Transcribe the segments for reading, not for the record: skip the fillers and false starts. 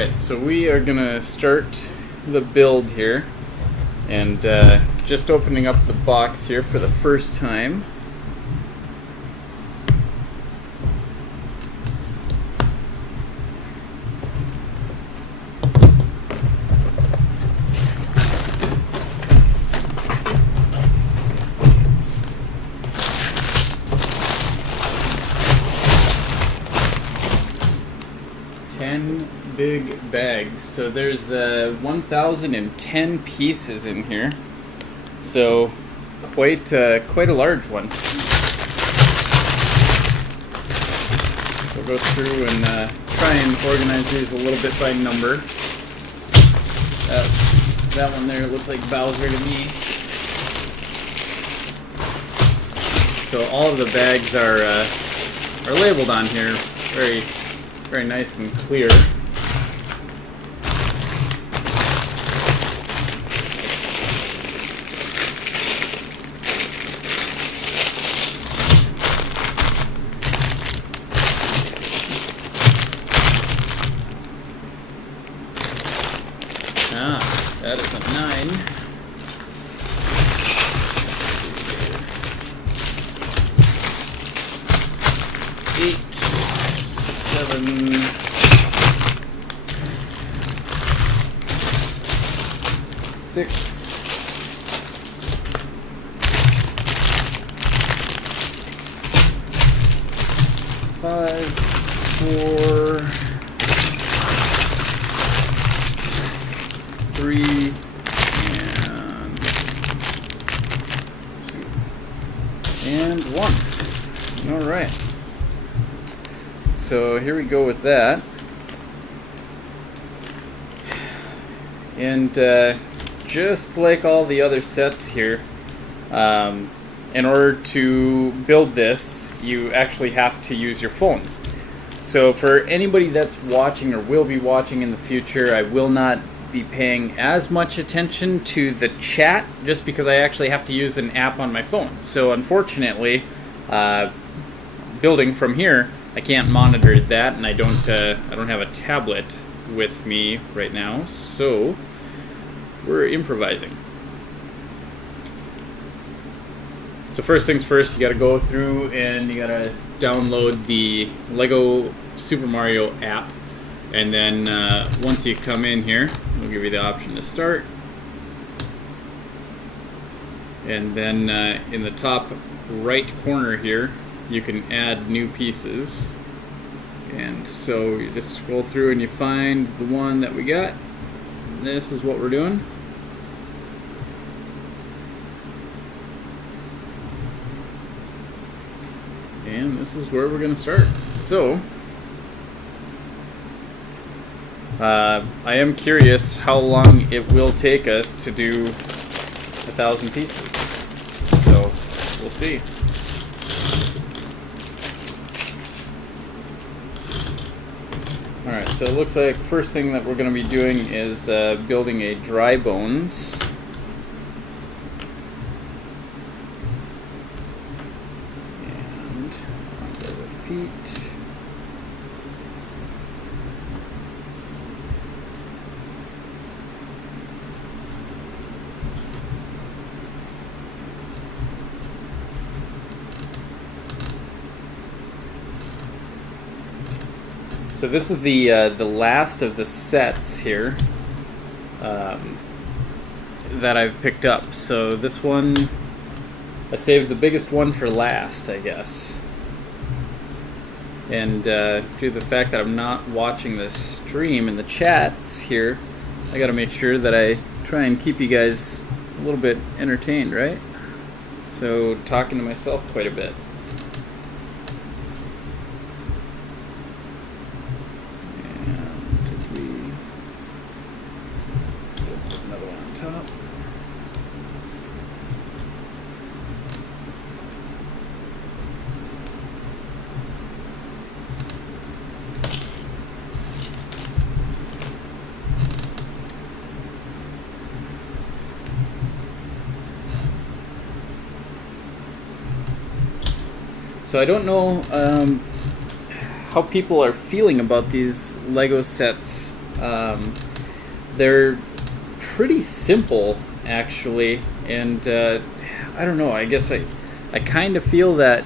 Alright, so we are gonna start the build here, and just opening up the box here for the first time. Big bags. So there's 1,010 pieces in here. So quite a large one. We'll go through and try and organize these a little bit by number. That one there looks like Bowser to me. So all of the bags are labeled on here, very nice and clear. That is a 9. 8, 7, 6, 5, 4, 3, and 1. All right. So here we go with that. And just like all the other sets here, in order to build this, you actually have to use your phone. So for anybody that's watching or will be watching in the future, I will not be paying as much attention to the chat just because I actually have to use an app on my phone. So unfortunately, building from here, I can't monitor that, and I don't have a tablet with me right now, so we're improvising. So first things first, you got to go through and you got to download the Lego Super Mario app. And then once you come in here, we'll give you the option to start. And then in the top right corner here, you can add new pieces. And so you just scroll through and you find the one that we got. This is what we're doing. And this is where we're going to start. So I am curious how long it will take us to do 1,000 pieces. So we'll see. Alright, so it looks like first thing that we're going to be doing is building a dry bones. And onto the feet. So this is the last of the sets here that I've picked up. So this one, I saved the biggest one for last, I guess. And due to the fact that I'm not watching the stream in the chats here, I gotta make sure that I try and keep you guys a little bit entertained, right? So talking to myself quite a bit. So I don't know how people are feeling about these Lego sets They're pretty simple, actually, and I don't know, I guess I kind of feel that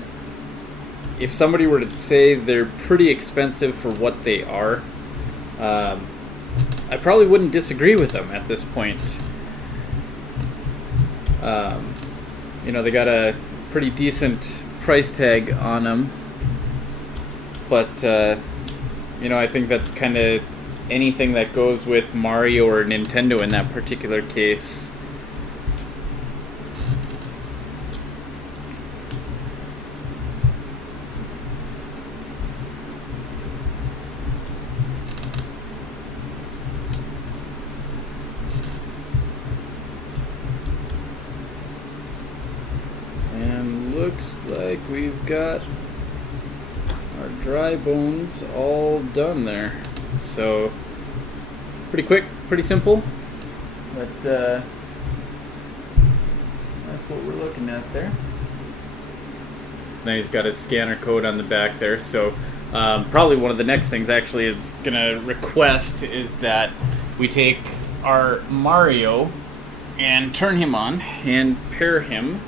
if somebody were to say they're pretty expensive for what they are, I probably wouldn't disagree with them at this point. You know, they got a pretty decent price tag on them, but you know, I think that's kind of anything that goes with Mario or Nintendo in that particular case. And looks like we've got our dry bones all done there. So pretty quick, pretty simple, but that's what we're looking at there. Now he's got his scanner code on the back there, so probably one of the next things actually it's gonna request is that we take our Mario and turn him on and pair him,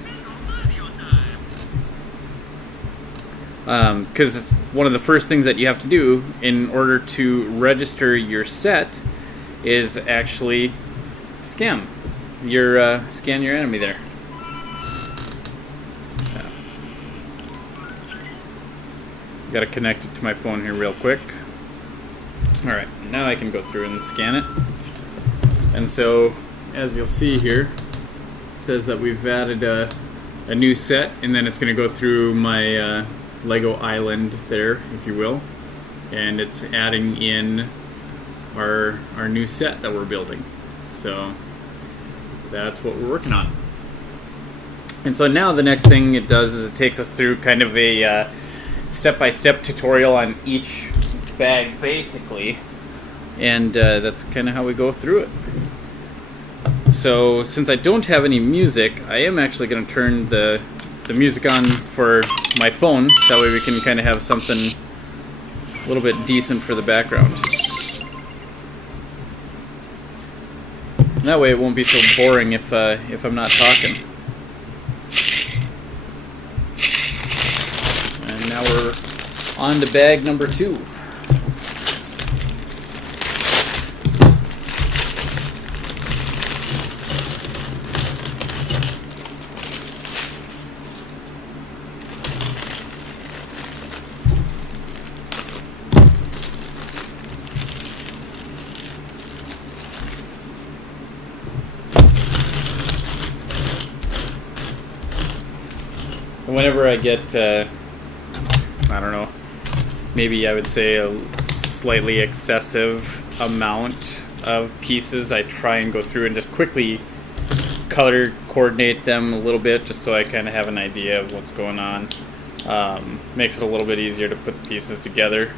because one of the first things that you have to do in order to register your set is actually scan your enemy there. Got to connect it to my phone here real quick. Alright, now I can go through and scan it. And so, as you'll see here, it says that we've added a new set, and then it's going to go through my Lego island there, if you will, and it's adding in our new set that we're building. So that's what we're working on. And so now the next thing it does is it takes us through kind of a step-by-step tutorial on each bag, basically, and that's kind of how we go through it. So since I don't have any music, I am actually going to turn the music on for my phone, that way we can kind of have something a little bit decent for the background. And that way it won't be so boring if I'm not talking. And now we're on to bag number 2. Whenever I get, I don't know, maybe I would say a slightly excessive amount of pieces, I try and go through and just quickly color coordinate them a little bit, just so I kind of have an idea of what's going on. Makes it a little bit easier to put the pieces together.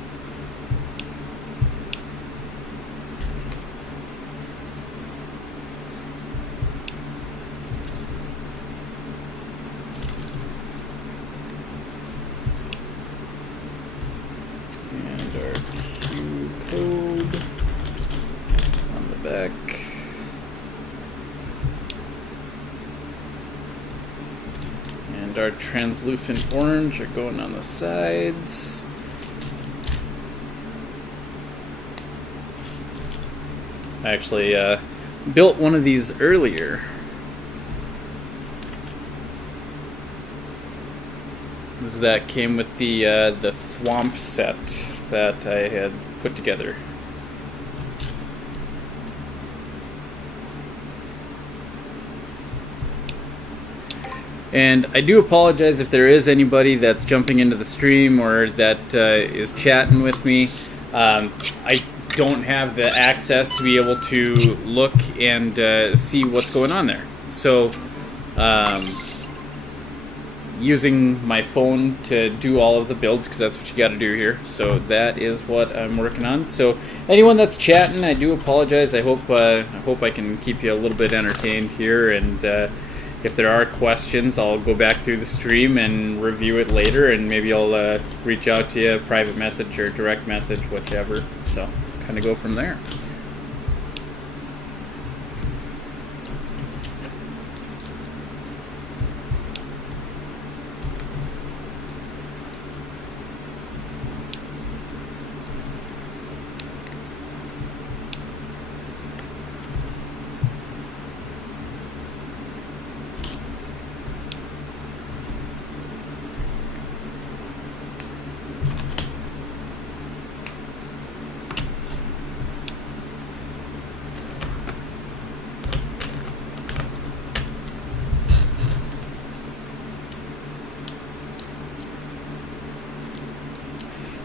And our translucent orange are going on the sides. I actually built one of these earlier. That came with the Thwomp set that I had put together. And I do apologize if there is anybody that's jumping into the stream or that is chatting with me. I don't have the access to be able to look and see what's going on there. So using my phone to do all of the builds, because that's what you got to do here. So that is what I'm working on. So anyone that's chatting, I do apologize. I hope I can keep you a little bit entertained here, and if there are questions, I'll go back through the stream and review it later, and maybe I'll reach out to you, private message or direct message, whichever. So kind of go from there.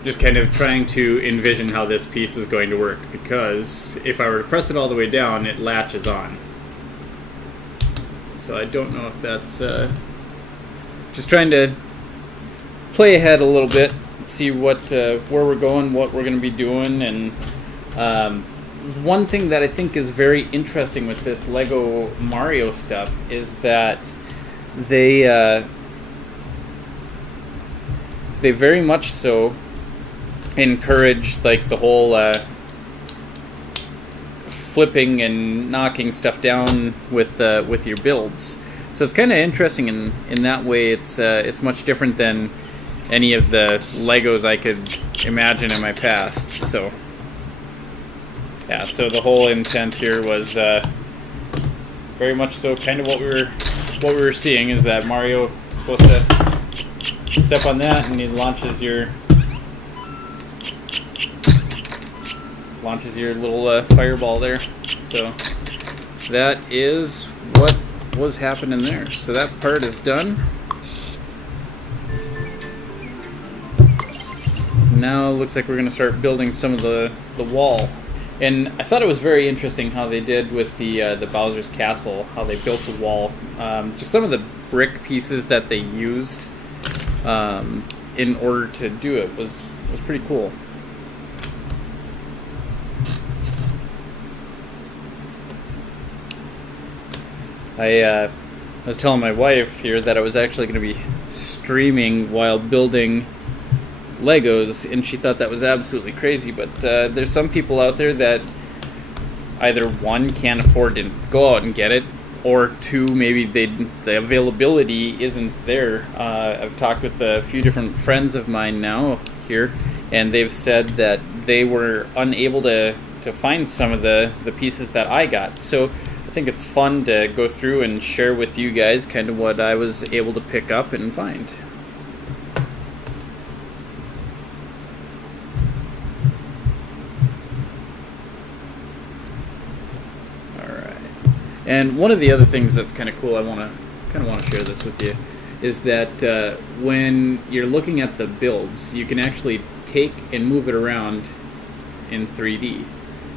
just kind of trying to envision how this piece is going to work, because if I were to press it all the way down, it latches on. So I don't know if that's just trying to play ahead a little bit, see what where we're going, what we're going to be doing. And one thing that I think is very interesting with this Lego Mario stuff is that they very much so encourage like the whole flipping and knocking stuff down with your builds. So it's kind of interesting in that way. It's much different than any of the Legos I could imagine in my past. So yeah, so the whole intent here was very much so kind of what we were seeing, is that Mario is supposed to step on that and he launches your little fireball there. So that is what was happening there. So that part is done. Now it looks like we're going to start building some of the wall. And I thought it was very interesting how they did with the Bowser's Castle, how they built the wall. Just some of the brick pieces that they used in order to do it was pretty cool. I was telling my wife here that I was actually going to be streaming while building Legos, and she thought that was absolutely crazy. But there's some people out there that either one, can't afford to go out and get it, or two, maybe the availability isn't there. I've talked with a few different friends of mine now here, and they've said that they were unable to find some of the pieces that I got. So I think it's fun to go through and share with you guys kind of what I was able to pick up and find. Alright. And one of the other things that's kind of cool, I want to share this with you, is that when you're looking at the builds, you can actually take and move it around in 3D.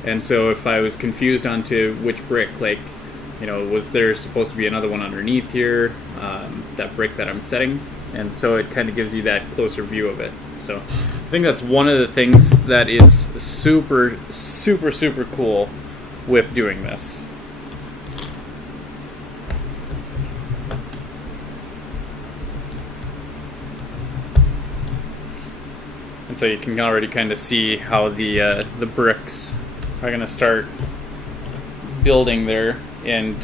And so if I was confused onto which brick, like, you know, was there supposed to be another one underneath here, that brick that I'm setting? And so it kind of gives you that closer view of it. So I think that's one of the things that is super, super, super cool with doing this. And so you can already kind of see how the bricks are going to start building there and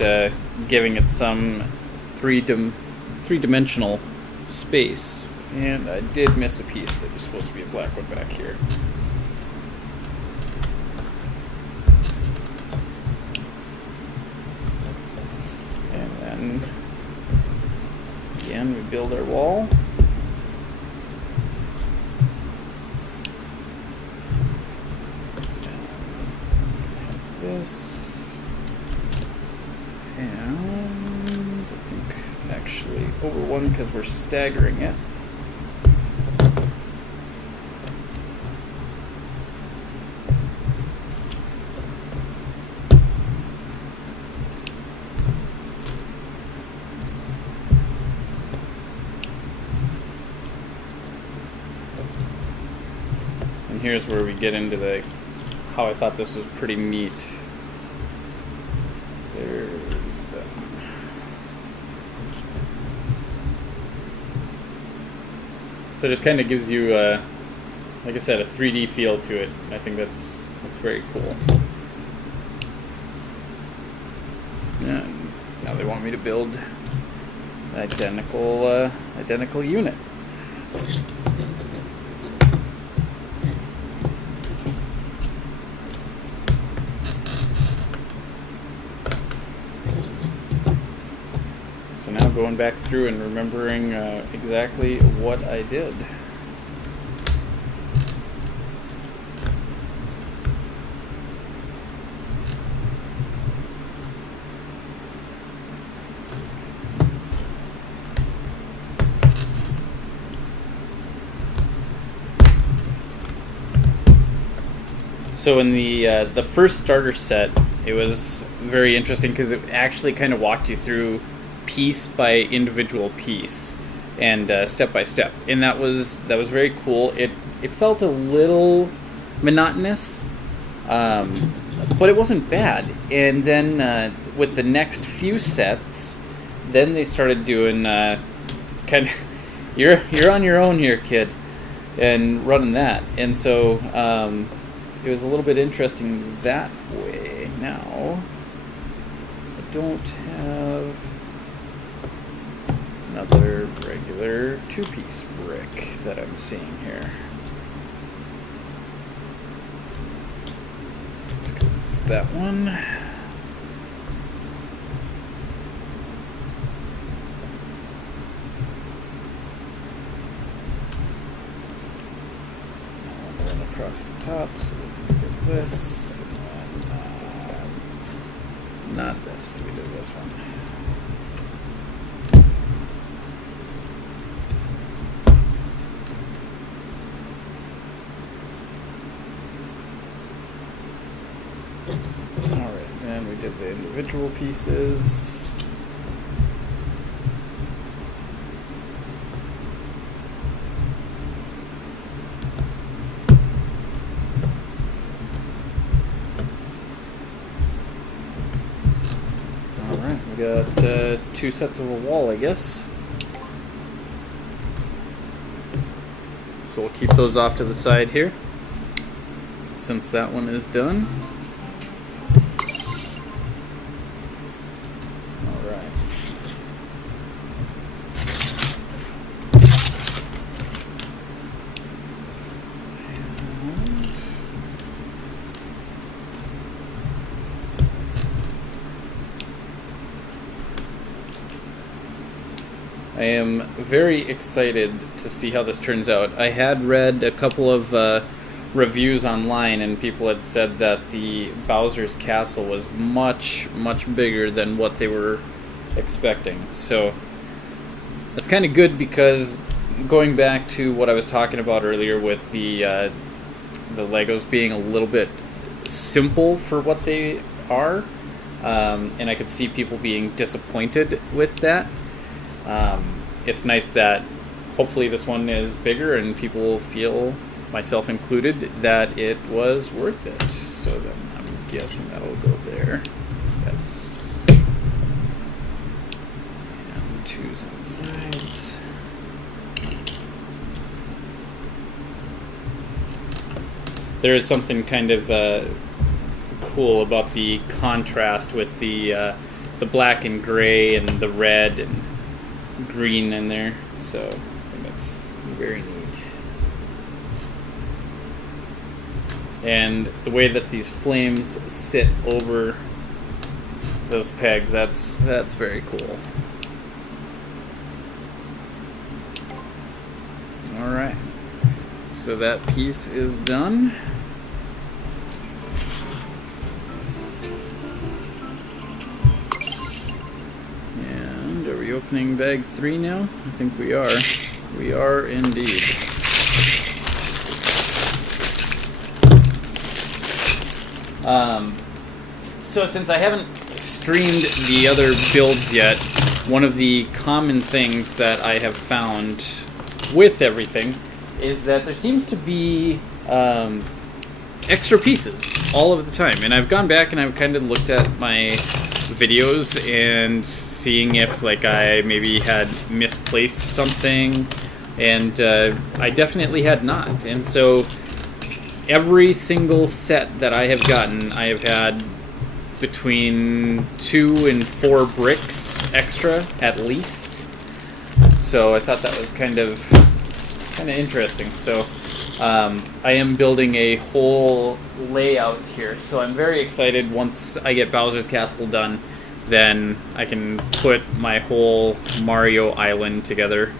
giving it some three-dimensional space. And I did miss a piece that was supposed to be a black one back here. And then again, we build our wall. This, and I think actually over one because we're staggering it. And here's where we get into how I thought this was pretty neat. There's that. So it just kind of gives you, like I said, a 3D feel to it. I think that's very cool. And now they want me to build an identical unit. So now going back through and remembering exactly what I did. So in the first starter set, it was very interesting because it actually kind of walked you through piece by individual piece and step by step, and that was very cool. It felt a little monotonous, but it wasn't bad. And then with the next few sets, then they started doing kind of you're on your own here, kid, and running that. And so it was a little bit interesting that way. Now I don't have another regular two-piece brick that I'm seeing here. It's because it's that one. Now one across the top, so we did this, and not this, we did this one. Alright, and we did the individual pieces. Alright, we got two sets of a wall, I guess. So we'll keep those off to the side here, since that one is done. I am very excited to see how this turns out. I had read a couple of reviews online, and people had said that the Bowser's Castle was much, much bigger than what they were expecting. So that's kind of good, because going back to what I was talking about earlier with the Legos being a little bit simple for what they are, and I could see people being disappointed with that. It's nice that hopefully this one is bigger and people feel, myself included, that it was worth it. So then I'm guessing that'll go there. Yes. And twos on the sides. There is something kind of cool about the contrast with the black and gray and the red and green in there, so I think that's very neat. And the way that these flames sit over those pegs, that's very cool. Alright, so that piece is done. Opening bag 3 now? I think we are. We are indeed. So since I haven't streamed the other builds yet, one of the common things that I have found with everything is that there seems to be extra pieces all of the time. And I've gone back and I've kind of looked at my videos and seeing if I maybe had misplaced something, and I definitely had not. And so every single set that I have gotten, I have had between 2 and 4 bricks extra at least. So I thought that was kind of interesting. So I am building a whole layout here, so I'm very excited. Once I get Bowser's Castle done, then I can put my whole Mario Island together.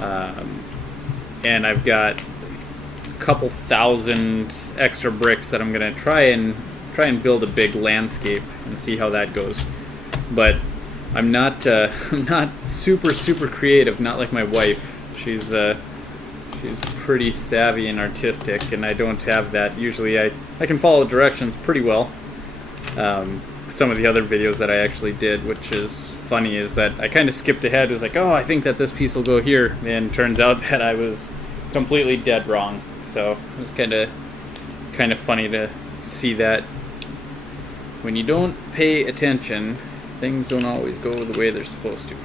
And I've got a couple thousand extra bricks that I'm gonna try and build a big landscape and see how that goes. But I'm not super creative, not like my wife. She's She's pretty savvy and artistic, and I don't have that. Usually I can follow directions pretty well. Some of the other videos that I actually did, which is funny, is that I kind of skipped ahead. It was like, oh, I think that this piece will go here, and turns out that I was completely dead wrong. So it was kind of funny to see that when you don't pay attention, things don't always go the way they're supposed to.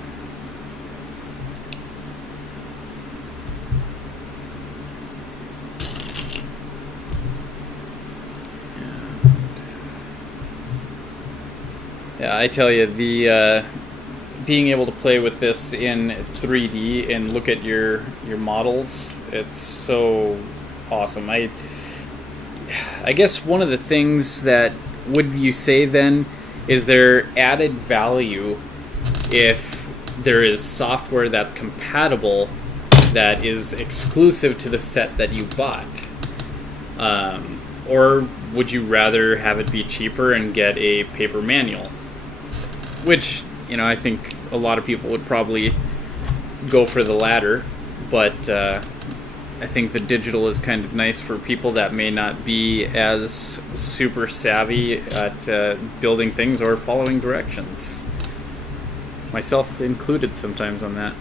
Yeah, I tell you, the being able to play with this in 3D and look at your models, it's so awesome. I guess one of the things that would you say then is there added value if there is software that's compatible that is exclusive to the set that you bought, or would you rather have it be cheaper and get a paper manual? Which, you know, I think a lot of people would probably go for the latter, but I think the digital is kind of nice for people that may not be as super savvy at building things or following directions. Myself included sometimes on that.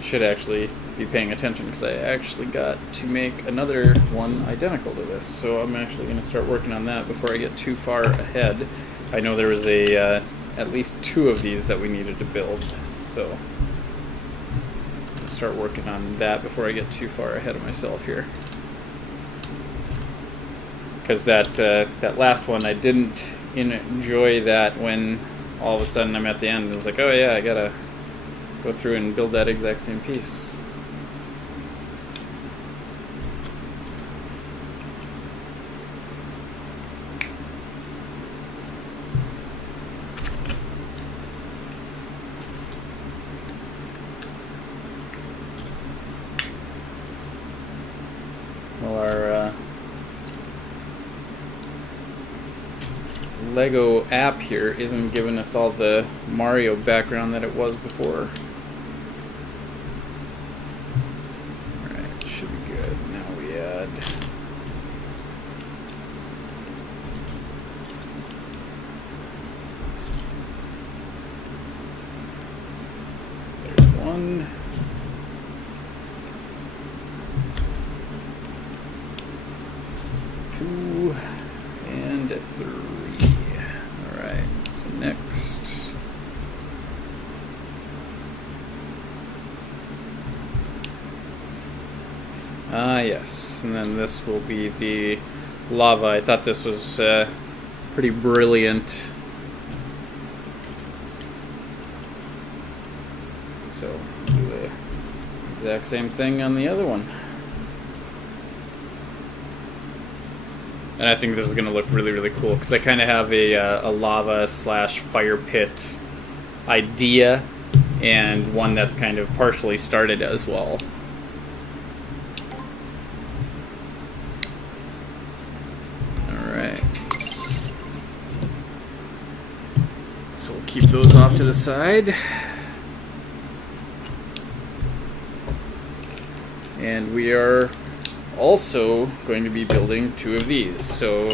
Should actually be paying attention because I actually got to make another one identical to this, so I'm actually going to start working on that before I get too far ahead. I know there was at least 2 of these that we needed to build, so I'll start working on that before I get too far ahead of myself here. Because that last one, I didn't enjoy that when all of a sudden I'm at the end and it's like, oh yeah, I gotta go through and build that exact same piece. Well, our Lego app here isn't giving us all the Mario background that it was before. Yes, and then this will be the lava. I thought this was pretty brilliant. So, do the exact same thing on the other one. And I think this is going to look really, really cool, because I kind of have a lava / fire pit idea, and one that's kind of partially started as well. So we'll keep those off to the side. And we are also going to be building 2 of these. So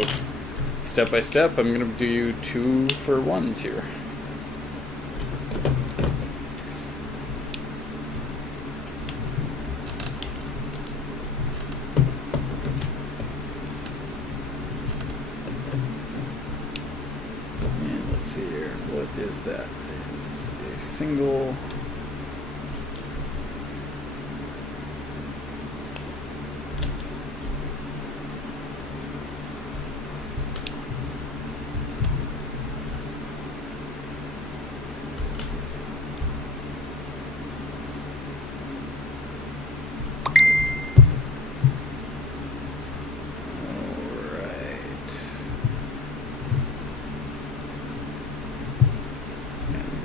step by step, I'm going to do 2 for 1s here. Let's see here, what is that? It's a single.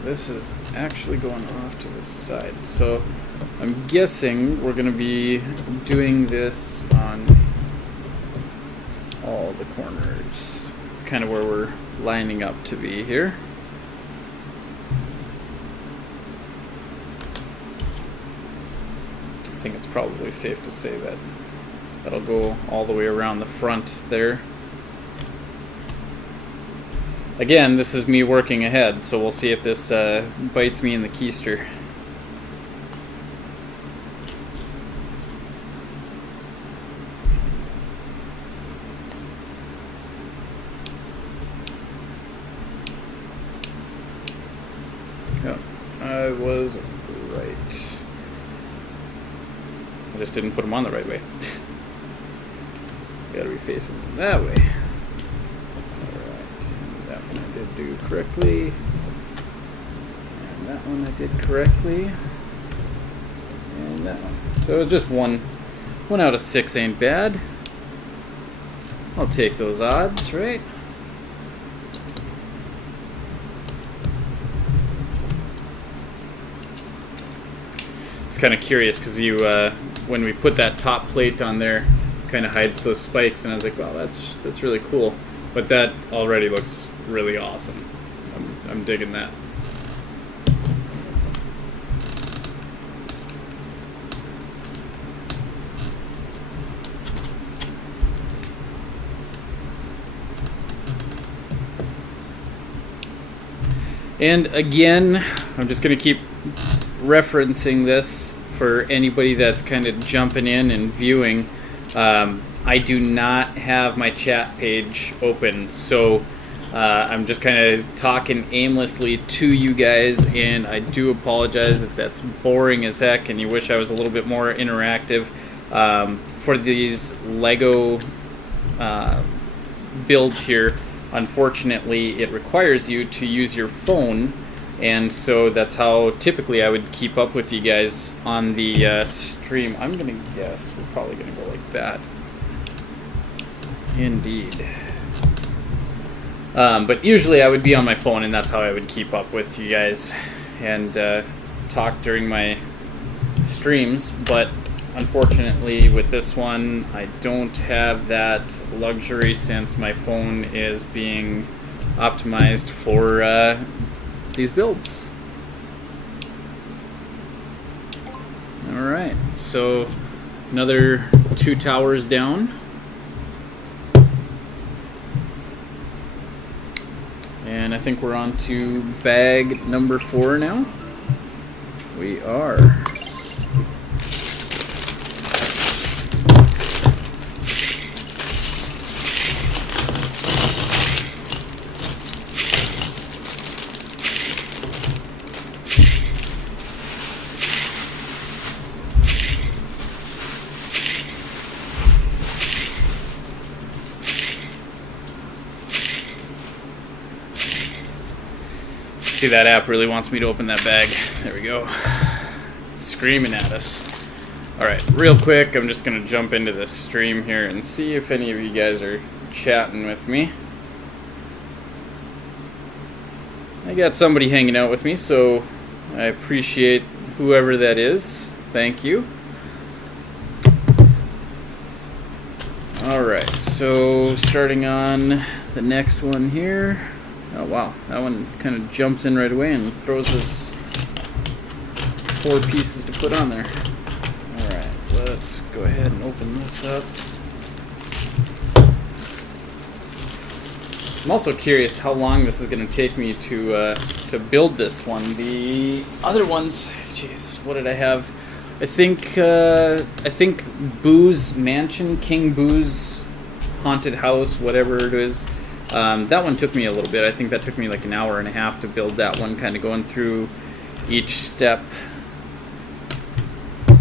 This is actually going off to the side. So I'm guessing we're going to be doing this on all the corners. It's kind of where we're lining up to be here. I think it's probably safe to say that that'll go all the way around the front there. Again, this is me working ahead, so we'll see if this bites me in the keister. Yep, I was right. I just didn't put them on the right way. Gotta be facing that way. I did do correctly, and that one I did correctly, and that one. So just one out of 6 ain't bad. I'll take those odds, right? It's kind of curious because you, when we put that top plate on there, kind of hides those spikes, and I was like, wow, that's really cool. But that already looks really awesome. I'm digging that. And again, I'm just going to keep referencing this for anybody that's kind of jumping in and viewing. I do not have my chat page open, so I'm just kind of talking aimlessly to you guys, and I do apologize if that's boring as heck and you wish I was a little bit more interactive. For these Lego builds here, unfortunately, it requires you to use your phone, and so that's how typically I would keep up with you guys on the stream. I'm going to guess we're probably going to go like that. Indeed. But usually I would be on my phone, and that's how I would keep up with you guys and talk during my streams. But unfortunately with this one, I don't have that luxury since my phone is being optimized for these builds. Alright, so another 2 towers down. And I think we're on to bag number 4 now. We are. See, that app really wants me to open that bag. There we go. It's screaming at us. Alright, real quick, I'm just going to jump into this stream here and see if any of you guys are chatting with me. I got somebody hanging out with me, so I appreciate whoever that is. Thank you. Alright, so starting on the next one here. Oh wow, that one kind of jumps in right away and throws us 4 pieces to put on there. Alright, let's go ahead and open this up. I'm also curious how long this is going to take me to build this one. The other ones, jeez, what did I have? I think Boo's Mansion, King Boo's Haunted House, whatever it is. That one took me a little bit. I think that took me like an hour and a half to build that one, kind of going through each step. And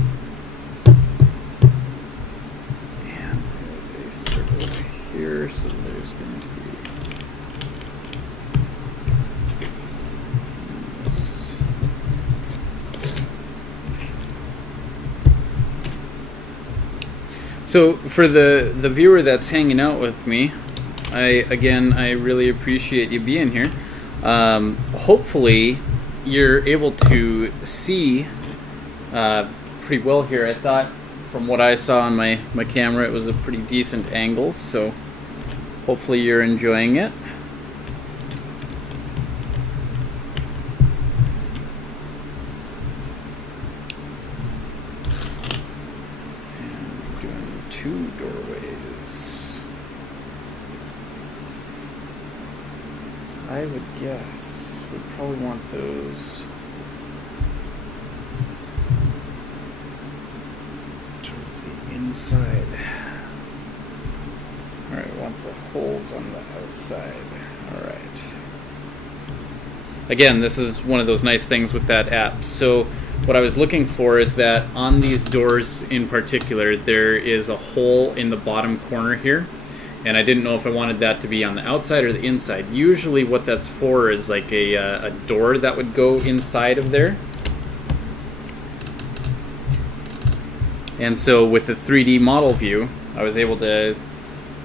there's a circle here, so there's going to be this. So for the viewer that's hanging out with me, I really appreciate you being here. Hopefully you're able to see pretty well here. I thought from what I saw on my camera it was a pretty decent angle, so hopefully you're enjoying it. And doing 2 doorways. I would guess we'd probably want those towards the inside. Alright, I want the holes on the outside. Alright. Again, this is one of those nice things with that app. So what I was looking for is that on these doors in particular, there is a hole in the bottom corner here. And I didn't know if I wanted that to be on the outside or the inside. Usually what that's for is like a door that would go inside of there. And so with the 3D model view, I was able to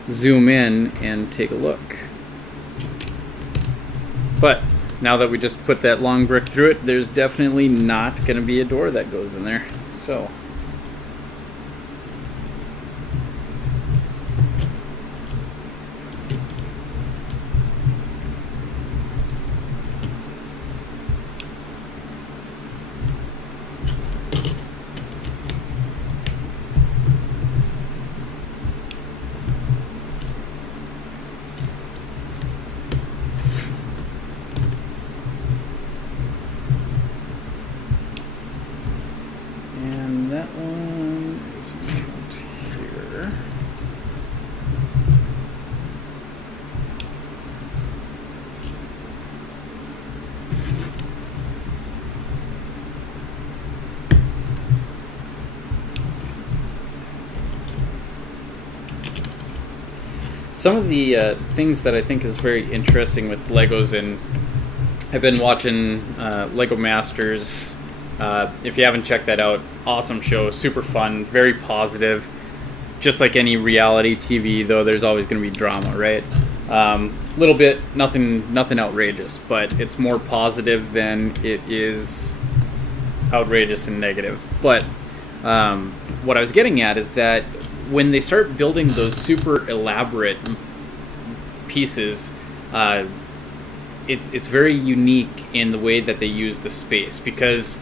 zoom in and take a look. But now that we just put that long brick through it, there's definitely not going to be a door that goes in there. So that one is in front here. Some of the things that I think is very interesting with Legos, and I've been watching Lego Masters. If you haven't checked that out, awesome show, super fun, very positive. Just like any reality TV, though, there's always going to be drama, right? Little bit, nothing outrageous, but it's more positive than it is outrageous and negative. But what I was getting at is that when they start building those super elaborate pieces, it's very unique in the way that they use the space, because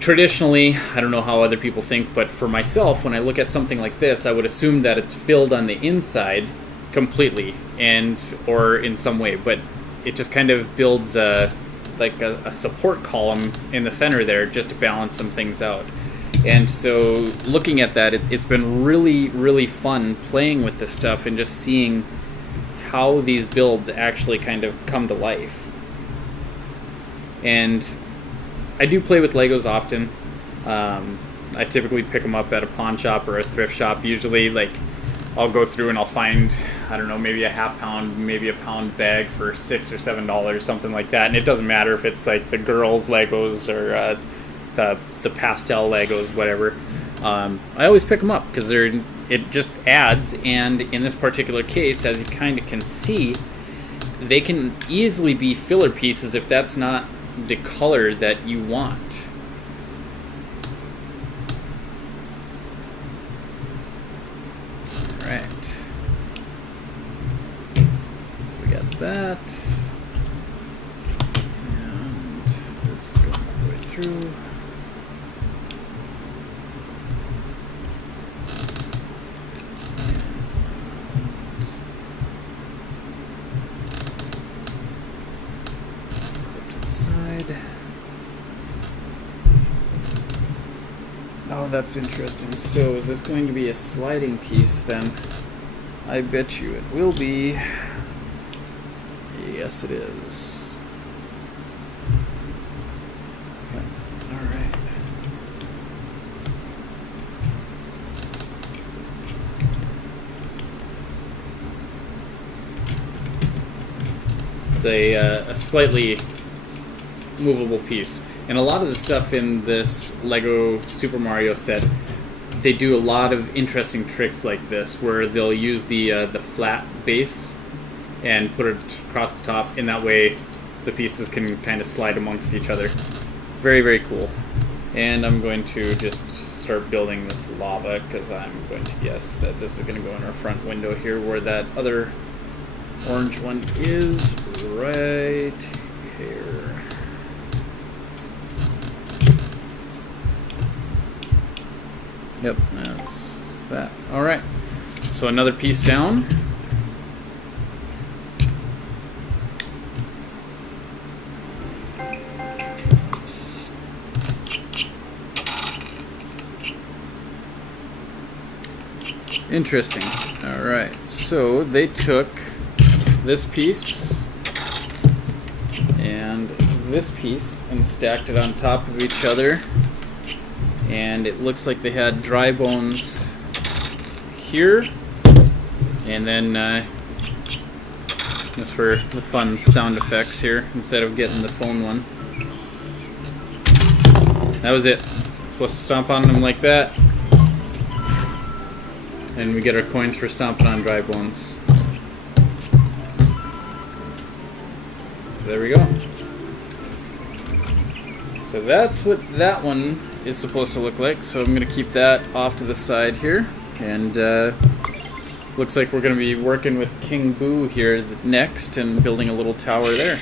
traditionally, I don't know how other people think, but for myself, when I look at something like this, I would assume that it's filled on the inside completely, or in some way, but it just kind of builds a support column in the center there just to balance some things out. And so looking at that, it's been really, really fun playing with this stuff and just seeing how these builds actually kind of come to life. And I do play with Legos often. I typically pick them up at a pawn shop or a thrift shop. Usually, like, I'll go through and I'll find, I don't know, maybe a half pound, maybe a pound bag for $6 or $7, something like that. And it doesn't matter if it's like the girls' Legos or the pastel Legos, whatever. I always pick them up because it just adds, and in this particular case, as you kind of can see, they can easily be filler pieces if that's not the color that you want. Alright. So we got that. And this is going all the way through. Oh, that's interesting. So, is this going to be a sliding piece then? I bet you it will be. Yes, it is. Okay. Alright. It's a slightly movable piece. And a lot of the stuff in this Lego Super Mario set, they do a lot of interesting tricks like this, where they'll use the flat base and put it across the top, and that way the pieces can kind of slide amongst each other. Very, very cool. And I'm going to just start building this lava because I'm going to guess that this is going to go in our front window here where that other orange one is, right here. Yep, that's that. Alright, so another piece down. Interesting. Alright, so they took this piece and this piece and stacked it on top of each other, and it looks like they had dry bones here, and then just for the fun sound effects here, instead of getting the phone one. That was it. Supposed to stomp on them like that. And we get our coins for stomping on dry bones. There we go. So that's what that one is supposed to look like. So I'm going to keep that off to the side here. And looks like we're going to be working with King Boo here next and building a little tower there.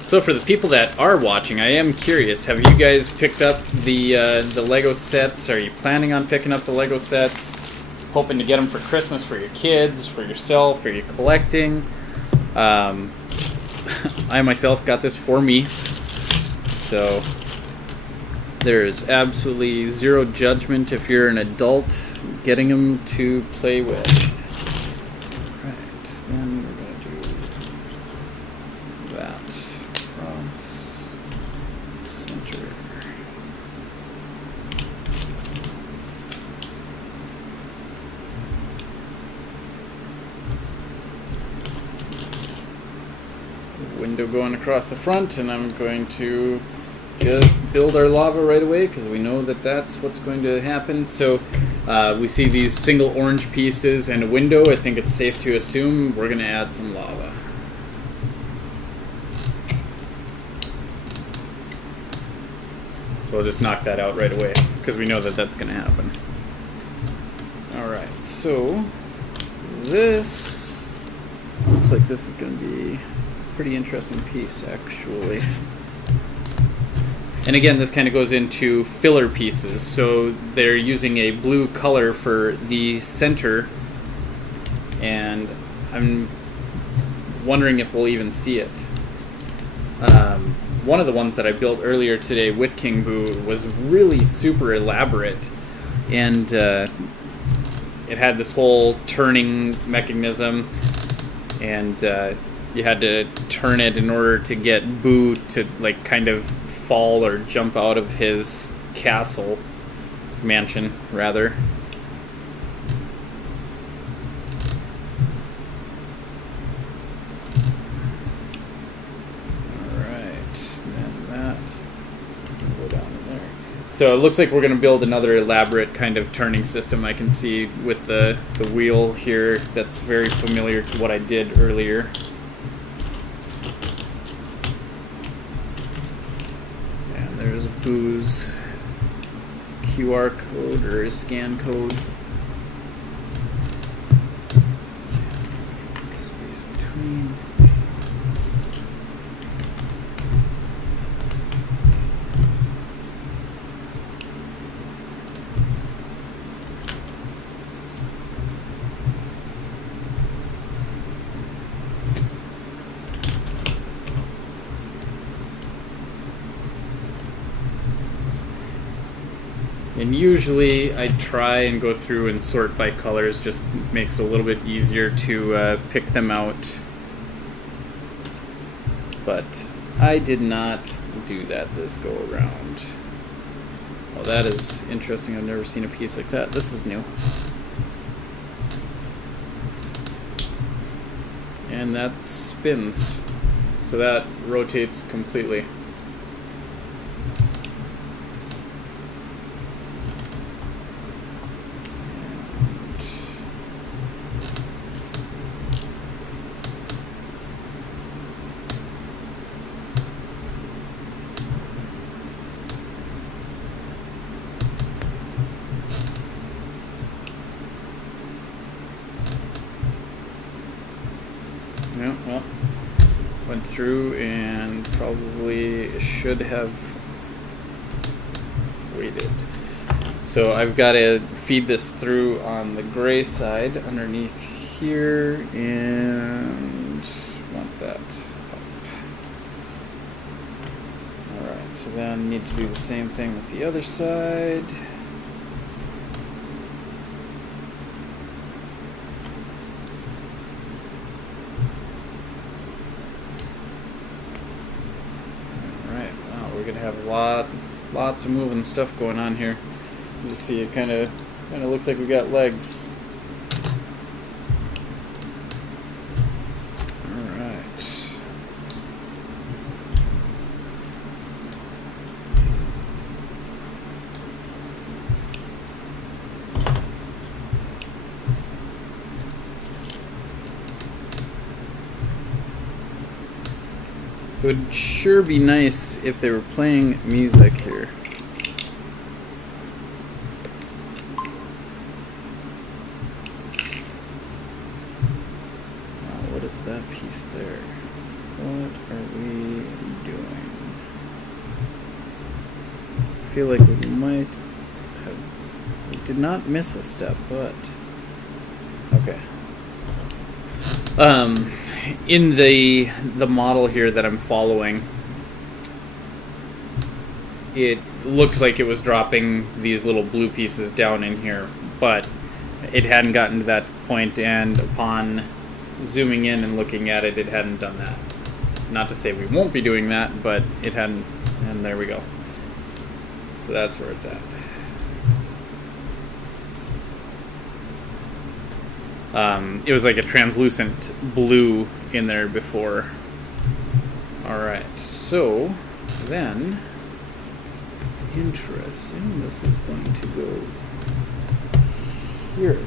So for the people that are watching, I am curious, have you guys picked up the Lego sets? Are you planning on picking up the Lego sets? Hoping to get them for Christmas for your kids, for yourself, are you collecting? I myself got this for me. So there's absolutely zero judgment if you're an adult getting them to play with. Right, then we're going to do that. Cross center. Window going across the front, and I'm going to just build our lava right away because we know that that's what's going to happen. So we see these single orange pieces and a window. I think it's safe to assume we're going to add some lava. So we'll just knock that out right away because we know that that's going to happen. Alright, so this looks like this is going to be a pretty interesting piece actually. And again, this kind of goes into filler pieces. So they're using a blue color for the center, and I'm wondering if we'll even see it. One of the ones that I built earlier today with King Boo was really super elaborate, and it had this whole turning mechanism, and you had to turn it in order to get Boo to like kind of fall or jump out of his castle, mansion rather. Alright, then that's gonna go down in there. So it looks like we're going to build another elaborate kind of turning system. I can see with the wheel here that's very familiar to what I did earlier. There's Boo's QR code or his scan code. Space between. And usually I try and go through and sort by colors, just makes it a little bit easier to pick them out. But I did not do that this go around. Well, that is interesting. I've never seen a piece like that. This is new. And that spins. So that rotates completely. Yeah, well, went through and probably should have waited. So I've got to feed this through on the gray side underneath here and want that up. Alright, so then need to do the same thing with the other side. Have lots of moving stuff going on here. You see, it kind of looks like we got legs. All right. It would sure be nice if they were playing music here. Now, what is that piece there? What are we doing? I feel like we might have... We did not miss a step, but... Okay. In the model here that I'm following, it looked like it was dropping these little blue pieces down in here, but it hadn't gotten to that point, and upon zooming in and looking at it, it hadn't done that. Not to say we won't be doing that, but it hadn't, and there we go. So that's where it's at. It was like a translucent blue in there before. Alright, so then, interesting, this is going to go here.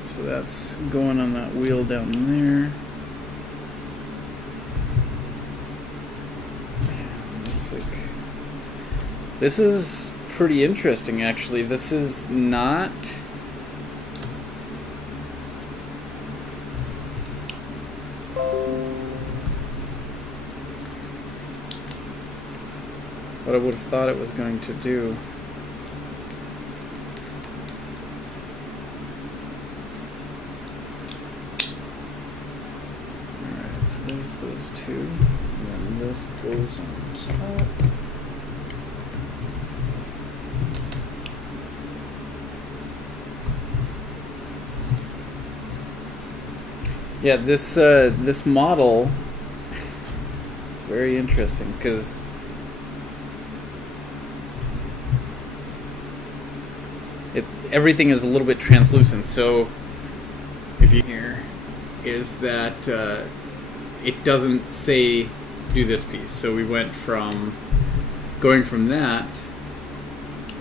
So that's going on that wheel down there. Man, looks like this is pretty interesting, actually. This is not what I would have thought it was going to do. So there's those two, and then this goes on top. Yeah, this model is very interesting because everything is a little bit translucent. So if you hear is that it doesn't say do this piece. So we went from going from that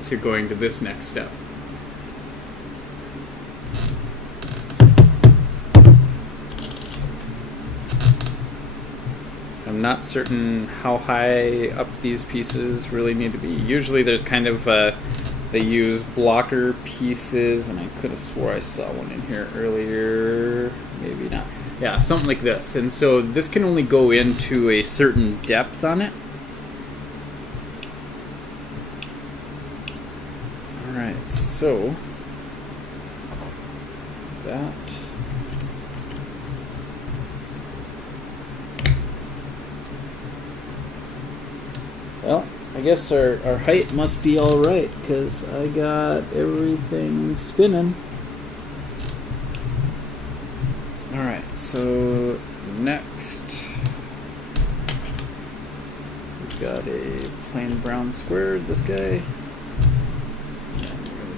to going to this next step. I'm not certain how high up these pieces really need to be. Usually there's kind of they use blocker pieces, and I could have swore I saw one in here earlier. Maybe not. Yeah, something like this. And so this can only go into a certain depth on it. Alright, so that Well, I guess our height must be alright, because I got everything spinning. Alright, so next we've got a plain brown square, this guy. And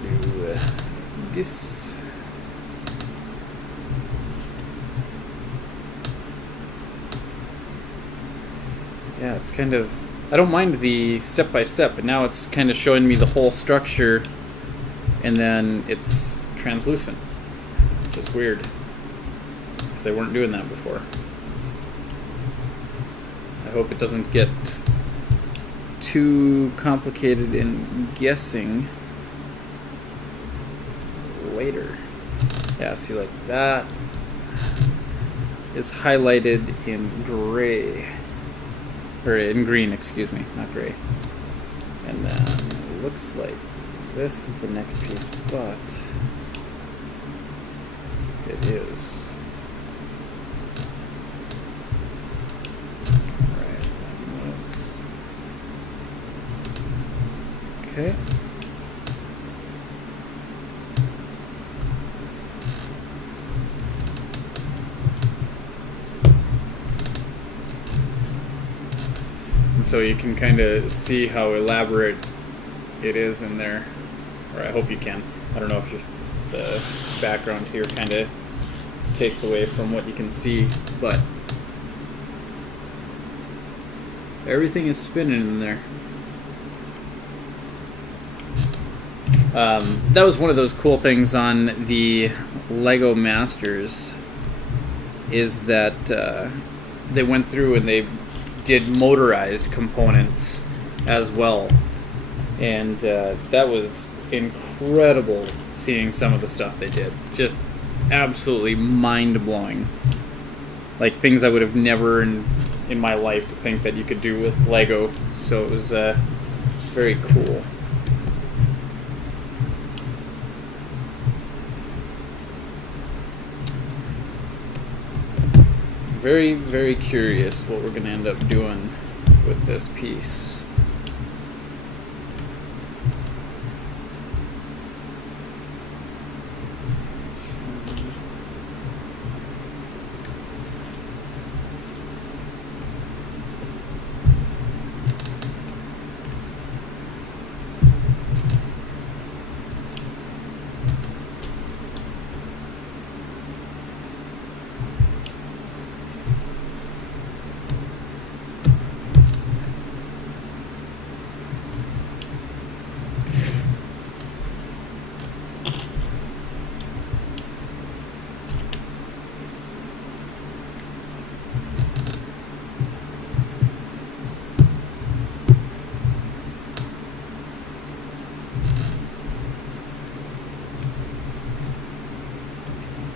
we're going to do this. Yeah, it's kind of... I don't mind the step-by-step, but now it's kind of showing me the whole structure, and then it's translucent, which is weird, because they weren't doing that before. I hope it doesn't get too complicated in guessing later. Yeah, see, like that is highlighted in gray. Or in green, excuse me, not gray. And then it looks like this is the next piece, but it is. Alright, and this. Okay. So you can kind of see how elaborate it is in there, or I hope you can. I don't know if the background here kind of takes away from what you can see, but everything is spinning in there. That was one of those cool things on the Lego Masters, is that they went through and they did motorized components as well, and that was incredible seeing some of the stuff they did. Just absolutely mind-blowing, like things I would have never in my life to think that you could do with Lego. So it was very cool. Very, very curious what we're going to end up doing with this piece.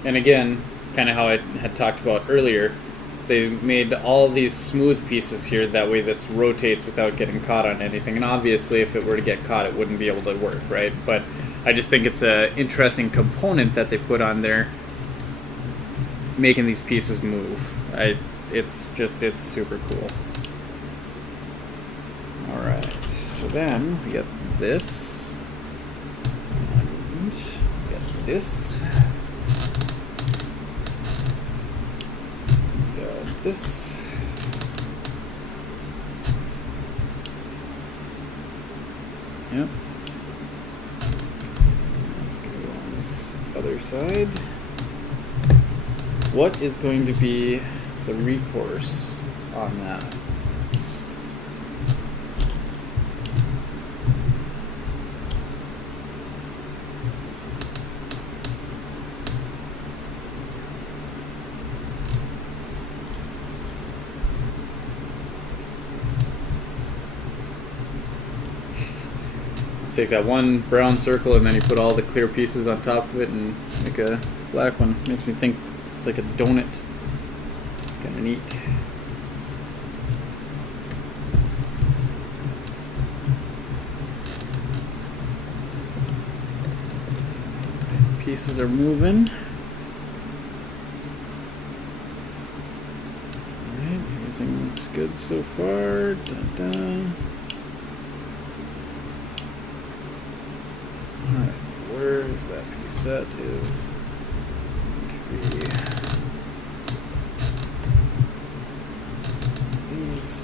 And again, kind of how I had talked about earlier, they made all these smooth pieces here, that way this rotates without getting caught on anything. And obviously if it were to get caught, it wouldn't be able to work, right? But I just think it's an interesting component that they put on there, making these pieces move. It's super cool. Alright, so then we get this, and we get this. This. Yep. Let's go on this other side. What is going to be the recourse on that? Take that one brown circle and then you put all the clear pieces on top of it and make a black one. Makes me think it's like a donut. Kind of neat. Pieces are moving. Alright, everything looks good so far. Dun, dun. is that piece? That is going to be these.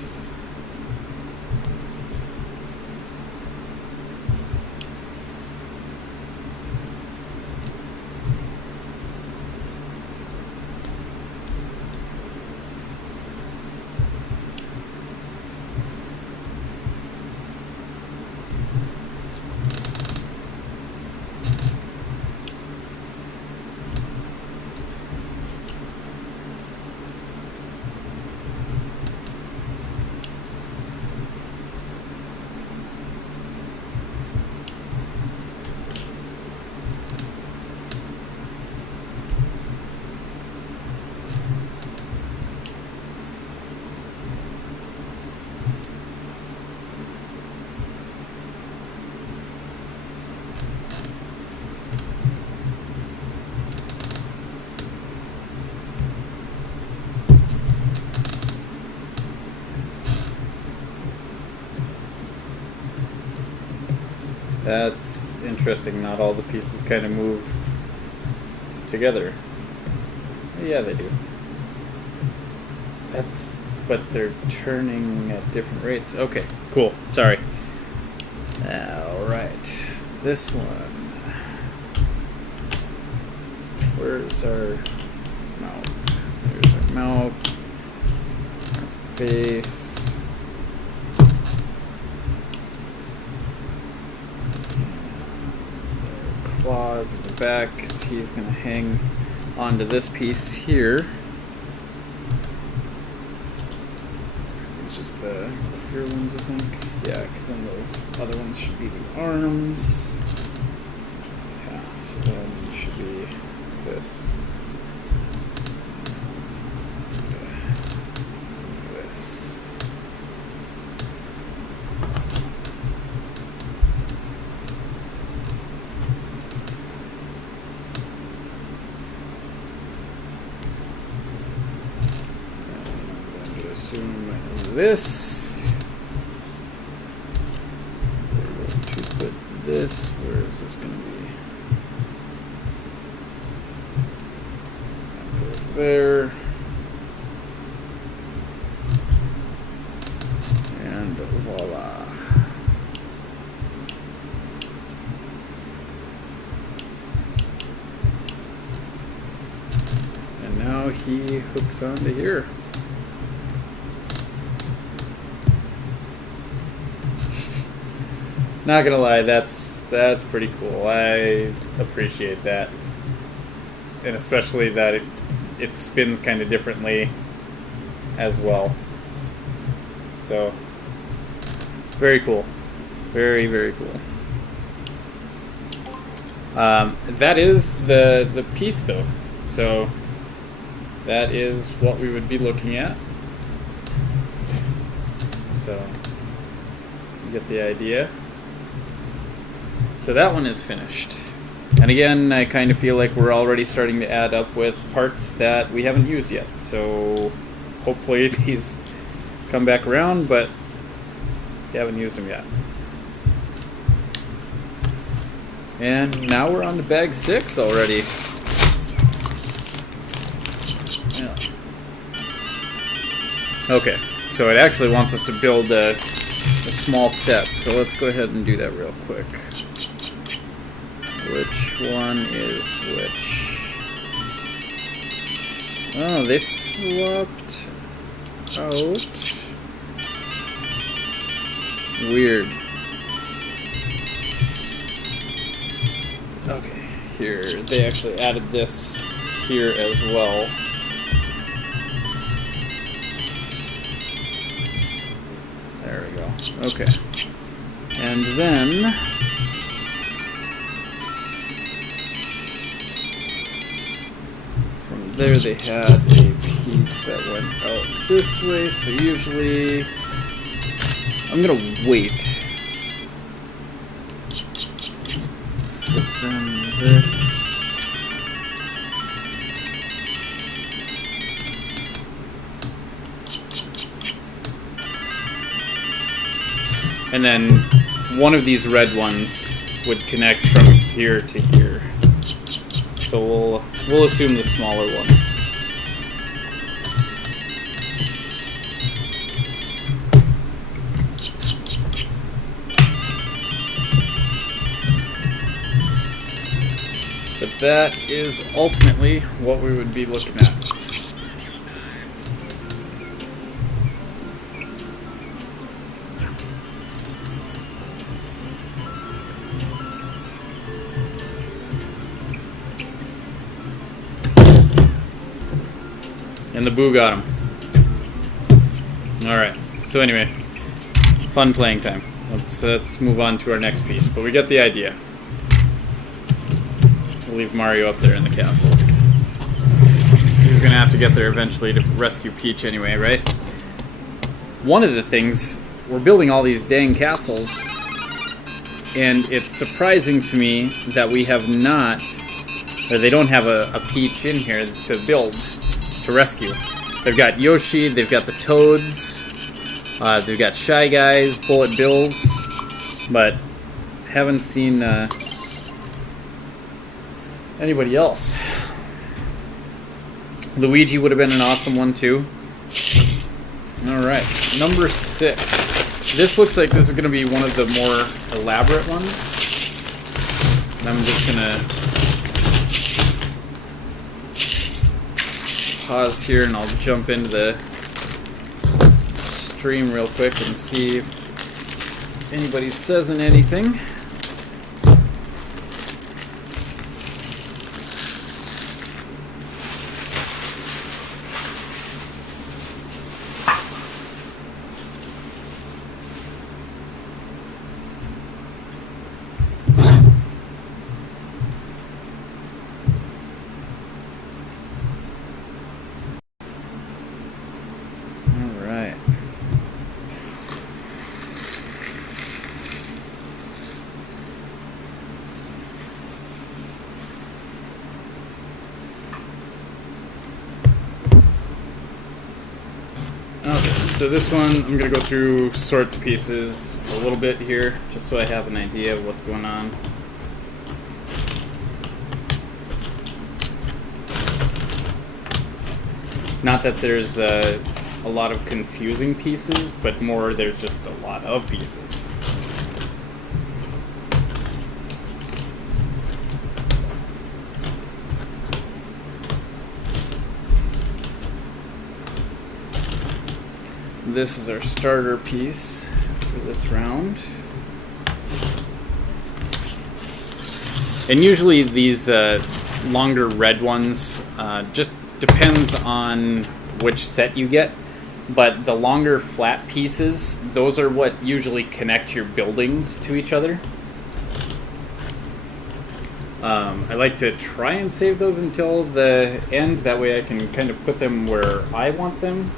That's interesting. Not all the pieces kind of move together. Yeah, they do. That's, but they're turning at different rates. Okay, cool. Sorry. All right, this one. Where's our mouth? There's our mouth. Our face. Claws in the back, because he's going to hang onto this piece here. It's just the clear ones, I think. Yeah, because then those other ones should be the arms. Yeah, so then it should be this. This. Assume this. We're going to put this. Where is this going to be? That goes there. And voila. And now he hooks onto here. Not gonna lie, that's pretty cool. I appreciate that, and especially that it spins kind of differently as well. So very cool, very, very cool. That is the piece though. So that is what we would be looking at. So you get the idea. So that one is finished. And again, I kind of feel like we're already starting to add up with parts that we haven't used yet. So hopefully these come back around, but we haven't used them yet. And now we're on to bag 6 already. Yeah. Okay, so it actually wants us to build a small set. So let's go ahead and do that real quick. Which one is which? Oh, they swapped out. Weird. Okay, here. They actually added this here as well. There we go. Okay. And then there they had a piece that went out this way, so usually I'm gonna wait. Slip in this. And then one of these red ones would connect from here to here. So we'll assume the smaller one. But that is ultimately what we would be looking at. And the boo got him. Alright, so anyway, fun playing time. Let's move on to our next piece, but we get the idea. We'll leave Mario up there in the castle. He's gonna have to get there eventually to rescue Peach anyway, right? One of the things, we're building all these dang castles, and it's surprising to me that we have not, or they don't have a Peach in here to build, to rescue. They've got Yoshi, they've got the Toads, they've got Shy Guys, Bullet Bills, but haven't seen anybody else. Luigi would have been an awesome one too. Alright, number 6. This looks like this is going to be one of the more elaborate ones. And I'm just going to pause here and I'll jump into the stream real quick and see if anybody says anything. So this one, I'm going to go through, sort the pieces a little bit here, just so I have an idea of what's going on. Not that there's a lot of confusing pieces, but more there's just a lot of pieces. This is our starter piece for this round. And usually these longer red ones just depends on which set you get. But the longer flat pieces, those are what usually connect your buildings to each other. I like to try and save those until the end. That way I can kind of put them where I want them.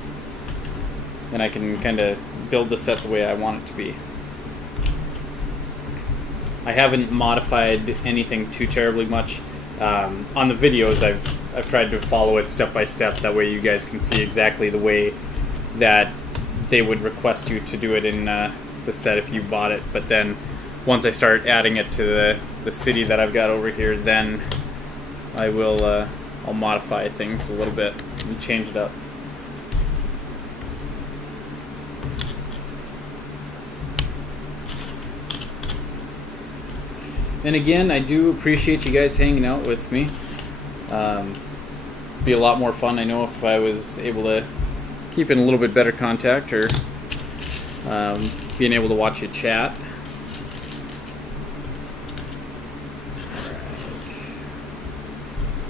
And I can kind of build the set the way I want it to be. I haven't modified anything too terribly much. On the videos, I've tried to follow it step by step. That way you guys can see exactly the way that they would request you to do it in the set if you bought it. But then once I start adding it to the city that I've got over here, then I will I'll modify things a little bit and change it up. And again, I do appreciate you guys hanging out with me. Be a lot more fun, I know, if I was able to keep in a little bit better contact, or being able to watch you chat. Alright.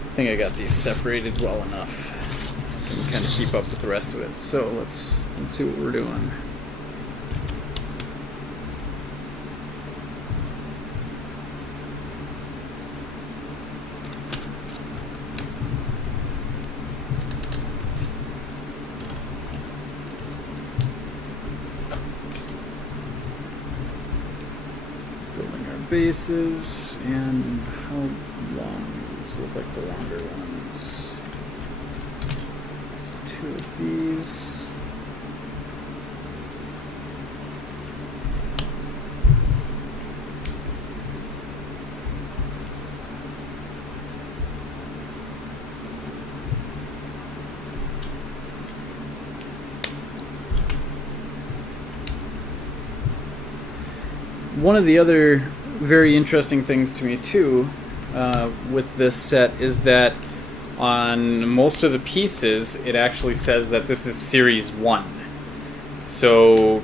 I think I got these separated well enough. I can kind of keep up with the rest of it. So let's see what we're doing. Bases, and how long? These look like the longer ones. So 2 of these. one of the other very interesting things to me too with this set is that on most of the pieces it actually says that this is Series 1. So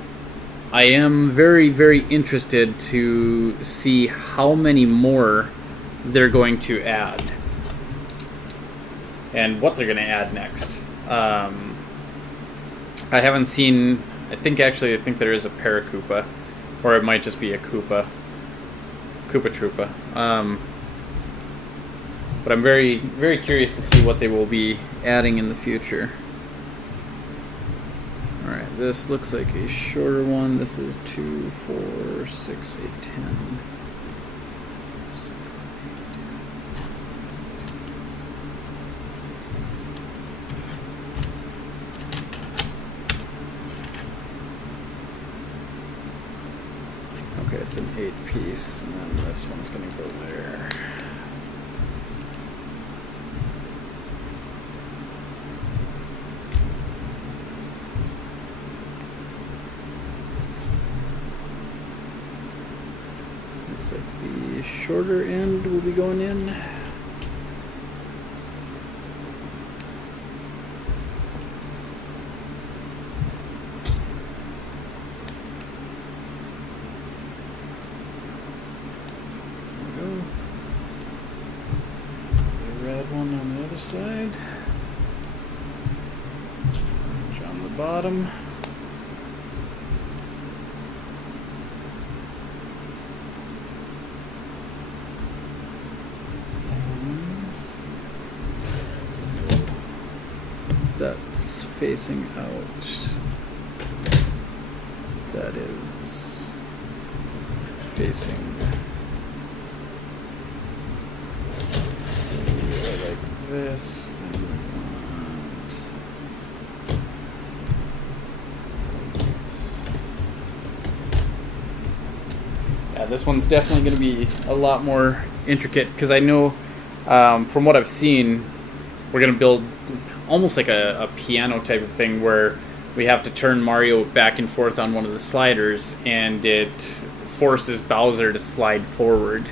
I am very, very interested to see how many more they're going to add and what they're going to add next. I haven't seen... I think there is a Paracoopa, or it might just be a Koopa Troopa. But I'm very, very curious to see what they will be adding in the future. Alright, this looks like a shorter one. This is 2, 4, 6, 8, 10. Okay, it's an 8-piece, and then this one's going to go there. Looks like the shorter end will be going in. One on the other side, on the bottom. That's facing out. That is facing this. Yeah, this one's definitely going to be a lot more intricate because I know from what I've seen, we're going to build almost like a piano type of thing where we have to turn Mario back and forth on one of the sliders and it forces Bowser to slide forward.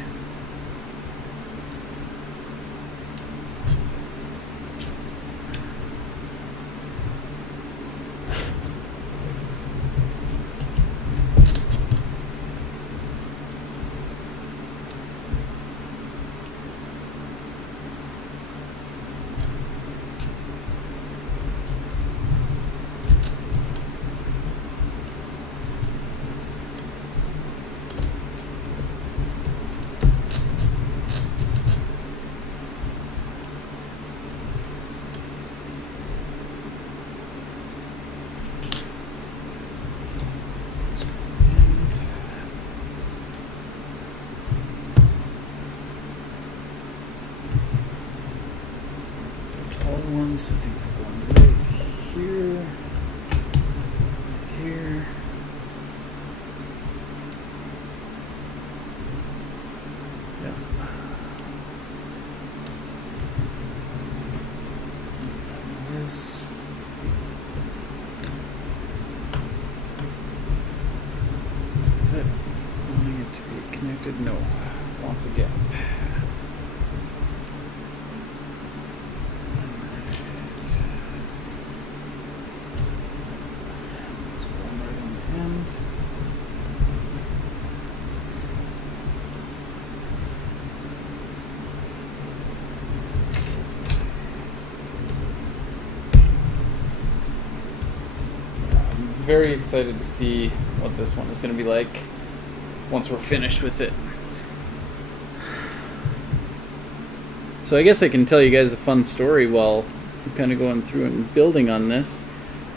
Ones, I think they're going right here, right here. Yeah. This. Is it wanting it to be connected? No. Once again. Very excited to see what this one is going to be like once we're finished with it. So I guess I can tell you guys a fun story while I'm kind of going through and building on this.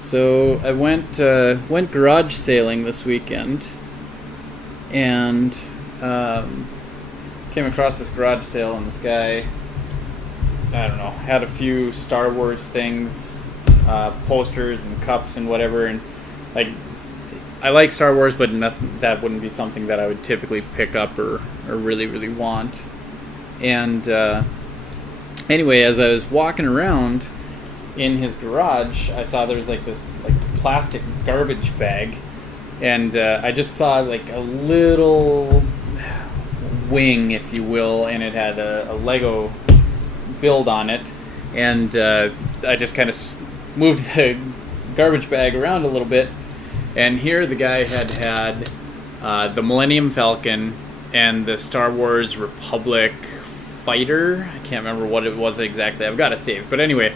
So I went garage sailing this weekend and came across this garage sale, and this guy, I don't know, had a few Star Wars things, posters and cups and whatever, and like, I like Star Wars, but nothing, that wouldn't be something that I would typically pick up or really, really want. And anyway, as I was walking around in his garage, I saw there was like this like plastic garbage bag and I just saw like a little wing, if you will, and it had a Lego build on it, and I just kind of moved the garbage bag around a little bit, and here the guy had the Millennium Falcon and the Star Wars Republic Fighter. I can't remember what it was exactly. I've got it saved. But anyway,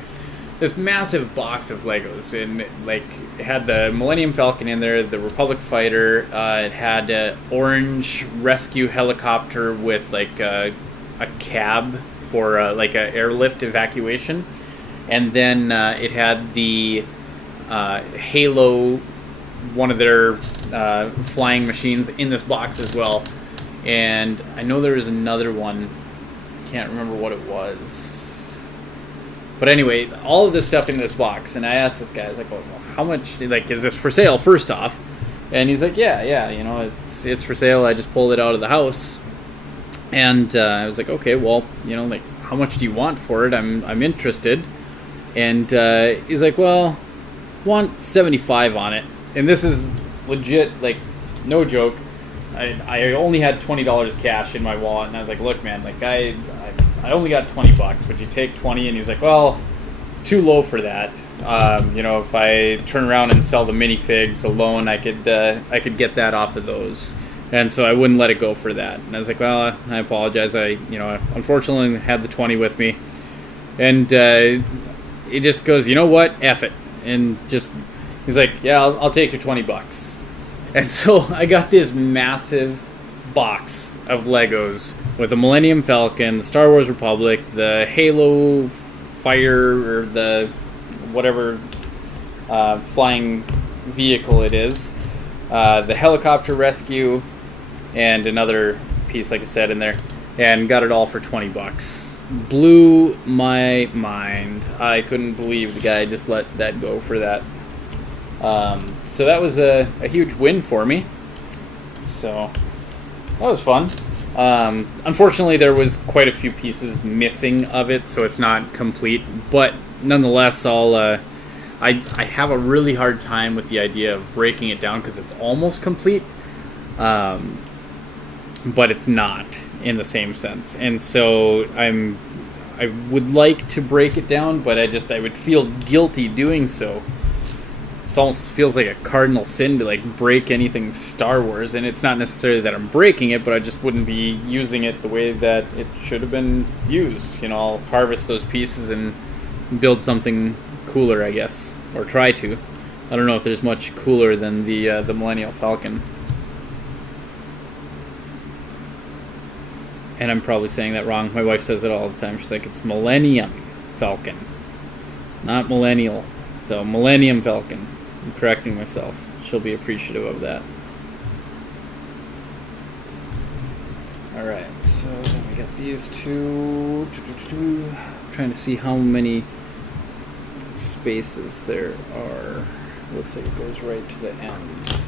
this massive box of Legos, and like it had the Millennium Falcon in there, the Republic Fighter. It had an orange rescue helicopter with like a cab for like an airlift evacuation, and then it had the Halo, one of their flying machines, in this box as well. And I know there was another one. Can't remember what it was. But anyway, all of this stuff in this box. And I asked this guy, I was like, well, how much, like, is this for sale, first off? And he's like, yeah, you know, it's for sale. I just pulled it out of the house. And I was like, okay, well, you know, like, how much do you want for it? I'm interested. And he's like, well, want 75 on it. And this is legit, like, no joke. I only had $20 cash in my wallet, and I was like, look, man, like, I only got $20. Would you take 20? And he's like, well, it's too low for that. You know, if I turn around and sell the minifigs alone, I could get that off of those. And so I wouldn't let it go for that. And I was like, well, I apologize. I unfortunately had the 20 with me. And he just goes, you know what? F it. And just, he's like, yeah, I'll take your $20. And so I got this massive box of Legos with the Millennium Falcon, the Star Wars Republic, the Halo Fire, or the whatever flying vehicle it is, the helicopter rescue, and another piece, like I said, in there, and got it all for $20. Blew my mind. I couldn't believe the guy just let that go for that. So that was a huge win for me. So that was fun. Unfortunately, there was quite a few pieces missing of it, so it's not complete. But nonetheless, I have a really hard time with the idea of breaking it down because it's almost complete, but it's not in the same sense. And so I would like to break it down, but I would feel guilty doing so. It almost feels like a cardinal sin to like break anything Star Wars, and it's not necessarily that I'm breaking it, but I just wouldn't be using it the way that it should have been used. You know, I'll harvest those pieces and build something cooler, I guess, or try to. I don't know if there's much cooler than the Millennium Falcon. And I'm probably saying that wrong. My wife says it all the time. She's like, it's Millennium Falcon, not Millennial. So Millennium Falcon. I'm correcting myself. She'll be appreciative of that. Alright, so then we got these two. Trying to see how many spaces there are. Looks like it goes right to the end.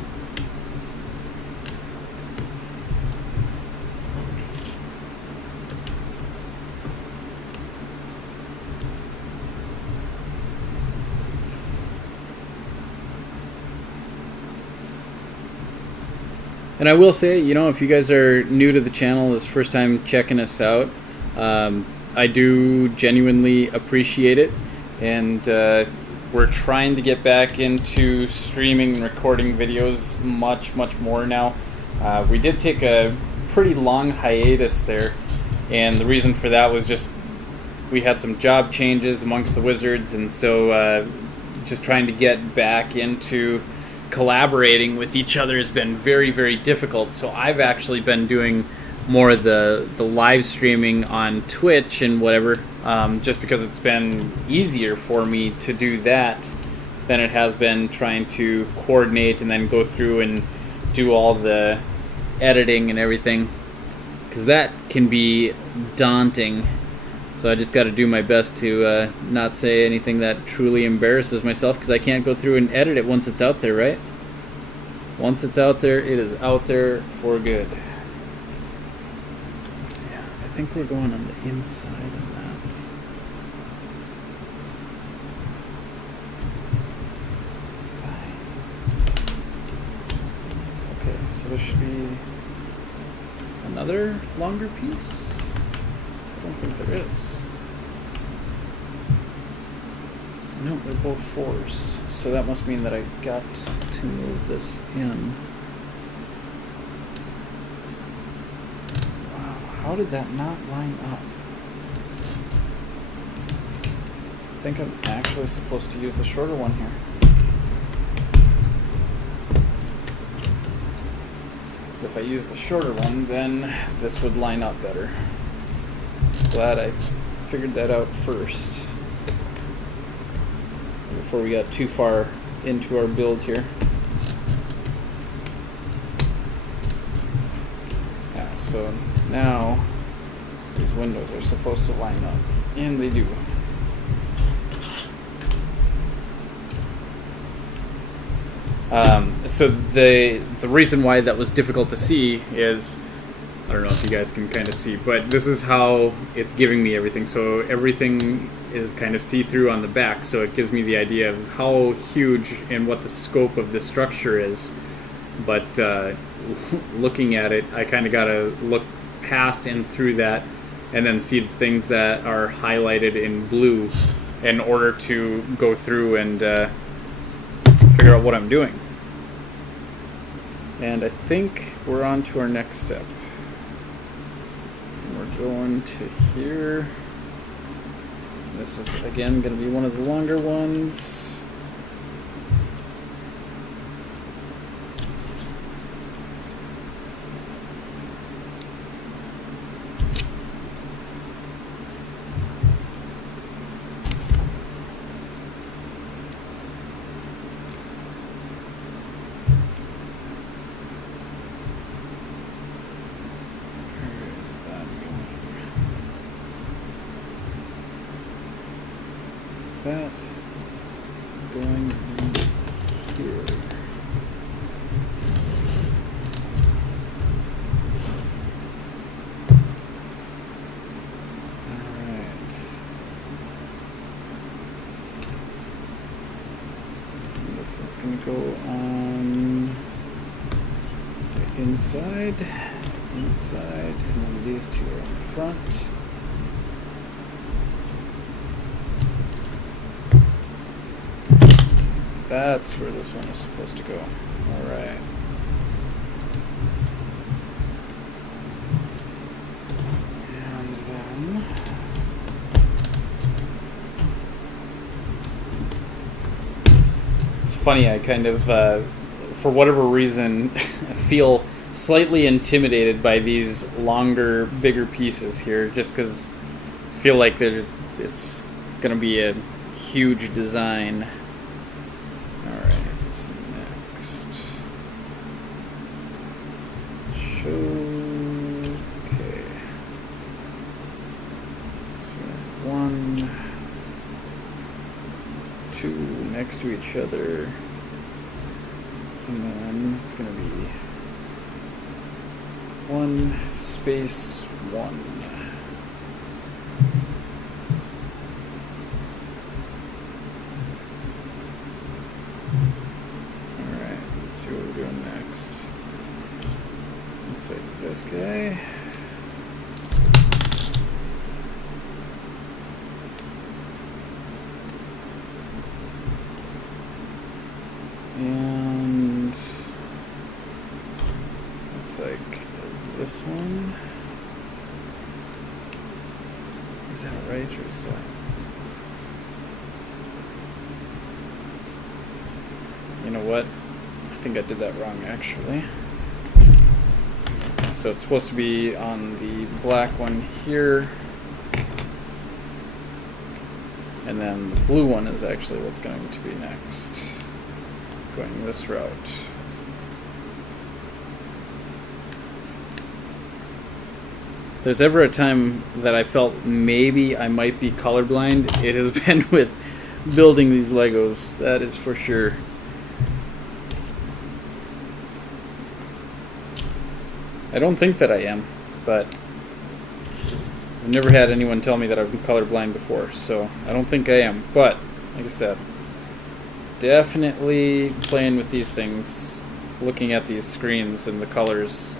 And I will say, you know, if you guys are new to the channel, this is the first time checking us out, I do genuinely appreciate it. And we're trying to get back into streaming and recording videos much more now. We did take a pretty long hiatus there. And the reason for that was just we had some job changes amongst the Wizards. And so just trying to get back into collaborating with each other has been very difficult. So I've actually been doing more of the live streaming on Twitch and whatever, just because it's been easier for me to do that than it has been trying to coordinate and then go through and do all the editing and everything, because that can be daunting. So I just got to do my best to not say anything that truly embarrasses myself, because I can't go through and edit it once it's out there, right? Once it's out there, it is out there for good. Yeah, I think we're going on the inside of that. So there should be another longer piece? I don't think there is. No, they're both 4s. So that must mean that I got to move this in. Wow, how did that not line up? I think I'm actually supposed to use the shorter one here. If I use the shorter one, then this would line up better. Glad I figured that out first before we got too far into our build here. Yeah, so now these windows are supposed to line up, and they do. So the reason why that was difficult to see is, I don't know if you guys can kind of see, but this is how it's giving me everything. So everything is kind of see-through on the back, so it gives me the idea of how huge and what the scope of this structure is. But looking at it, I kind of got to look past and through that and then see the things that are highlighted in blue in order to go through and figure out what I'm doing. And I think we're on to our next step. And we're going to here. This is again going to be one of the longer ones. That is going in here. Alright. This is going to go on the inside, and then these two are on the front. That's where this one is supposed to go. Alright. And then it's funny, I kind of, for whatever reason, feel slightly intimidated by these longer, bigger pieces here, just because I feel like it's going to be a huge design. Okay. So 1, 2 next to each other, and then it's going to be 1 space 1. Alright, let's see what we're doing next. Let's say this guy. And looks like this one. Is that right, or is that? You know what? I think I did that wrong, actually. So it's supposed to be on the black one here, and then the blue one is actually what's going to be next, going this route. If there's ever a time that I felt maybe I might be colorblind, it has been with building these Legos, that is for sure. I don't think that I am, but I've never had anyone tell me that I've been colorblind before, so I don't think I am. But, like I said, definitely playing with these things looking at these screens and the colors.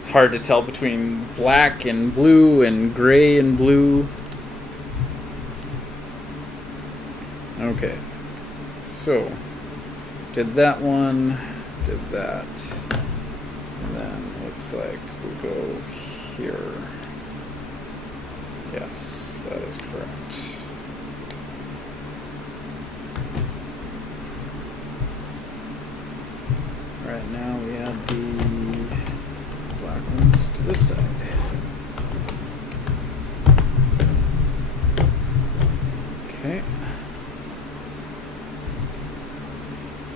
It's hard to tell between black and blue and gray and blue. Okay, so did that one, did that, and then looks like we'll go here. Yes, that is correct. Right now we add the black ones to this side. Okay.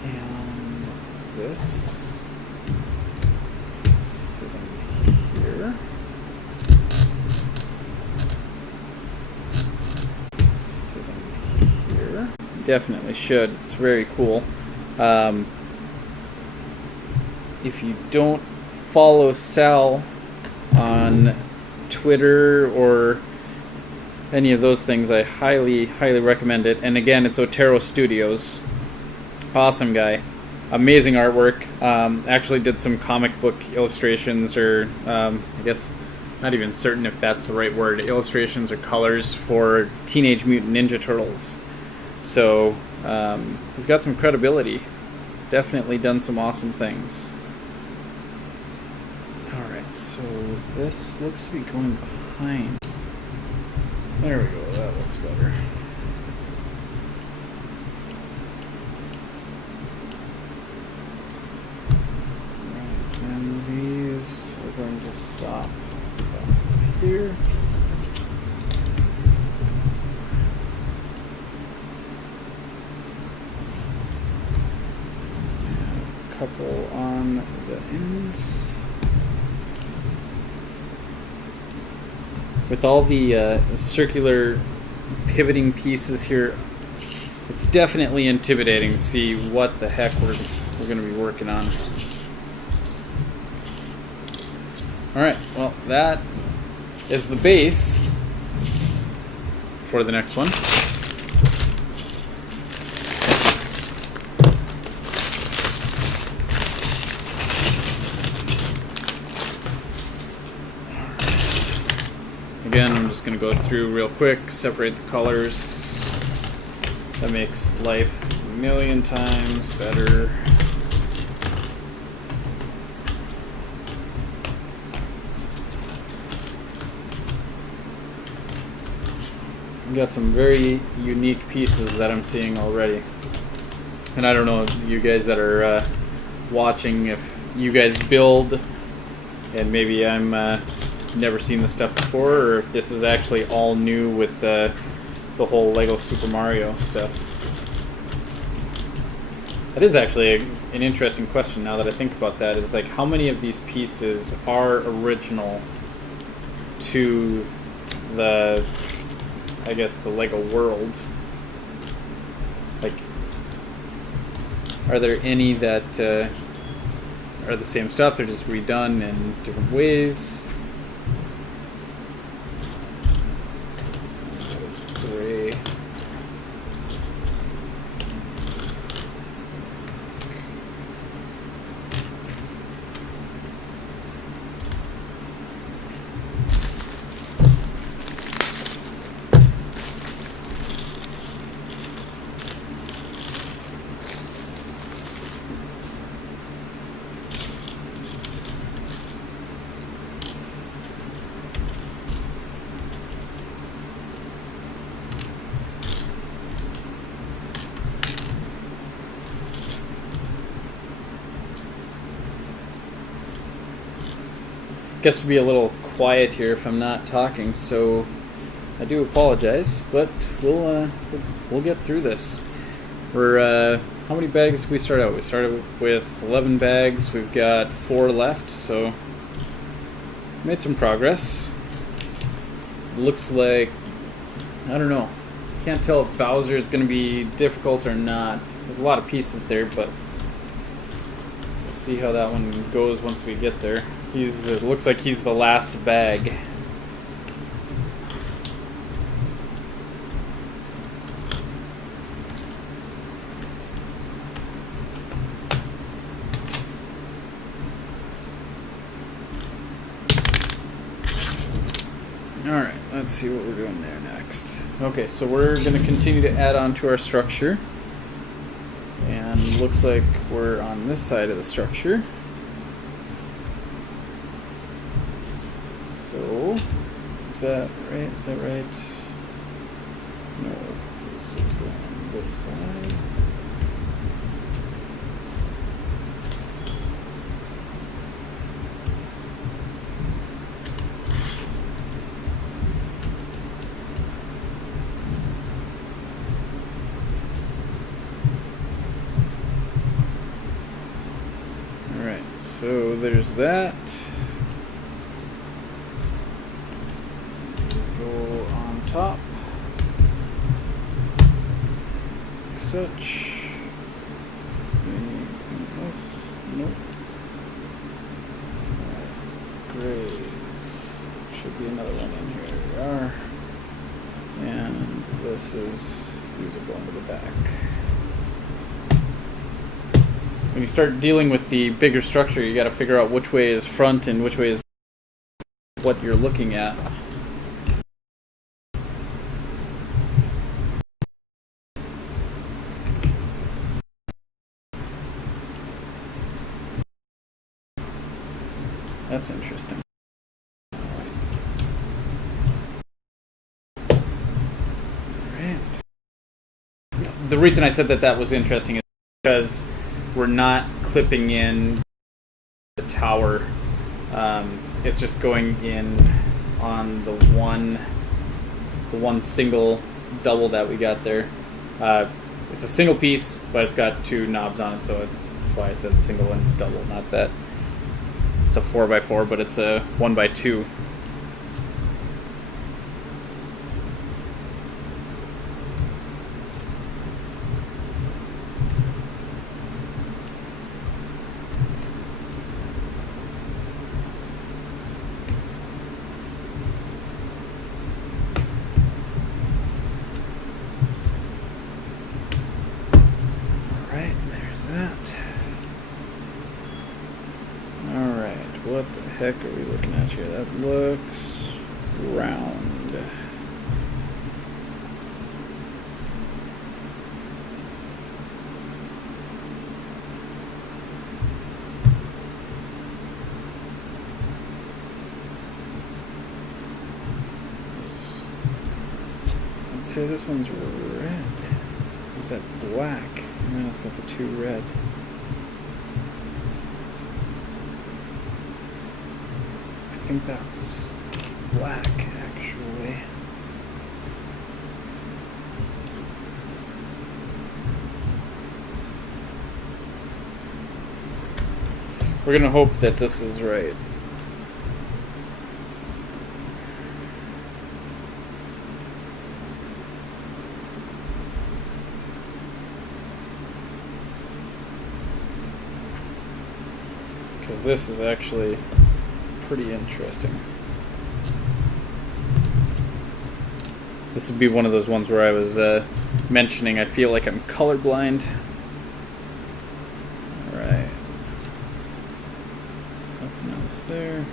And this sitting here. Sitting here. Definitely should. It's very cool. If you don't follow Sal on Twitter or any of those things, I highly recommend it. And again, it's Otero Studios. Awesome guy. Amazing artwork. Actually did some comic book illustrations, or I guess not even certain if that's the right word, illustrations or colors for Teenage Mutant Ninja Turtles. So he's got some credibility. He's definitely done some awesome things. Alright, so this looks to be going behind. There we go, that looks better. Right, and these are going to stop here. A couple on the ends. With all the circular pivoting pieces here, it's definitely intimidating to see what the heck we're going to be working on. Alright, well, that is the base for the next one. Again, I'm just going to go through real quick, separate the colors. That makes life a million times better. We've got some very unique pieces that I'm seeing already. And I don't know, you guys that are watching, if you guys build, and maybe I'm never seen this stuff before, or if this is actually all new with the whole Lego Super Mario stuff. That is actually an interesting question now that I think about that, is like how many of these pieces are original to the, I guess, the Lego world. Like, are there any that are the same stuff, they're just redone in different ways? Gray. Guess to be a little quiet here if I'm not talking, so I do apologize, but we'll get through this. We're how many bags did we start out? We started with 11 bags. We've got 4 left, so made some progress. Looks like, I don't know. Can't tell if Bowser is going to be difficult or not. There's a lot of pieces there, but we'll see how that one goes once we get there. It looks like he's the last bag. Alright, let's see what we're doing there next. Okay, so we're going to continue to add on to our structure. And looks like we're on this side of the structure. So, is that right? Is that right? No, this is going on this side. Alright, so there's that. Let's go on top. Like such. Anything else? Nope. Alright, grays. Should be another one in here. There we are. And this is, these are going to the back. When you start dealing with the bigger structure, you got to figure out which way is front and which way is what you're looking at. That's interesting. Alright. The reason I said that was interesting is because we're not clipping in the tower. It's just going in on the one single double that we got there. It's a single piece, but it's got two knobs on it, so that's why I said single and double, not that it's a 4x4, but it's a 1x2. What the heck are we looking at here? That looks round. Let's say this one's red. Is that black? And then it's got the two red. I think that's black, actually. We're gonna hope that this is right. Because this is actually pretty interesting. This would be one of those ones where I was mentioning I feel like I'm colorblind. Alright. Nothing else there.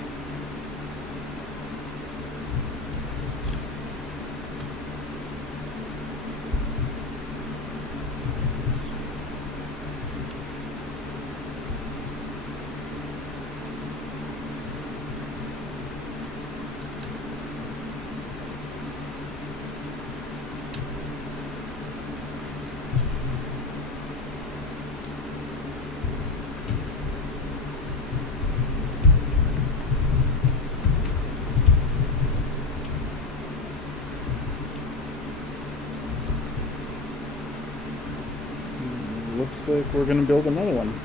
Looks like we're gonna build another one.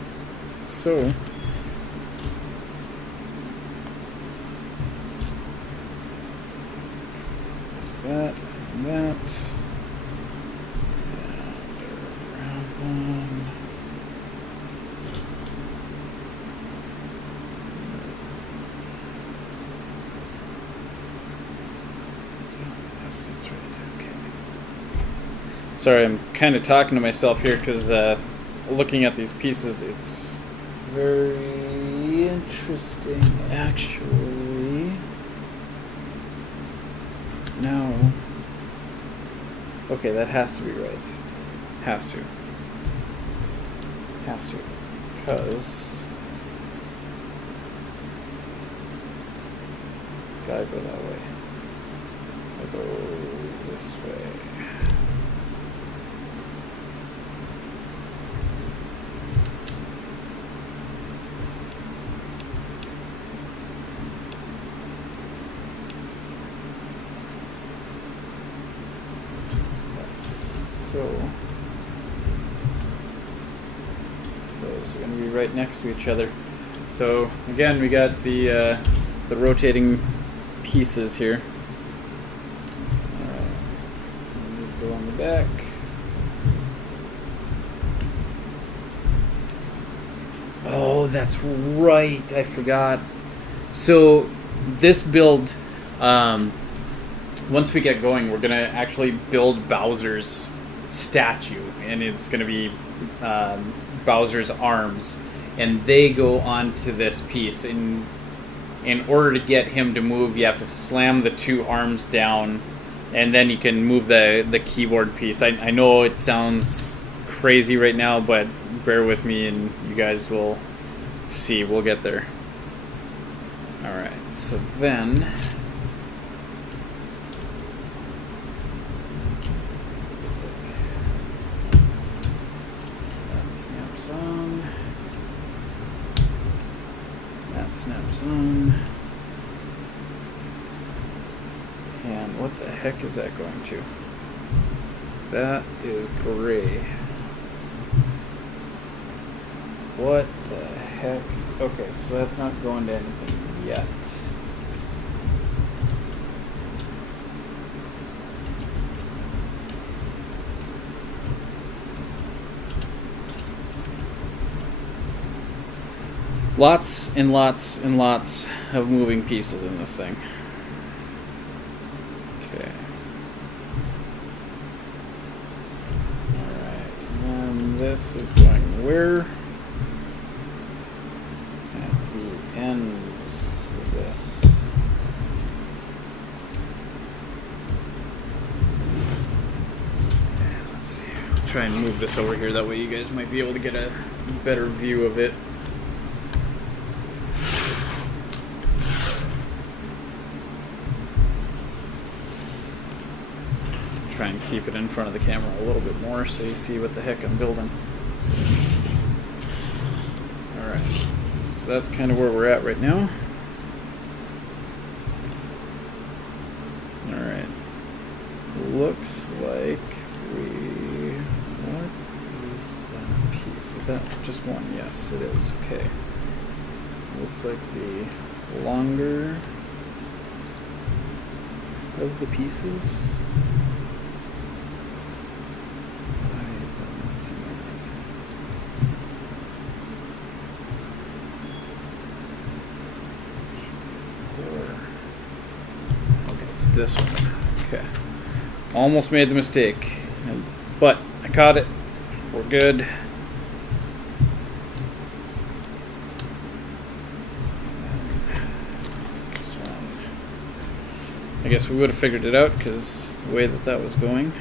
So there's that and that. And a round one. So, yes, that's right. Okay. Sorry, I'm kind of talking to myself here because looking at these pieces, it's very interesting, actually. No. Okay, that has to be right. Has to. Has to. Because it's gotta go that way. I'll go this way. So those are going to be right next to each other. So again, we got the rotating pieces here. All right, these go on the back. Oh, that's right. I forgot. So this build. Once we get going, we're gonna actually build Bowser's statue, and it's gonna be Bowser's arms, and they go onto this piece. In order to get him to move, you have to slam the two arms down, and then you can move the keyboard piece. I know it sounds crazy right now, but bear with me, and you guys will see. We'll get there. All right, so then. On. That snaps on. And what the heck is that going to? That is gray. What the heck? Okay, so that's not going to anything yet. Lots and lots and lots of moving pieces in this thing. Okay. Alright, and this is going where? At the ends of this. Yeah, let's see. I'll try and move this over here, that way you guys might be able to get a better view of it. Try and keep it in front of the camera a little bit more so you see what the heck I'm building. Alright, so that's kind of where we're at right now. Alright, looks like what is that piece? Is that just one? Yes, it is. Okay. Looks like the longer of the pieces. This one. Okay. Almost made the mistake, but I caught it. We're good. This one. I guess we would have figured it out because the way that was going.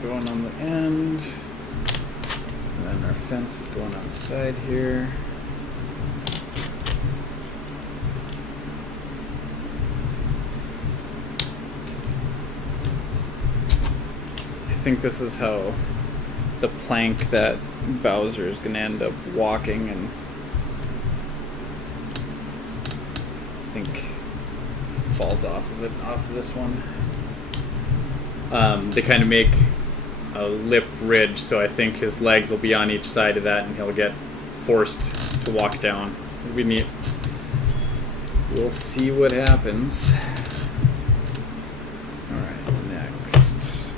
Going on the end, and then our fence is going on the side here. think this is how the plank that Bowser is going to end up walking, and I think falls off of this one. They kind of make a lip ridge, so I think his legs will be on each side of that and he'll get forced to walk down. It'll be neat. We'll see what happens. Alright, next.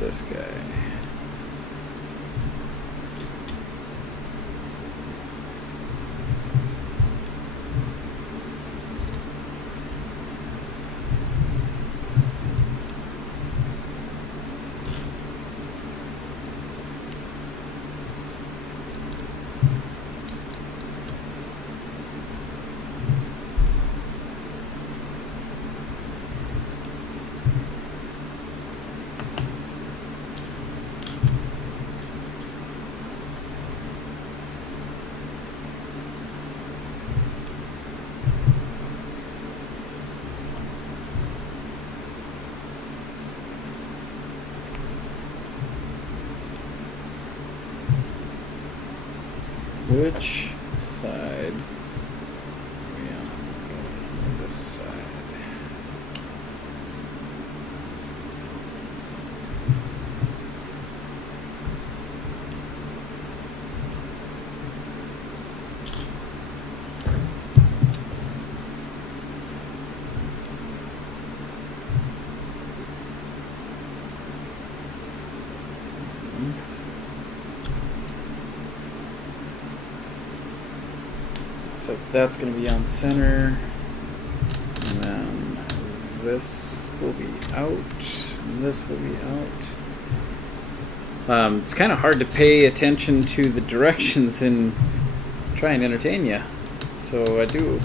This guy. Which side? Yeah, this side. So that's going to be on center, and then this will be out, and this will be out. It's kind of hard to pay attention to the directions and try and entertain you, so I do.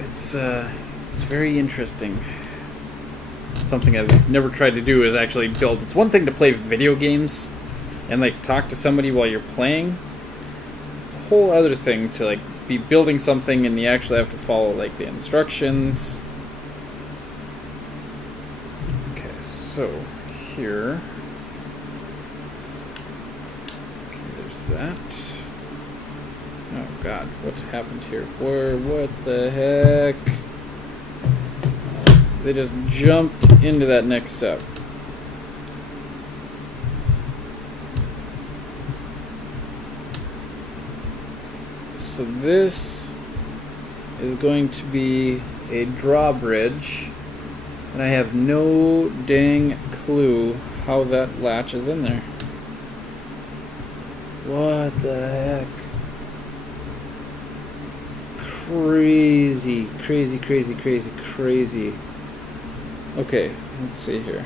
It's very interesting. Something I've never tried to do is actually build. It's one thing to play video games and like talk to somebody while you're playing. It's a whole other thing to like be building something and you actually have to follow like the instructions. Okay, so here. Okay, there's that. Oh god, what happened here? What the heck? They just jumped into that next step. So this is going to be a drawbridge, and I have no dang clue how that latches in there. What the heck? Crazy, crazy, crazy, crazy, crazy. Okay, let's see here.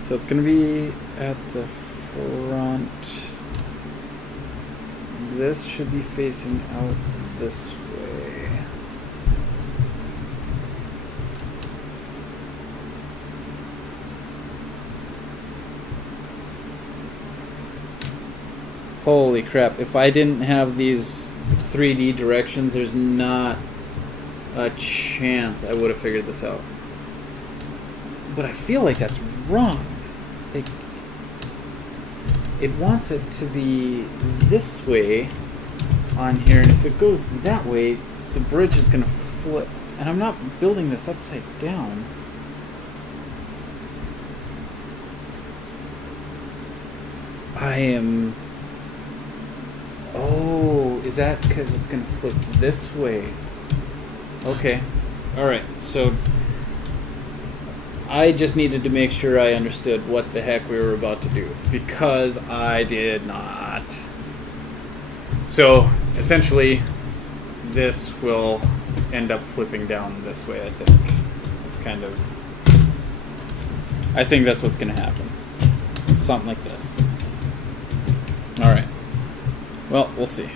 So it's going to be at the front. This should be facing out this way. Holy crap, if I didn't have these 3D directions, there's not a chance I would have figured this out. But I feel like that's wrong. Like, it wants it to be this way on here, and if it goes that way, the bridge is going to flip. And I'm not building this upside down. I am... Oh, is that because it's going to flip this way? Okay. Alright, so I just needed to make sure I understood what the heck we were about to do, because I did not. So, essentially, this will end up flipping down this way, I think. It's kind of... I think that's what's going to happen. Something like this. Alright. Well, we'll see.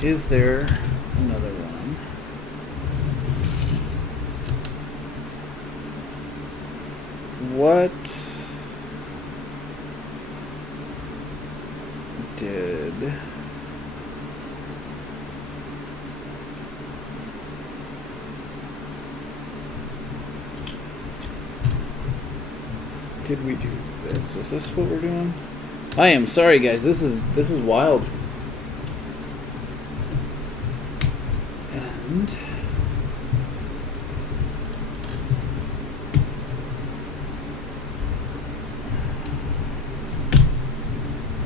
Is there another one? what did we do this? Is this what we're doing? I am sorry, guys. This is wild. And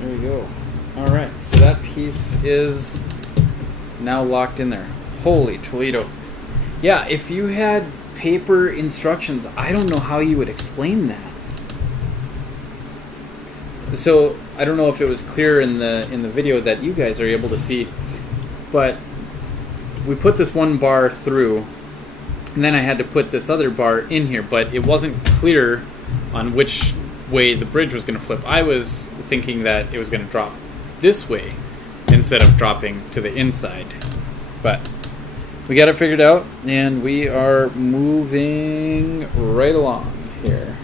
there we go. All right, so that piece is now locked in there. Holy Toledo. Yeah, if you had paper instructions, I don't know how you would explain that. So I don't know if it was clear in the video that you guys are able to see, but we put this one bar through, and then I had to put this other bar in here, but it wasn't clear on which way the bridge was going to flip. I was thinking that it was going to drop this way instead of dropping to the inside, but we got it figured out, and we are moving right along here.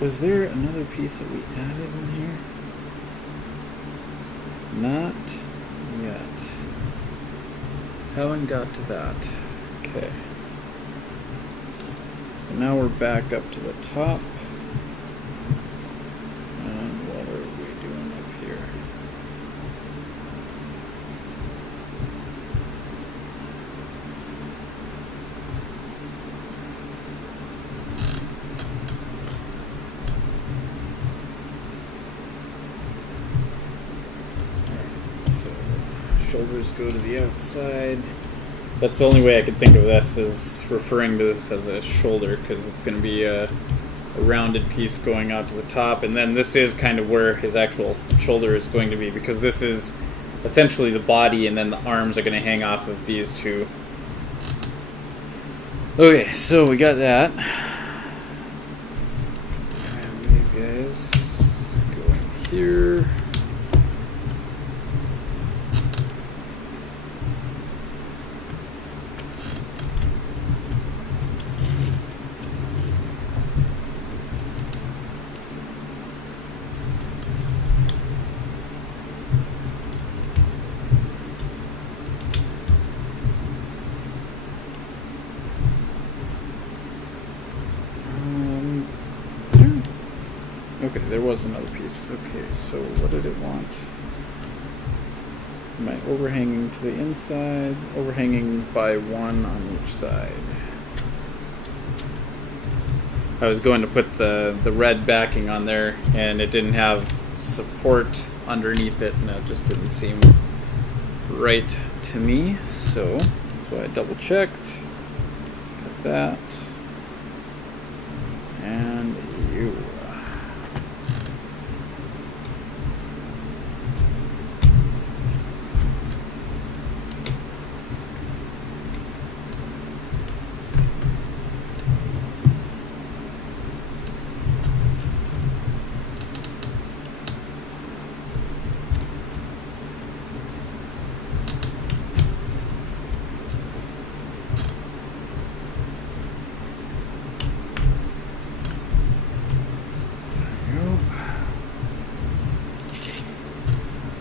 Was there another piece that we added in here? Not yet. Haven't got to that. Okay. So now we're back up to the top. And what are we doing up here? Shoulders go to the outside. That's the only way I could think of this, is referring to this as a shoulder, because it's going to be a rounded piece going out to the top, and then this is kind of where his actual shoulder is going to be, because this is essentially the body, and then the arms are going to hang off of these two. Okay, so we got that. And these guys go in here. Okay, there was another piece. Okay, so what did it want? Am I overhanging to the inside? Overhanging by one on each side. I was going to put the red backing on there, and it didn't have support underneath it, and it just didn't seem right to me. So that's why I double checked. Got that. And you.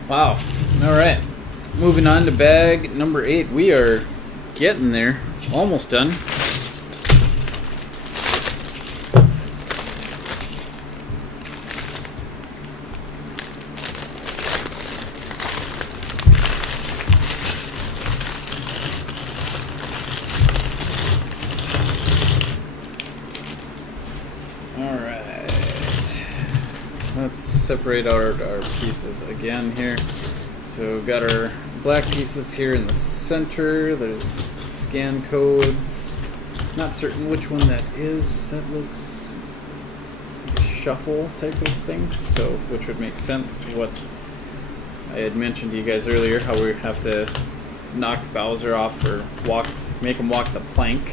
Wow. All right. Moving on to bag number 8. We are getting there. Almost done. Let's separate our pieces again here. So we've got our black pieces here in the center. There's scan codes. Not certain which one that is. That looks like a shuffle type of thing. So, which would make sense to what I had mentioned to you guys earlier, how we have to knock Bowser off or make him walk the plank.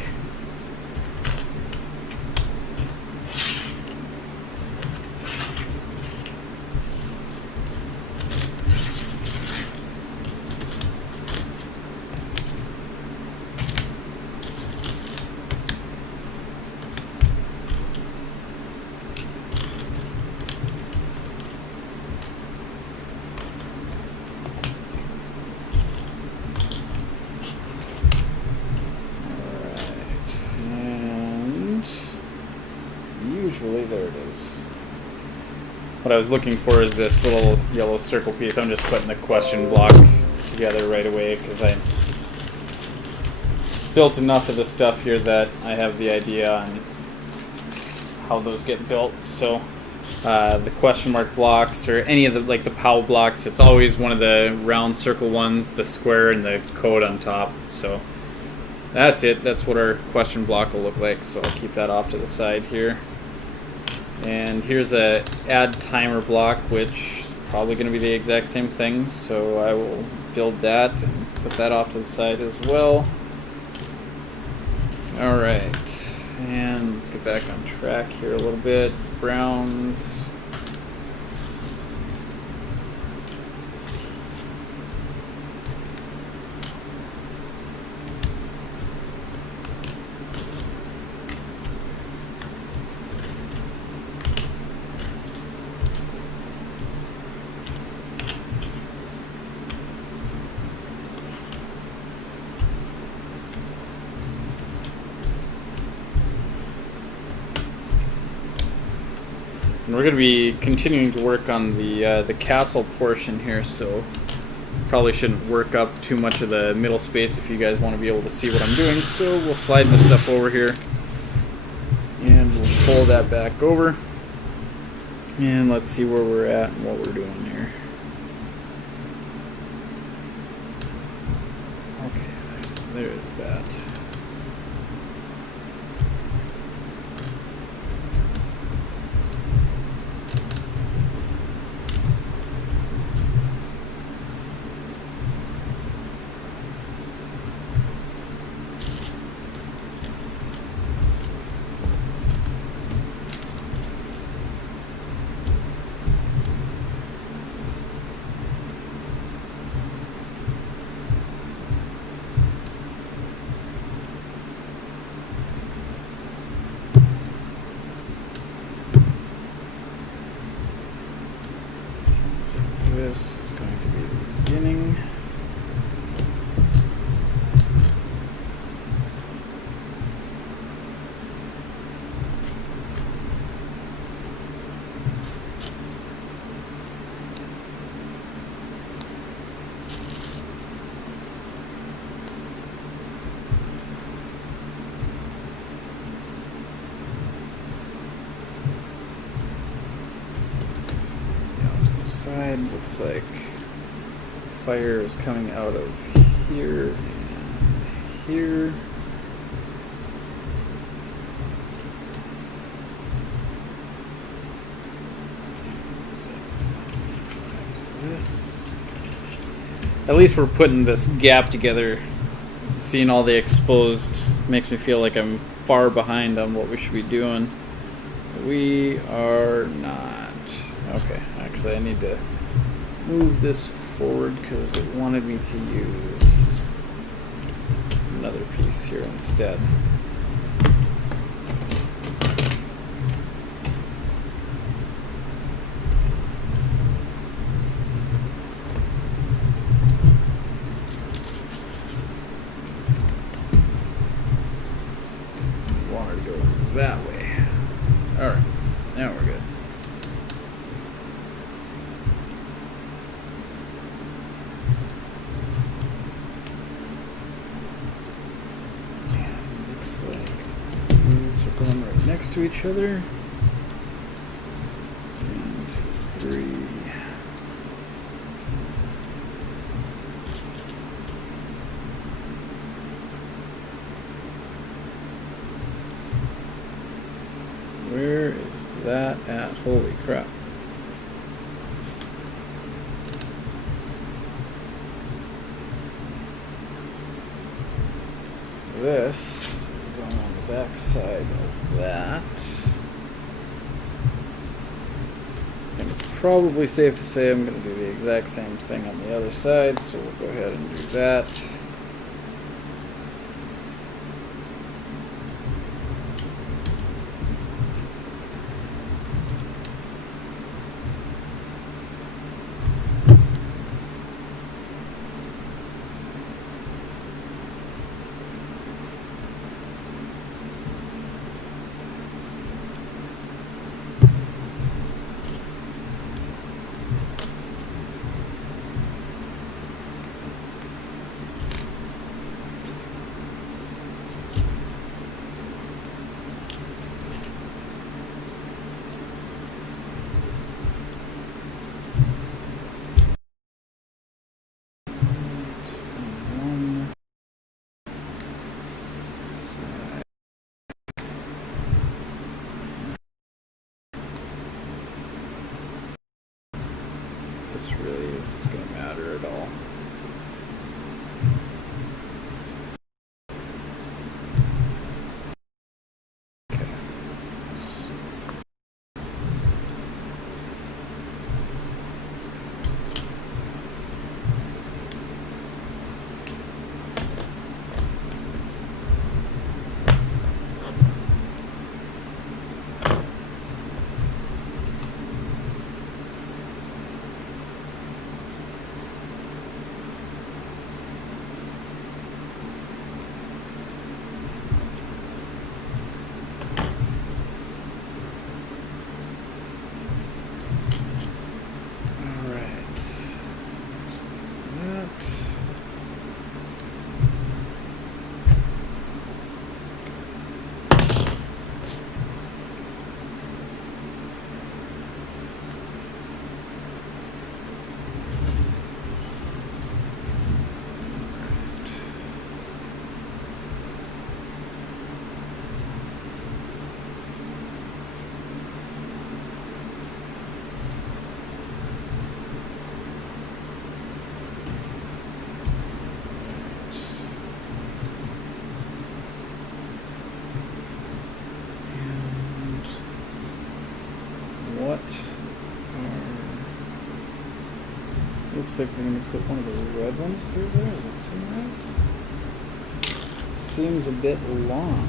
what I was looking for is this little yellow circle piece. I'm just putting the question block together right away because I built enough of the stuff here that I have the idea on how those get built. So the question mark blocks, or any of the like the POW blocks, it's always one of the round circle ones, the square and the code on top. So that's it. That's what our question block will look like. So I'll keep that off to the side here. And here's a add timer block, which is probably going to be the exact same thing. So I will build that and put that off to the side as well. All right, and let's get back on track here a little bit. Browns. And we're going to be continuing to work on the castle portion here, so probably shouldn't work up too much of the middle space if you guys want to be able to see what I'm doing. So we'll slide this stuff over here, and we'll pull that back over, and let's see where we're at and what we're doing here. Okay, so there's that. So this is going to be the beginning. Side looks like fire is coming out of here and here. This. At least we're putting this gap together. Seeing all the exposed makes me feel like I'm far behind on what we should be doing. We are not. Okay, actually I need to move this forward because it wanted me to use another piece here instead. I wanted to go that way. Alright, now we're good. Going right next to each other. And 3. Where is that at? Holy crap. This is going on the back side of that. And it's probably safe to say I'm going to do the exact same thing on the other side, so we'll go ahead and do that. is this going to matter at all? Looks like we're going to put one of the red ones through there. Does that seem right? It seems a bit long.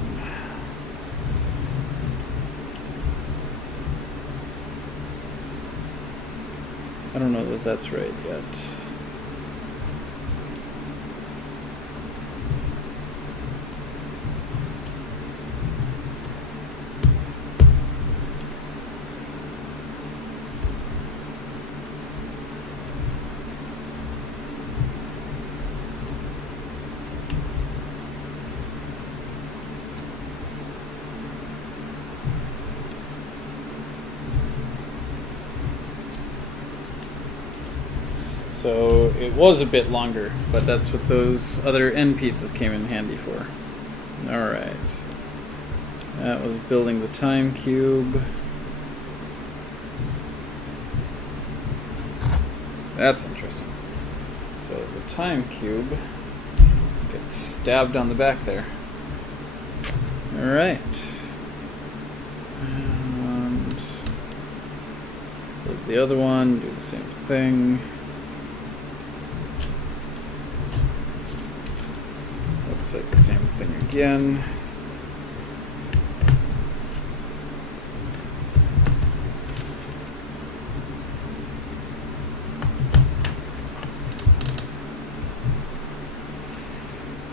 I don't know that that's right yet. So it was a bit longer, but that's what those other end pieces came in handy for. Alright. That was building the time cube. That's interesting. So the time cube gets stabbed on the back there. Alright. And build the other one, do the same thing. Looks like the same thing again.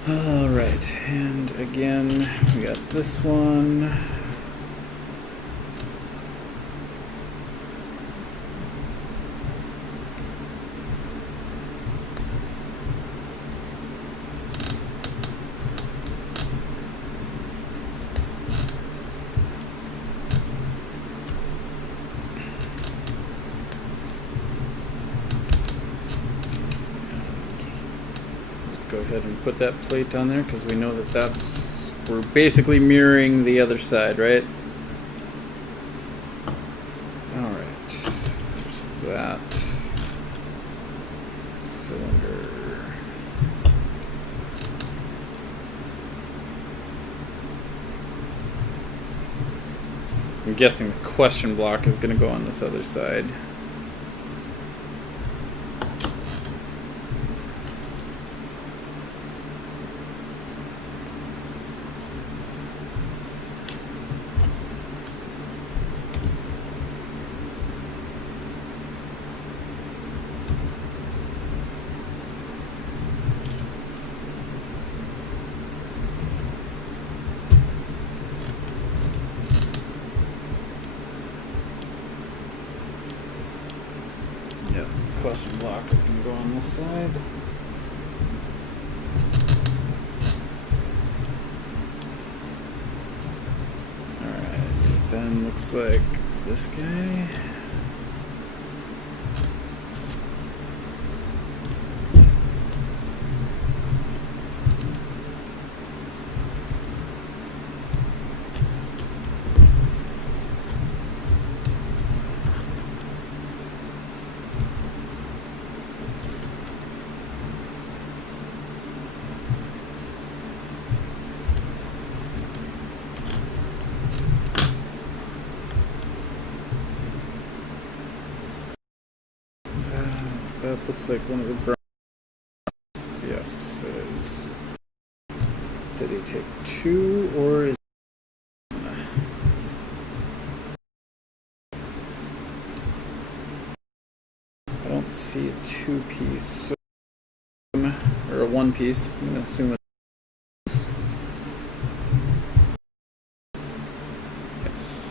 All right, and again, we got this one. Go ahead and put that plate on there because we know that we're basically mirroring the other side, right? Alright, there's that cylinder. I'm guessing the question block is going to go on this other side. Question block is going to go on this side. Alright, then looks like this guy. Looks like one of the bronze. Yes, it is. Did he take 2 or is I don't see a 2-piece or a 1-piece. I'm gonna assume it's yes.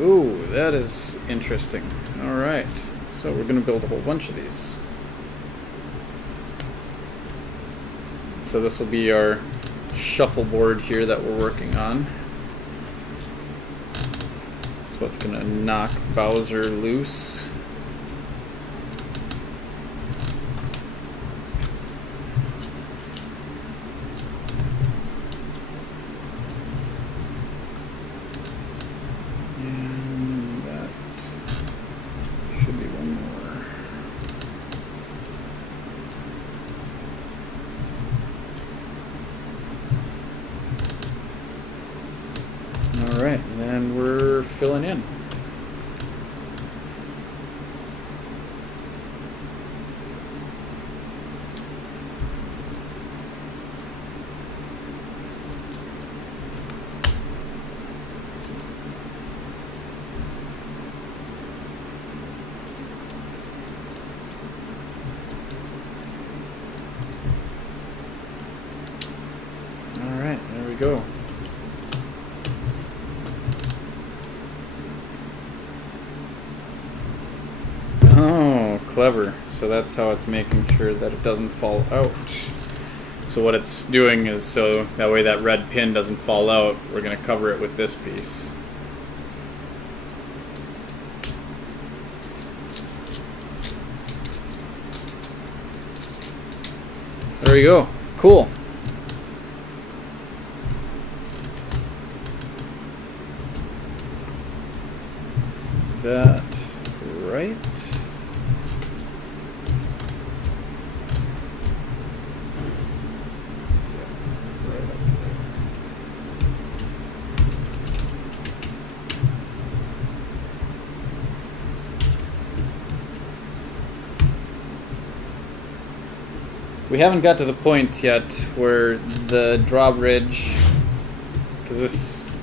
Ooh, that is interesting. Alright, so we're going to build a whole bunch of these. So this will be our shuffleboard here that we're working on. That's what's going to knock Bowser loose. Alright, and then we're filling in. Alright, there we go. Oh, clever. So that's how it's making sure that it doesn't fall out. So what it's doing is, so that way that red pin doesn't fall out, we're going to cover it with this piece. There we go. Cool. Is that right? We haven't got to the point yet where the drawbridge, because this,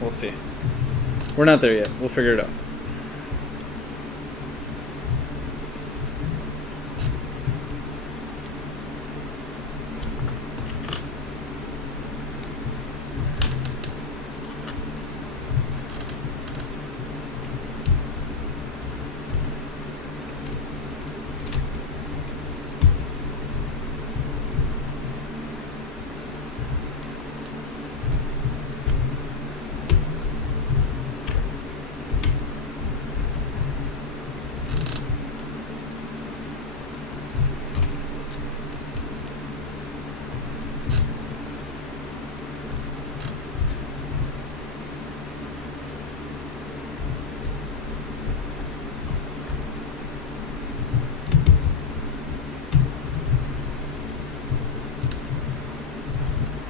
we'll see. We're not there yet. We'll figure it out.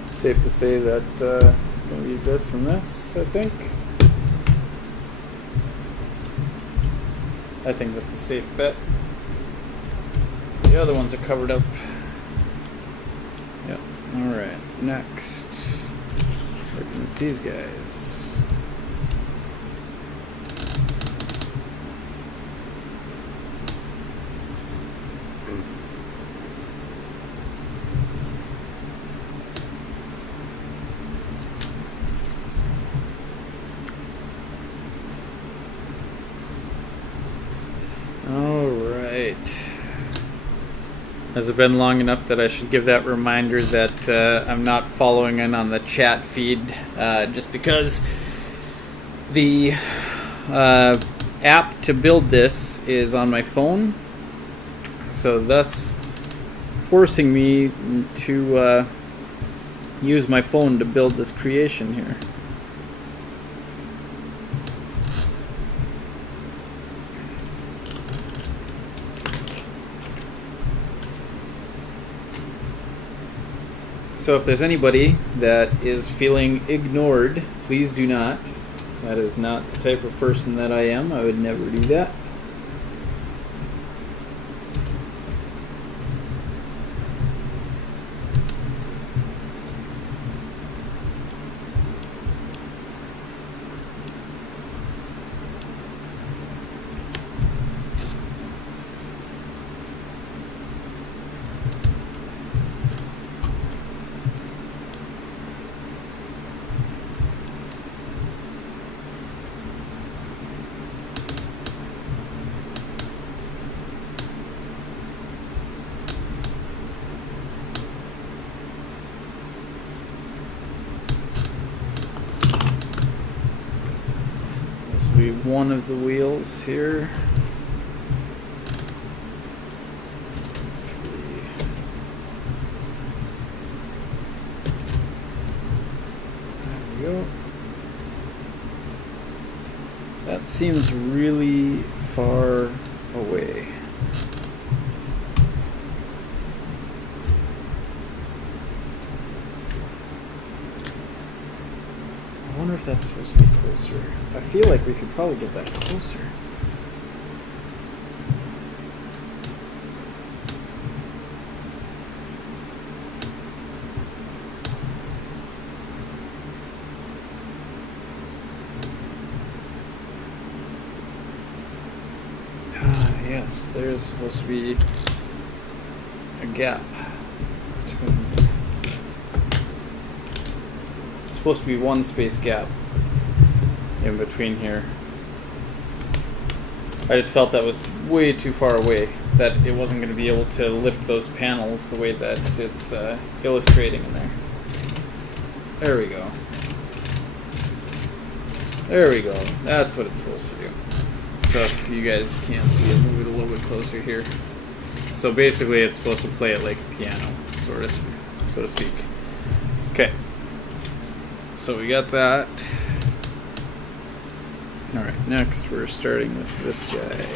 Safe to say that it's going to be this and this, I think. I think that's a safe bet. The other ones are covered up. Yep. Alright, next. Working with these guys. Has it been long enough that I should give that reminder that I'm not following in on the chat feed, just because the app to build this is on my phone, so thus forcing me to use my phone to build this creation here. So if there's anybody that is feeling ignored, please do not. That is not the type of person that I am. I would never do that. This will be one of the wheels here. There we go. That seems really far away. I wonder if that's supposed to be closer. I feel like we could probably get that closer. Ah, yes, there's supposed to be a gap between. Supposed to be one space gap in between here. I just felt that was way too far away, that it wasn't going to be able to lift those panels the way that it's illustrating in there. There we go. There we go. That's what it's supposed to do. So if you guys can't see it, move it a little bit closer here. So basically it's supposed to play it like a piano, so to speak. Okay. So we got that. Alright, next we're starting with this guy.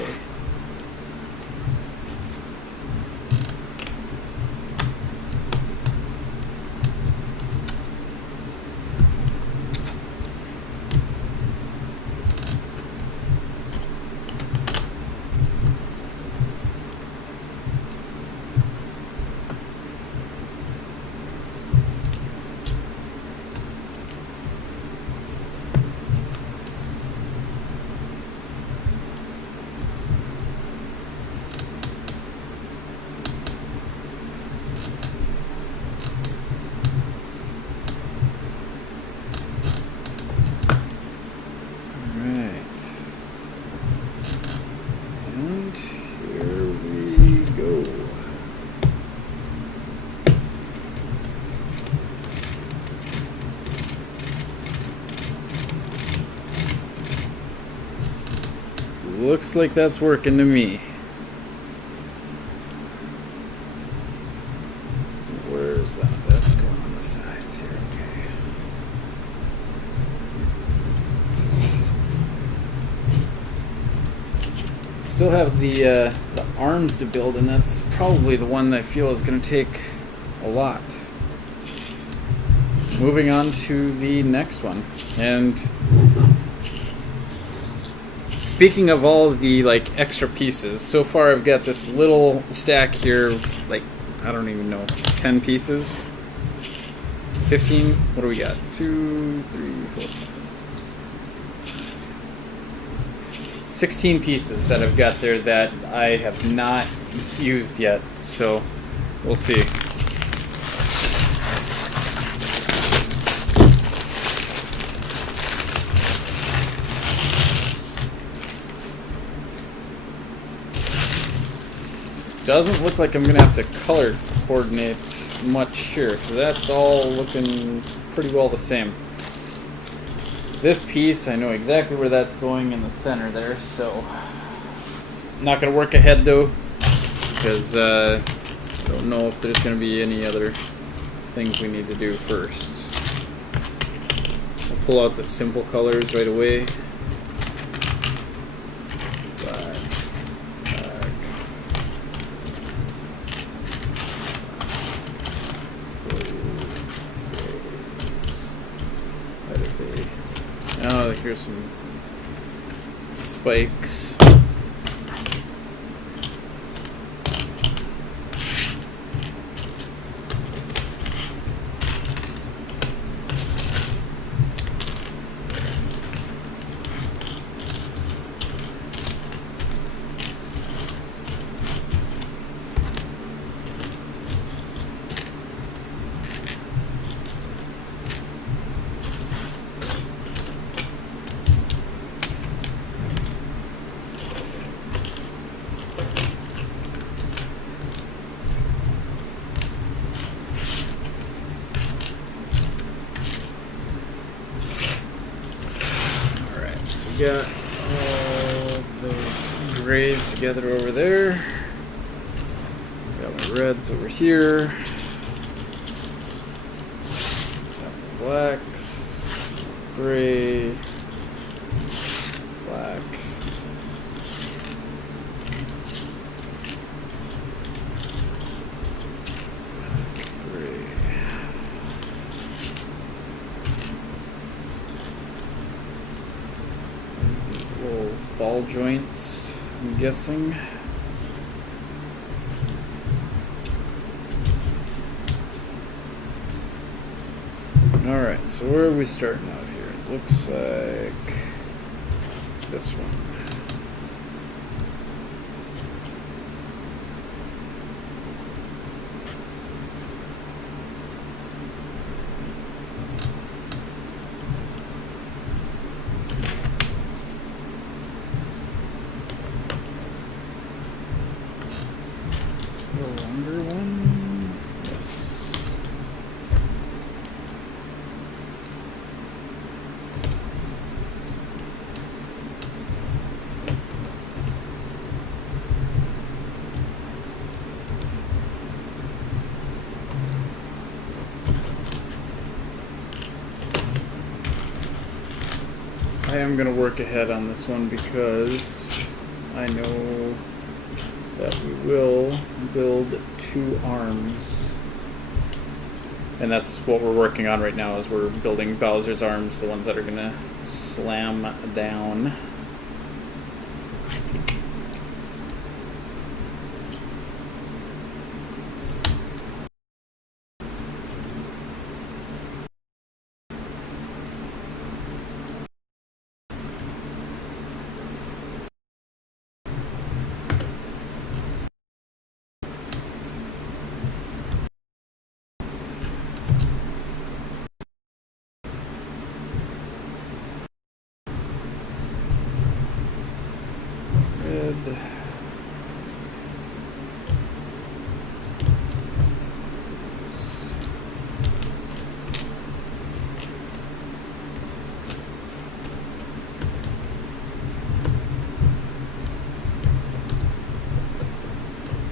Looks like that's working to me. Where's that? That's going on the sides here. Okay. Still have the arms to build, and that's probably the one I feel is going to take a lot. Moving on to the next one, and speaking of all of the extra pieces, so far I've got this little stack here, I don't even know, 10 pieces, 15. What do we got? 2, 3, 4, 5, 6, 16 pieces that I've got there that I have not used yet. So we'll see. Doesn't look like I'm going to have to color coordinate much here, because that's all looking pretty well the same. This piece, I know exactly where that's going in the center there, so I'm not going to work ahead though, because I don't know if there's going to be any other things we need to do first. I'll pull out the simple colors right away. Black, blue, grays. That is a... Oh, here's some spikes. Got all those grays together over there. Got my reds over here. Got the blacks, gray, black. Gray. Little ball joints, I'm guessing. Alright, so where are we starting out here? It looks like this one. The longer one? Yes. I am going to work ahead on this one because I know that we will build 2 arms. And that's what we're working on right now, is we're building Bowser's arms, the ones that are gonna slam down.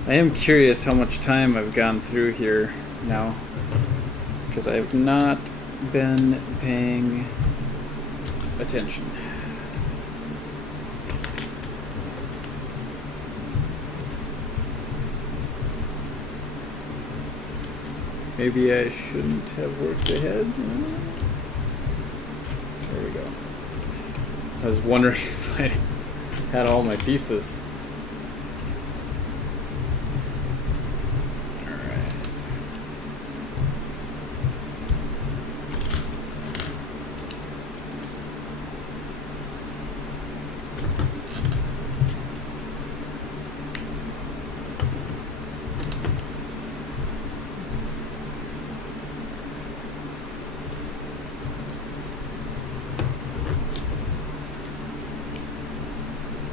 I am curious how much time I've gone through here now, because I have not been paying attention. Maybe I shouldn't have worked ahead. There we go. I was wondering if I had all my pieces.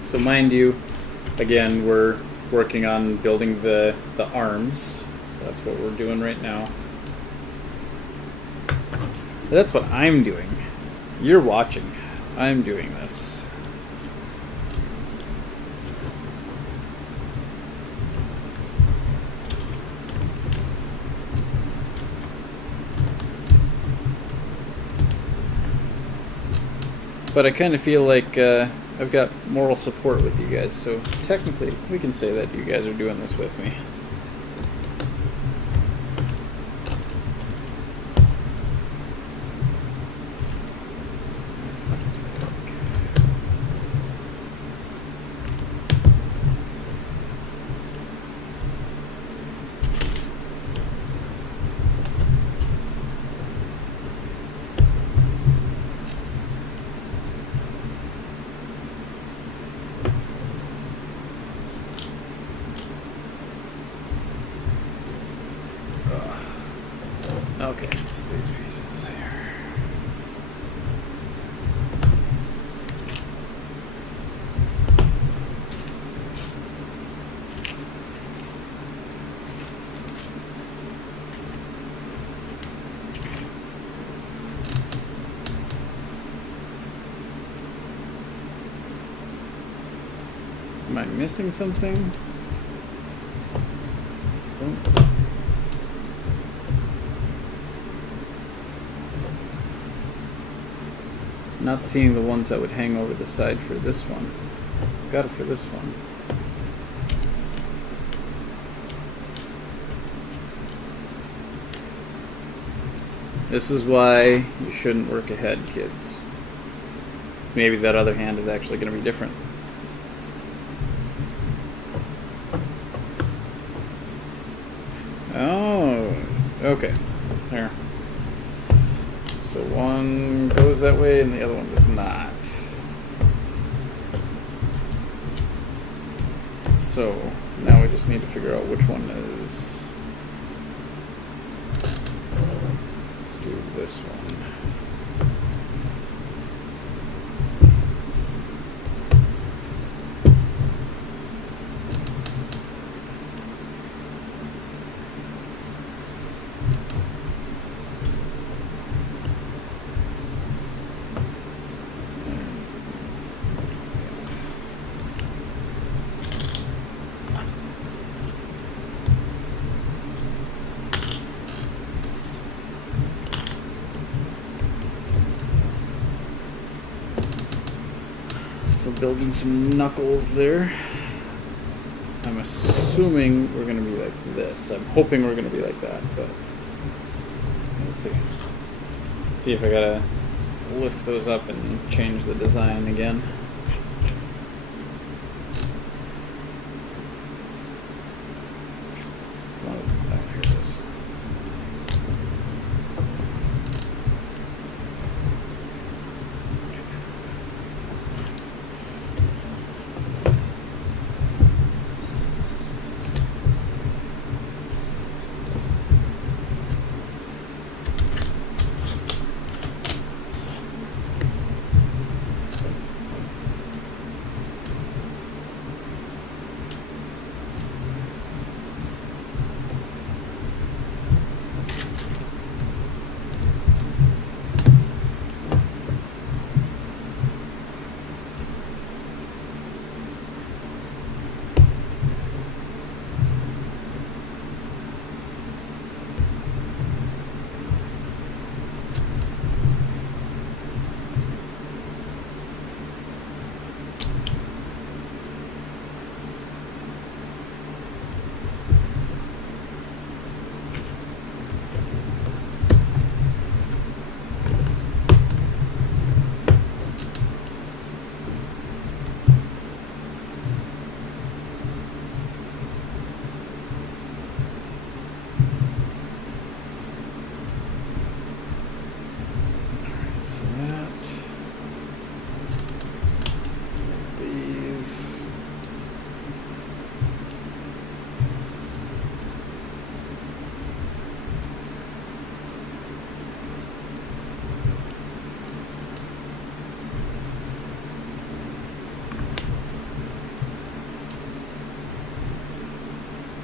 So mind you, again, we're working on building the arms. So that's what we're doing right now. That's what I'm doing. You're watching. I'm doing this. But I kind of feel like I've got moral support with you guys, so technically we can say that you guys are doing this with me. Okay, it's these pieces here. Am I missing something? Oh. Not seeing the ones that would hang over the side for this one. Got it for this one. This is why you shouldn't work ahead, kids. Maybe that other hand is actually going to be different. Oh, okay. There. So one goes that way and the other one does not. So now we just need to figure out which one is. Let's do this one. So building some knuckles there. I'm assuming we're going to be like this. I'm hoping we're going to be like that, but let's see. See if I gotta lift those up and change the design again. Here it is.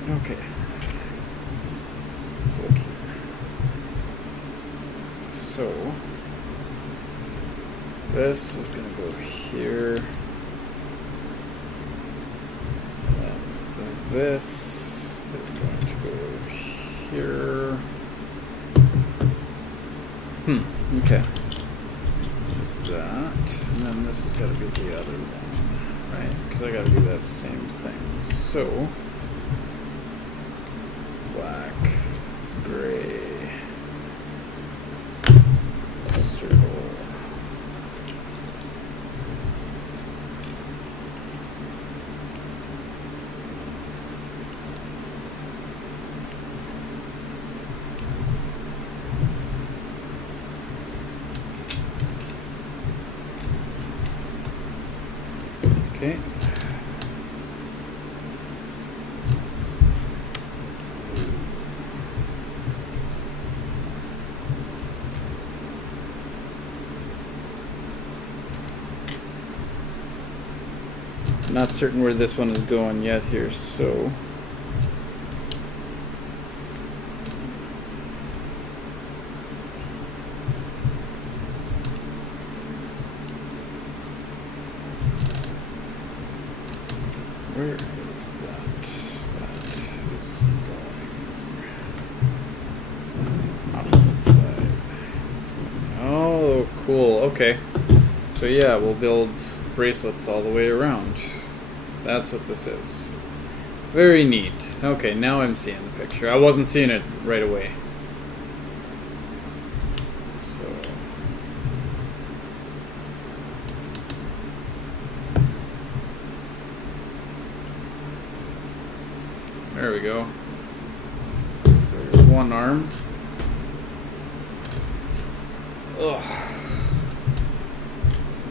Okay. Let's look here. So this is going to go here. And this is going to go here. Okay. So There's that. And then this has got to be the other one, right? Because I got to do that same thing. So, black, gray, circle. Okay. Not certain where this one is going yet here, so where is that? That is going opposite side. It's going, oh, cool. Okay. So yeah, we'll build bracelets all the way around. That's what this is. Very neat. Okay, now I'm seeing the picture. I wasn't seeing it right away. So there we go. So there's one arm. Ugh.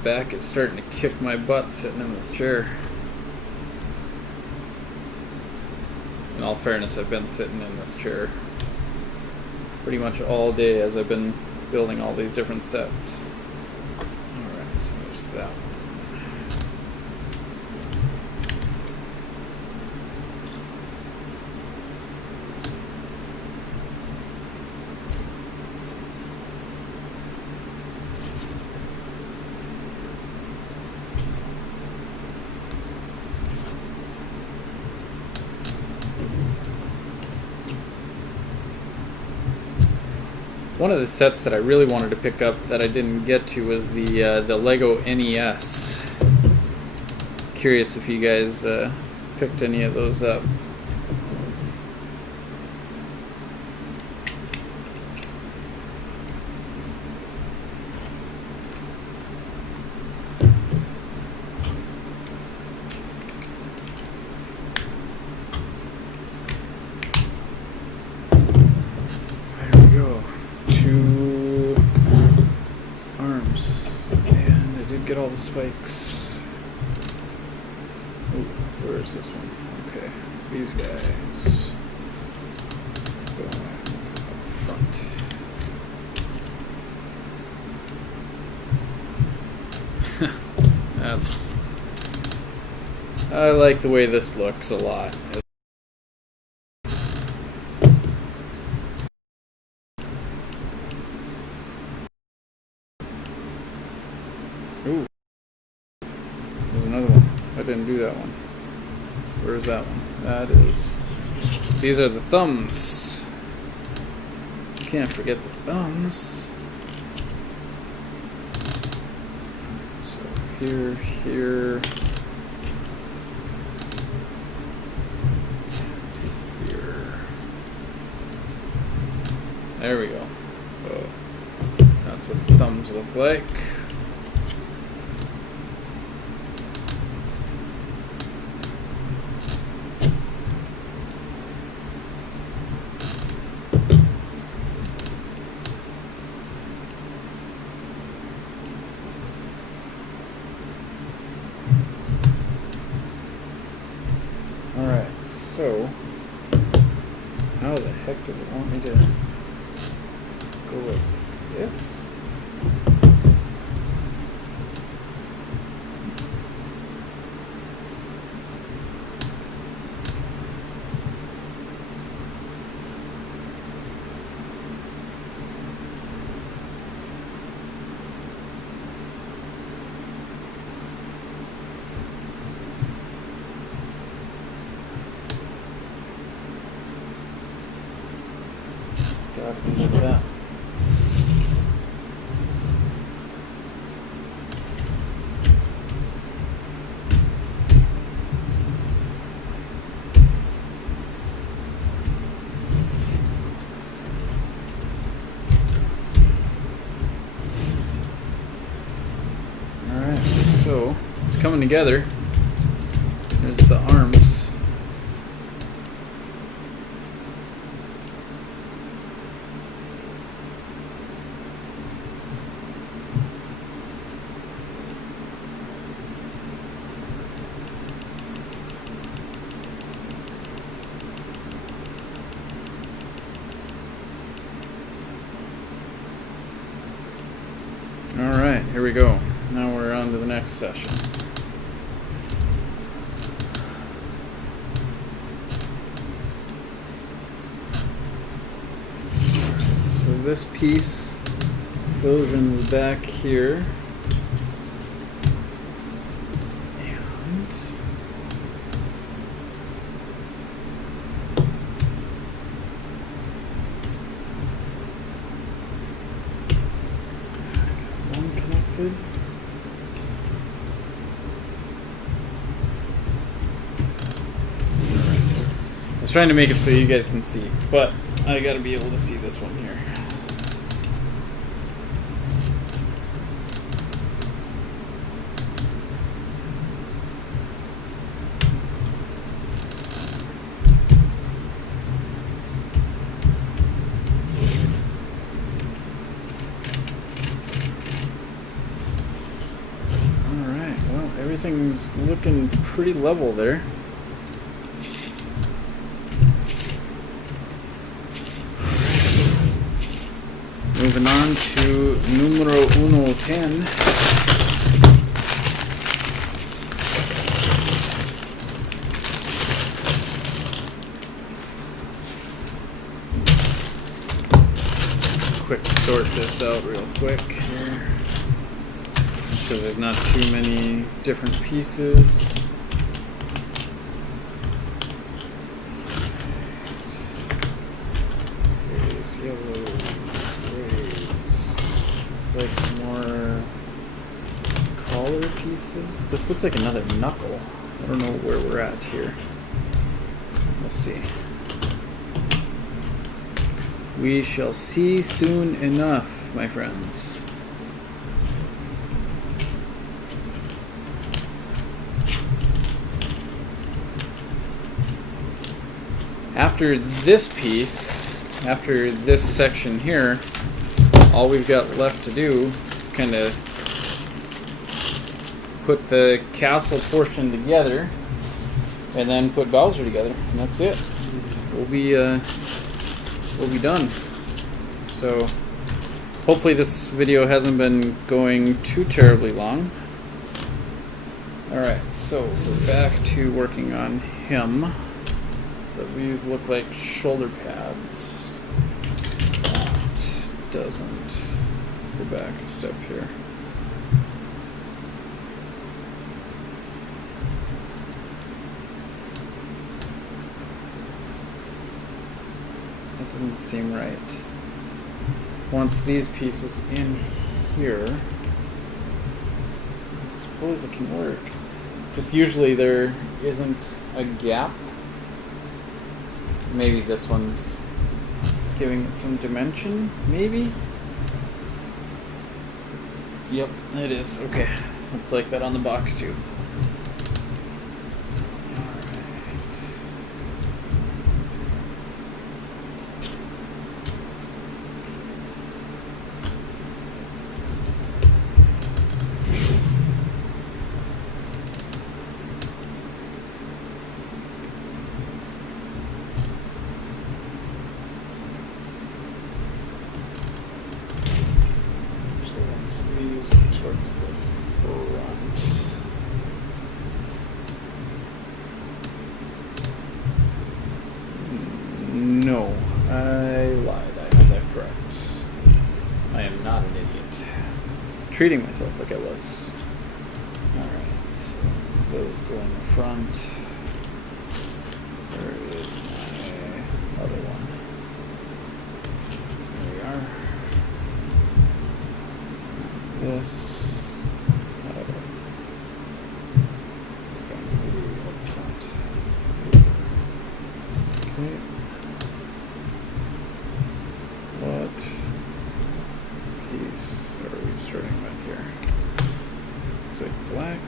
Back is starting to kick my butt sitting in this chair. In all fairness, I've been sitting in this chair pretty much all day as I've been building all these different sets. Alright, so there's that one. One of the sets that I really wanted to pick up that I didn't get to was the Lego NES. Curious if you guys picked any of those up. Spikes. Ooh, where's this one? Okay, these guys going up front. That's. I like the way this looks a lot. Ooh. There's another one. I didn't do that one. Where's that one? That is... These are the thumbs. Can't forget the thumbs. So here, here... here. There we go. So that's what the thumbs look like. So, how the heck does it want me to go like this? Gotta be like that. so it's coming together. There's the arms. Alright, here we go. Now we're on to the next session. So this piece goes in the back here. And one connected. I was trying to make it so you guys can see, but I gotta be able to see this one here. Alright, well, everything's looking pretty level there. Moving on to numero 110. Quick sort this out real quick here. Just because there's not too many different pieces. There's yellow. Like some more collar pieces. This looks like another knuckle. I don't know where we're at here. We'll see. We shall see soon enough, my friends. After this piece, after this section here, all we've got left to do is kind of put the castle portion together and then put Bowser together, and that's it. We'll be done. So hopefully this video hasn't been going too terribly long. Alright, so we're back to working on him. So these look like shoulder pads. That doesn't. Let's go back a step here. That doesn't seem right. Once these pieces in here, I suppose it can work. Just usually there isn't a gap. Maybe this one's giving it some dimension, maybe? Yep, it is. Okay. It's like that on the box too. Towards the front. No, I lied. I had that correct. I am not an idiot. Treating myself like I was. Alright, so those go in the front. Where is my other one? There we are. This is going to be up front. Okay. What piece are we starting with here? Looks like black.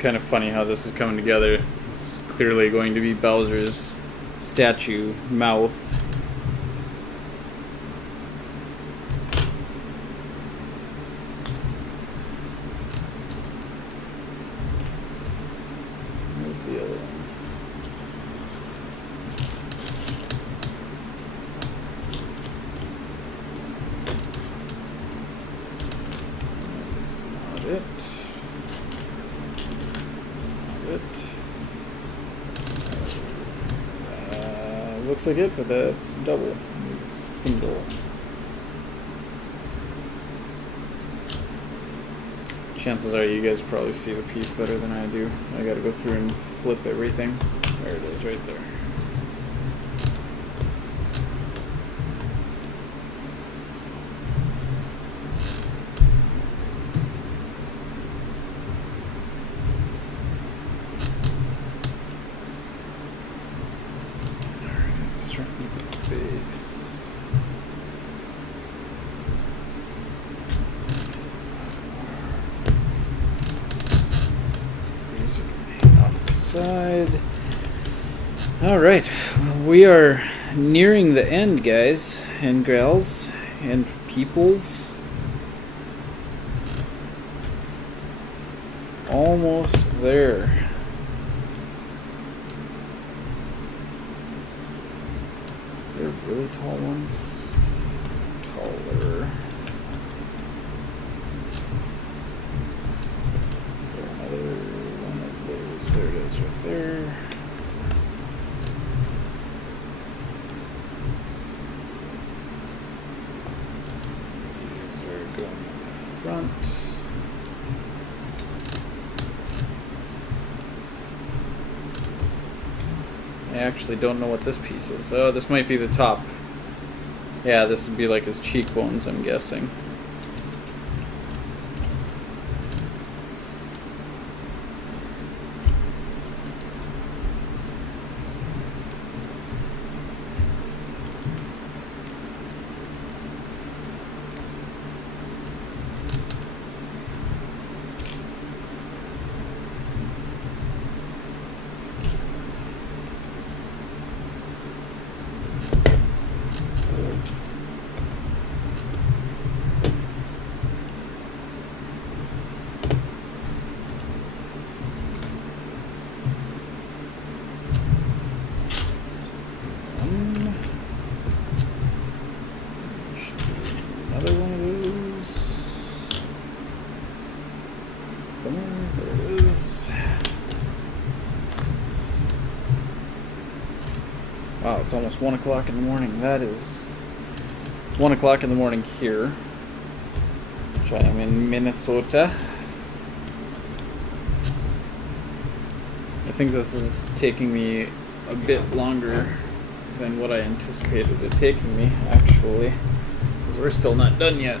Kind of funny how this is coming together. It's clearly going to be Bowser's statue mouth. Where's the other one? That's not it. Looks like it, but that's double. Single. Chances are you guys probably see the piece better than I do. I gotta go through and flip everything. There it is, right there. Side. All right, we are nearing the end, guys and gals and peoples. Almost there. Is there really tall ones? Taller. Is there another? There it is right there. These are going in the front. I actually don't know what this piece is. Oh, this might be the top. Yeah, this would be like his cheekbones, I'm guessing. Wow, it's almost 1 o'clock in the morning. That is 1 o'clock in the morning here, which I am in Minnesota. I think this is taking me a bit longer than what I anticipated it taking me, actually, because we're still not done yet.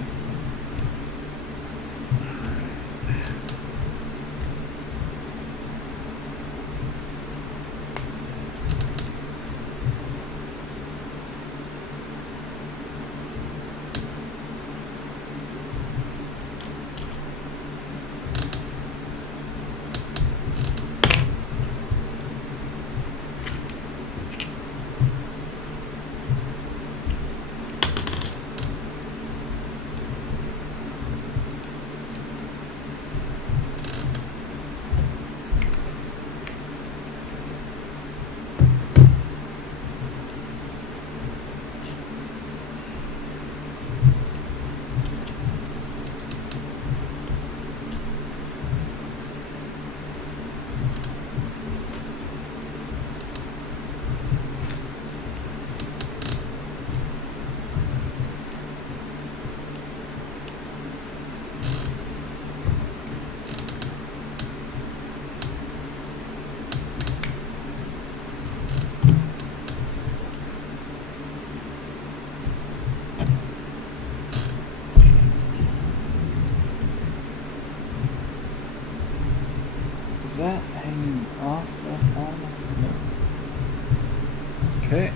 Is that hanging off at all? No. Okay.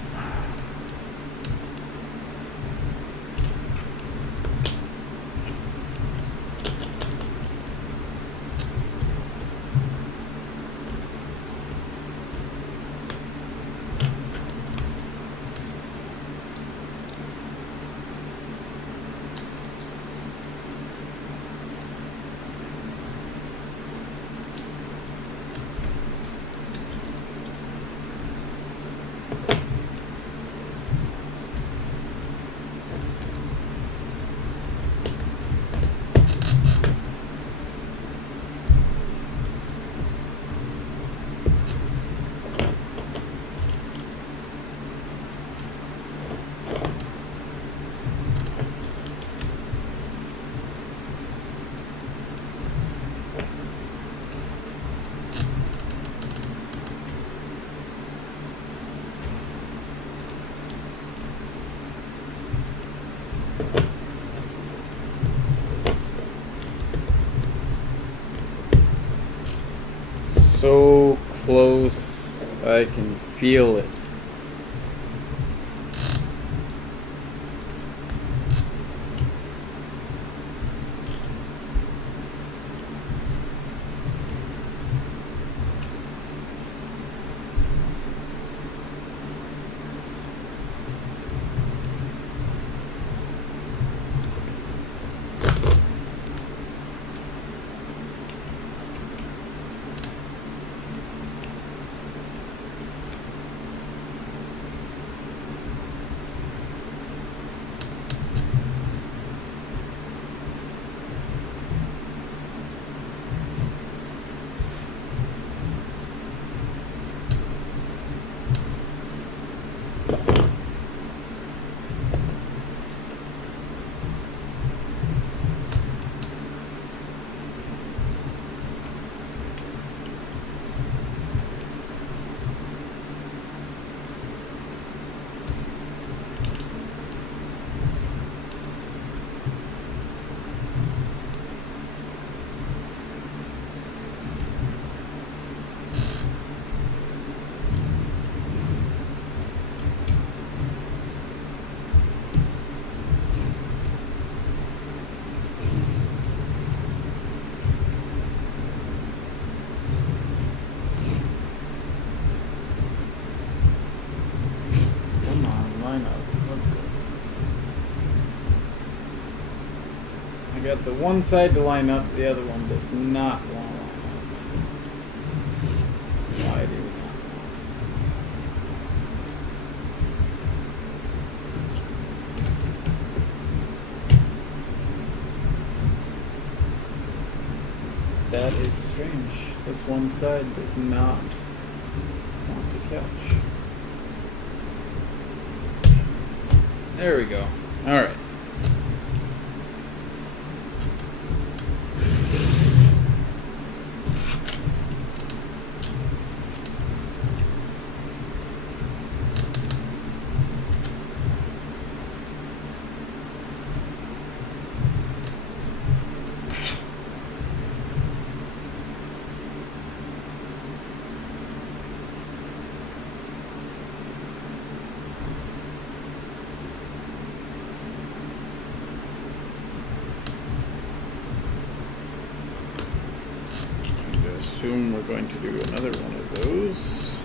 So close, I can feel it. Got the one side to line up, the other one does not want to line up. Why do we not? That is strange. This one side does not want to catch. There we go. Alright. Assume we're going to do another one of those.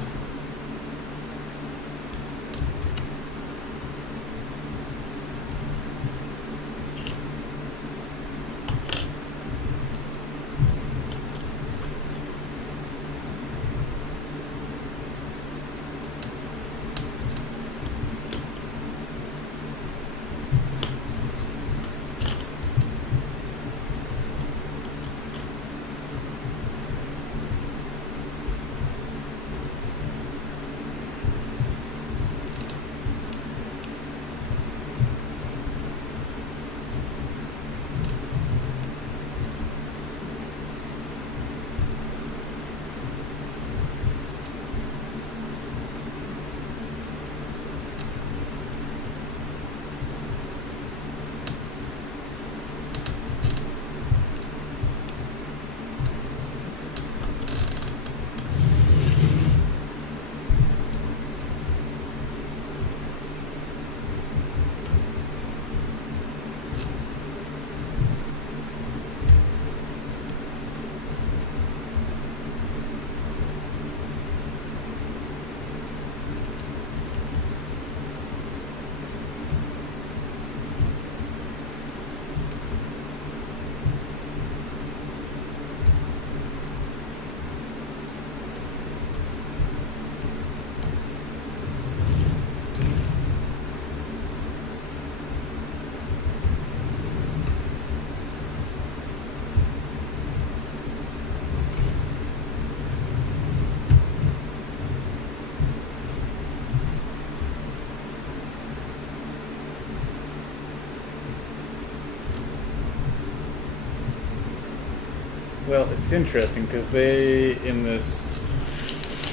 Well, it's interesting because they, in this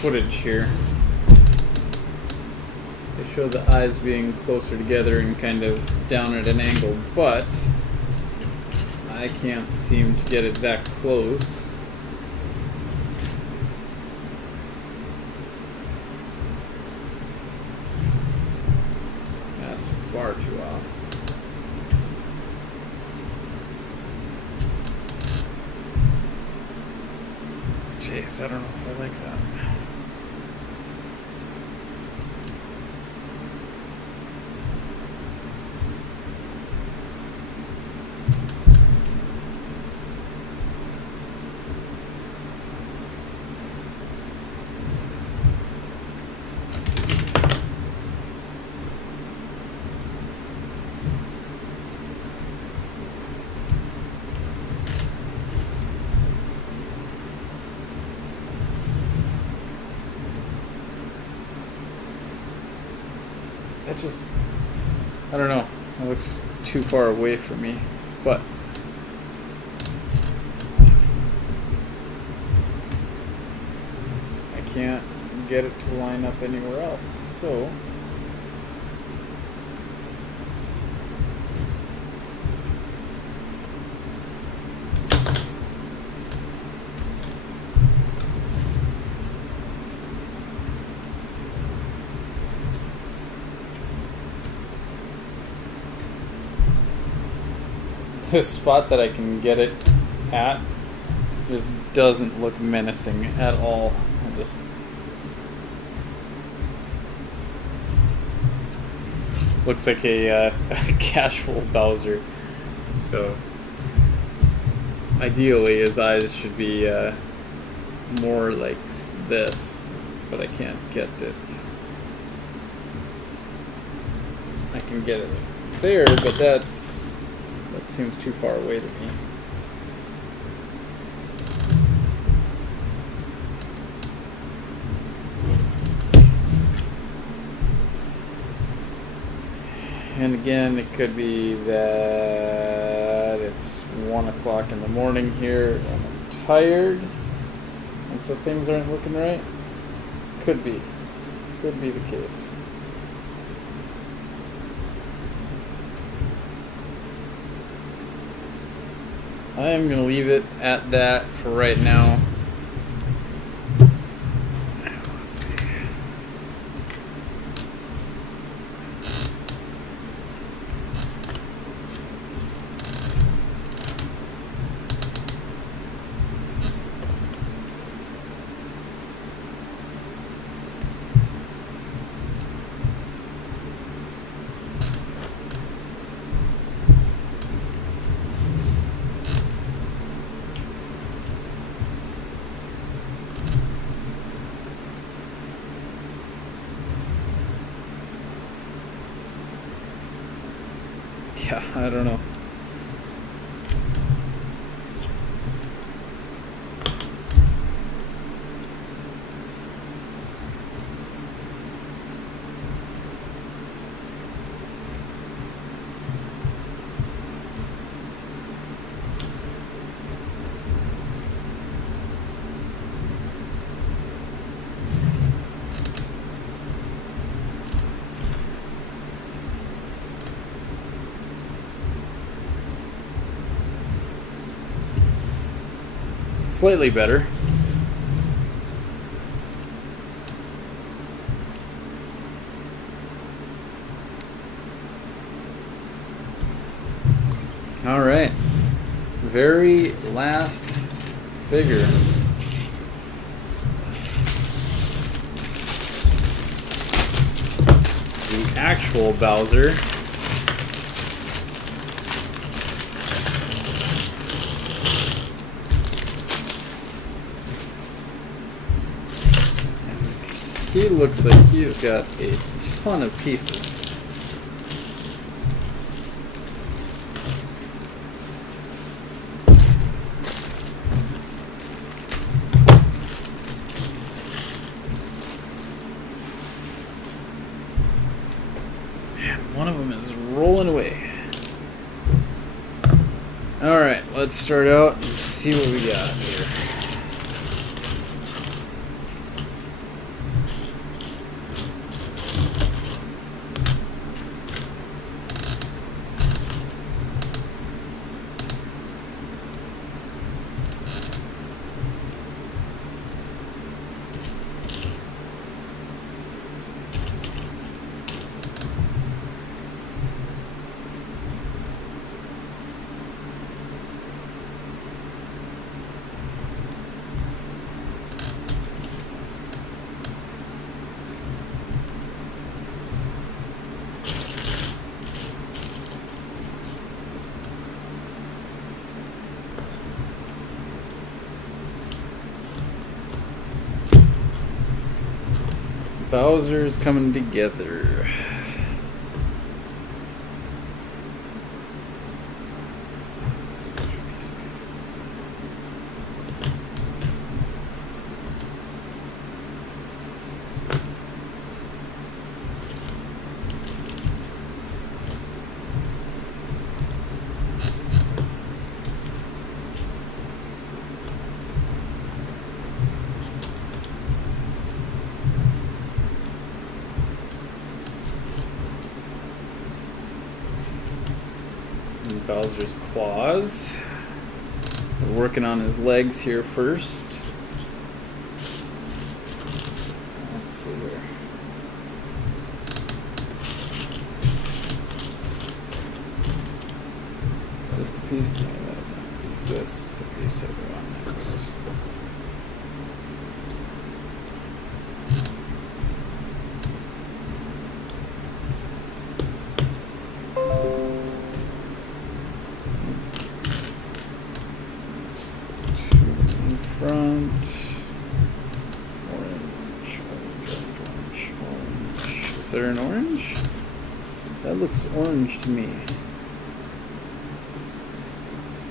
footage here, they show the eyes being closer together and kind of down at an angle, but I can't seem to get it that close. That's far too off. Jeez, I don't know if I like that. That just, I don't know, it looks too far away from me, but I can't get it to line up anywhere else, so the spot that I can get it at just doesn't look menacing at all. I just looks like a casual Bowser. So ideally his eyes should be more like this, but I can't get it. I can get it there, but that seems too far away to me. And again, it could be that it's 1 o'clock in the morning here and I'm tired, and so things aren't looking right. Could be the case. I am going to leave it at that for right now. Let's see. Yeah, I don't know. Slightly better. All right. Very last figure. The actual Bowser. He looks like he's got a ton of pieces. Man, one of them is rolling away. Alright, let's start out and see what we got here. Bowser's coming together. Bowser's claws. So working on his legs here first. Let's see here. Is this the piece? No, that is not the piece. This is the piece that we're on next. Front. Orange. Is there an orange? That looks orange to me.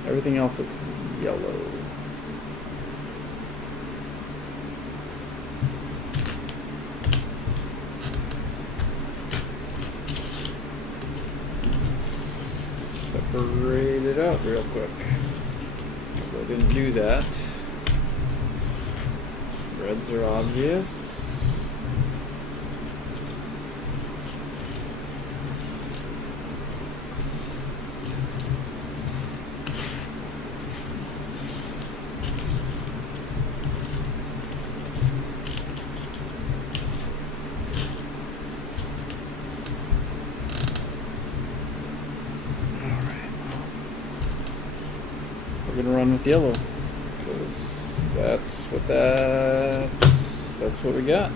Everything else looks yellow. Let's separate it out real quick. Because I didn't do that. Reds are obvious. Alright. We're gonna run with yellow. Because that's what we got.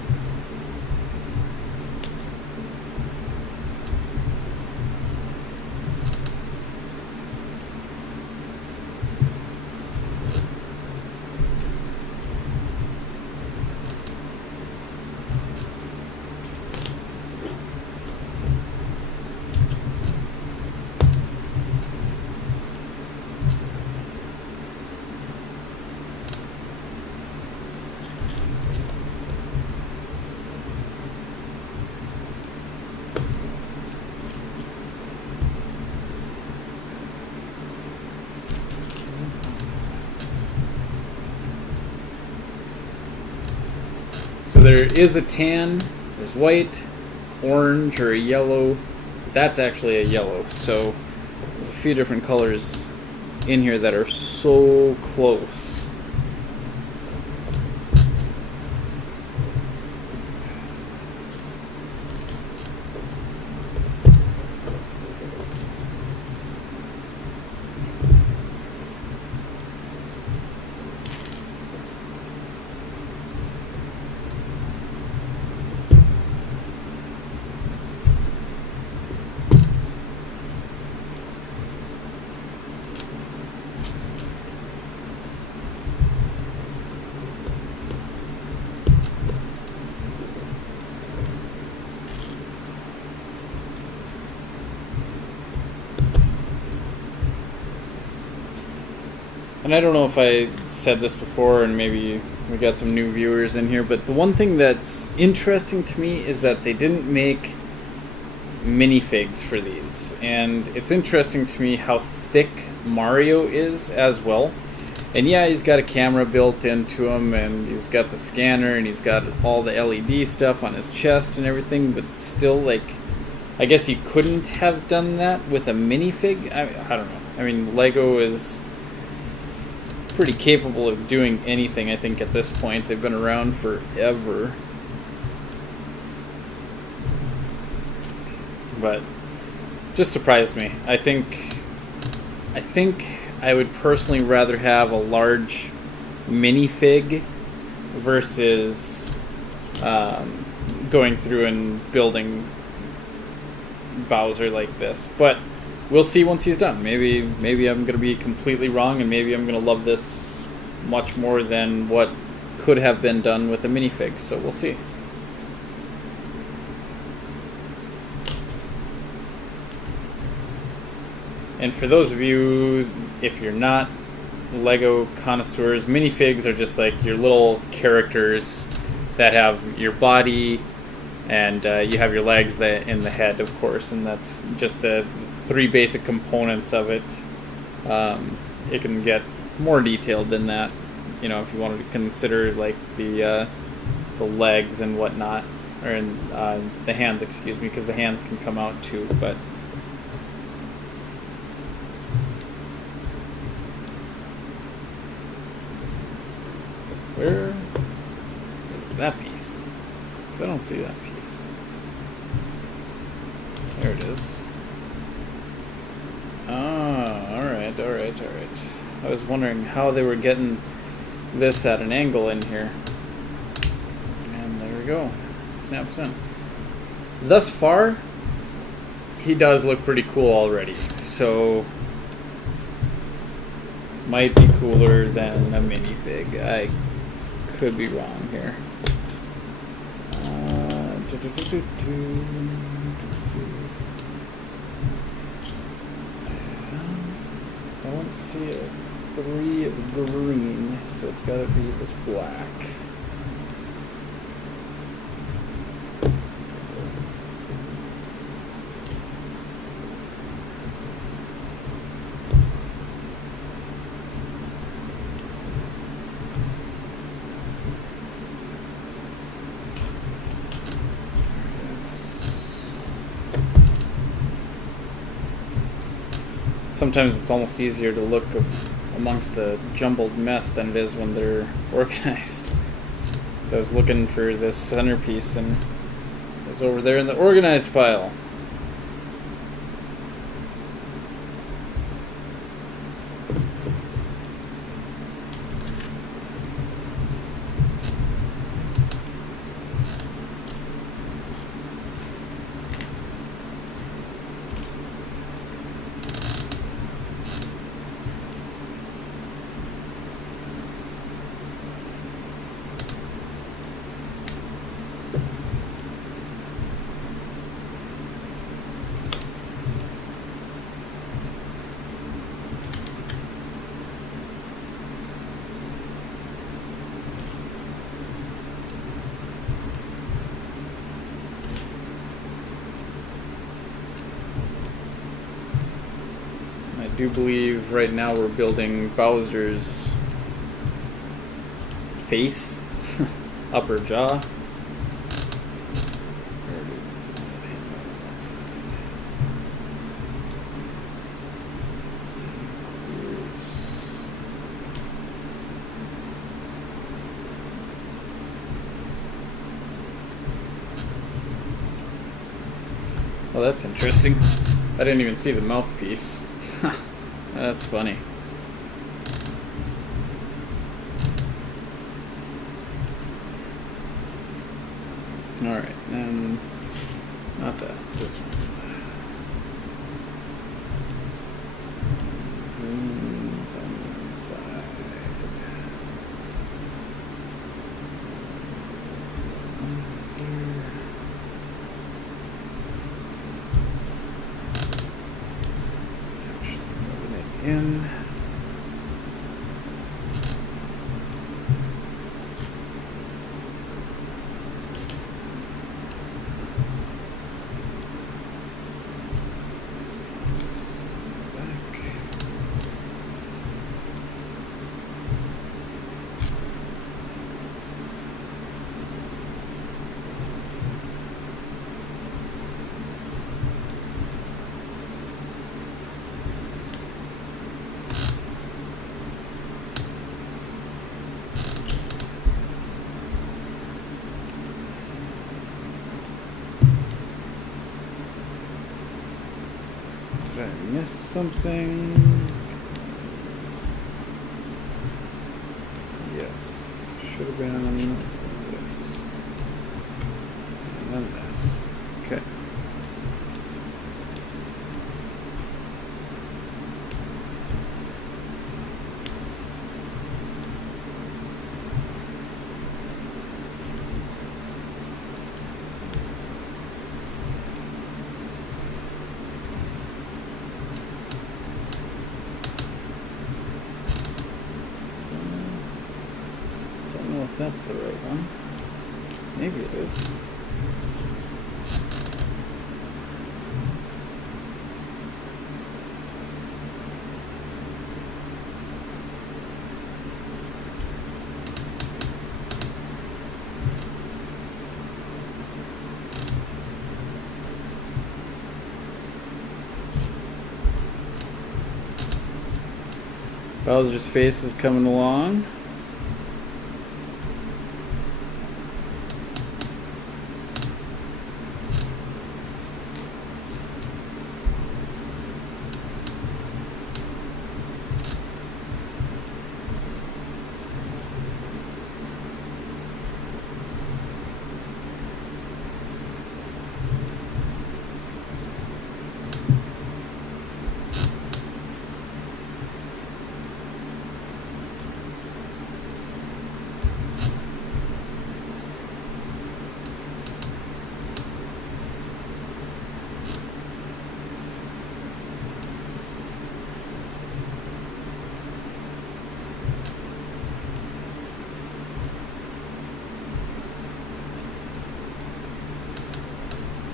So there is a tan, there's white, orange, or a yellow. That's actually a yellow. So there's a few different colors in here that are so close. And I don't know if I said this before, and maybe we got some new viewers in here, but the one thing that's interesting to me is that they didn't make minifigs for these. And it's interesting to me how thick Mario is as well. And yeah, he's got a camera built into him, and he's got the scanner, and he's got all the LED stuff on his chest and everything, but still, like, I guess you couldn't have done that with a minifig? I don't know. I mean, Lego is pretty capable of doing anything, I think, at this point. They've been around forever. But just surprised me. I think I would personally rather have a large minifig versus going through and building Bowser like this. But we'll see once he's done. Maybe I'm going to be completely wrong, and maybe I'm going to love this much more than what could have been done with a minifig. So we'll see. And for those of you, if you're not Lego connoisseurs, minifigs are just like your little characters that have your body, and you have your legs and the head, of course, and that's just the three basic components of it. It can get more detailed than that, you know, if you wanted to consider like the legs and whatnot, or the hands, excuse me, because the hands can come out too, but. Where is that piece? Because I don't see that piece. There it is. Ah, alright. I was wondering how they were getting this at an angle in here. And there we go. It snaps in. Thus far, he does look pretty cool already. So, might be cooler than a minifig. I could be wrong here. I don't see a 3 of green, so it's got to be this black. Sometimes it's almost easier to look amongst the jumbled mess than it is when they're organized. So I was looking for this centerpiece, and it was over there in the organized pile. I do believe right now we're building Bowser's face, upper jaw. Well, that's interesting. I didn't even see the mouthpiece. That's funny. Alright, then not that, this one. It's on the inside. Is there? In. Back. Did I miss something? Yes. Should have been this. And then this. Okay. Don't know if that's the right one. Maybe it is. Bowser's face is coming along.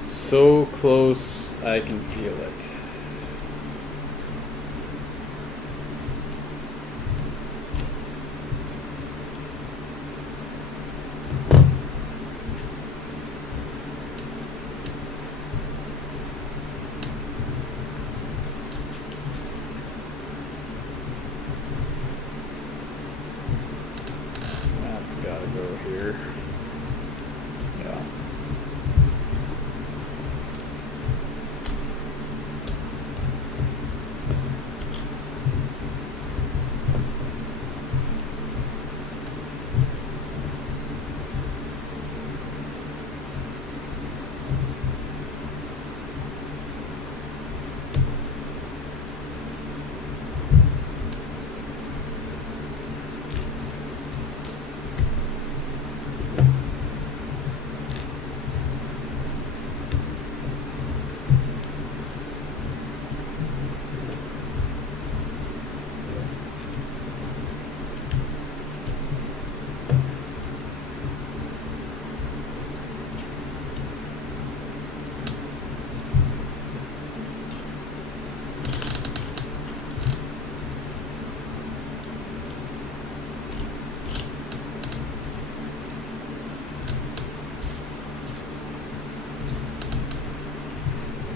So close, I can feel it. That's gotta go here. Yeah.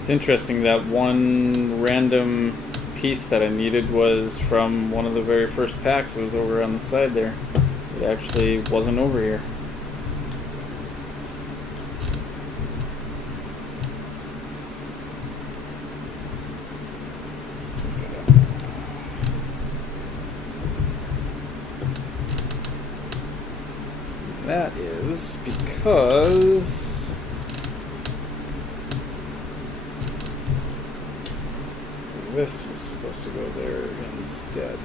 It's interesting that one random piece that I needed was from one of the very first packs. It was over on the side there. It actually wasn't over here. That is because this was supposed to go there instead.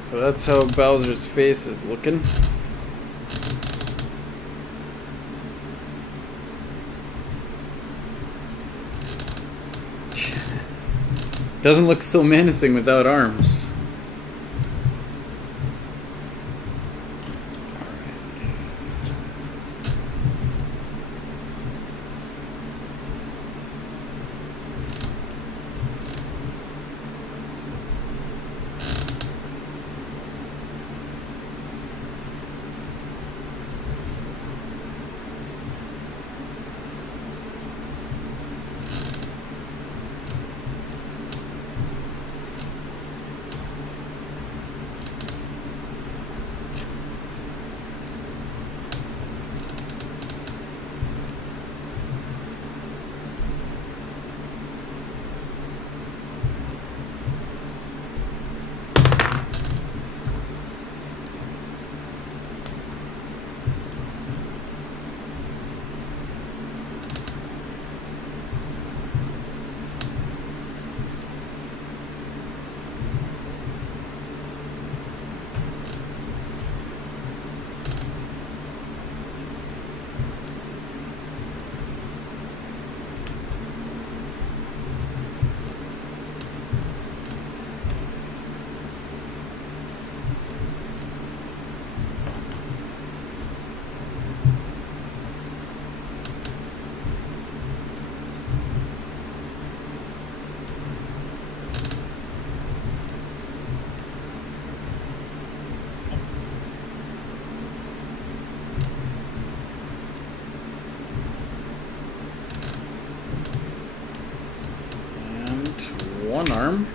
So that's how Bowser's face is looking. Doesn't look so menacing without arms. arm.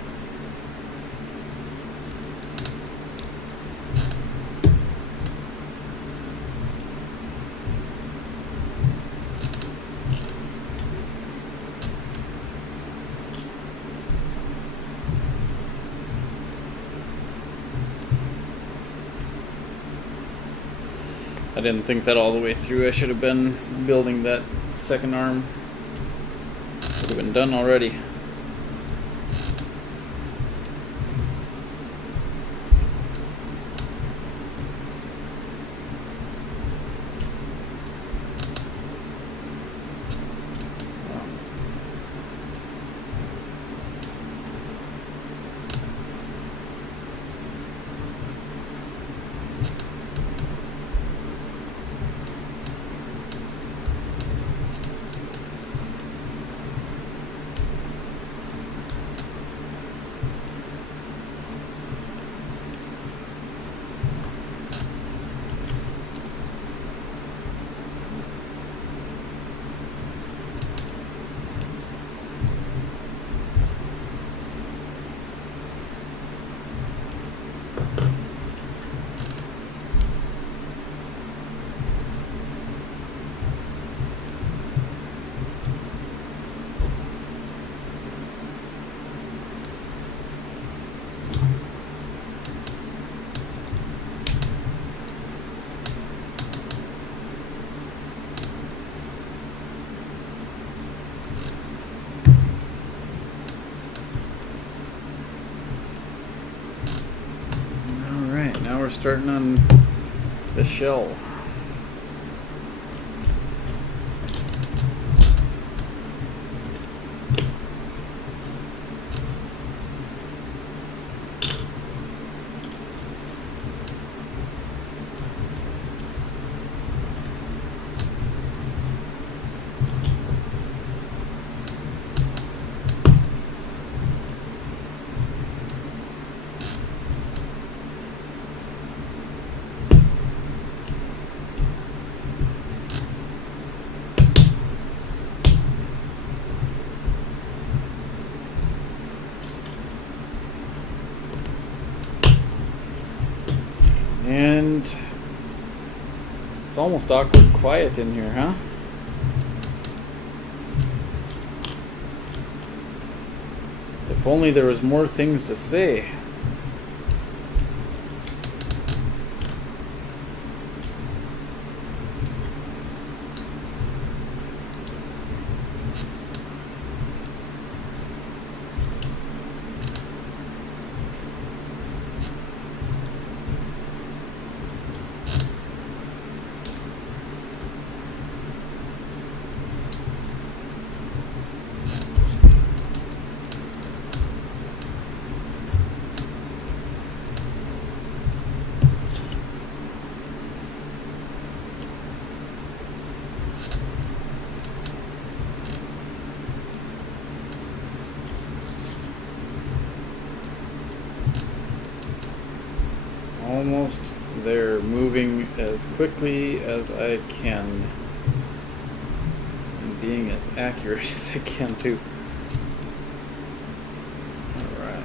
I didn't think that all the way through. I should have been building that second arm. Would have been done already. We're starting on the shell. And it's almost awkward quiet in here, huh? If only there was more things to say. Almost there, moving as quickly as I can and being as accurate as I can too. Alright.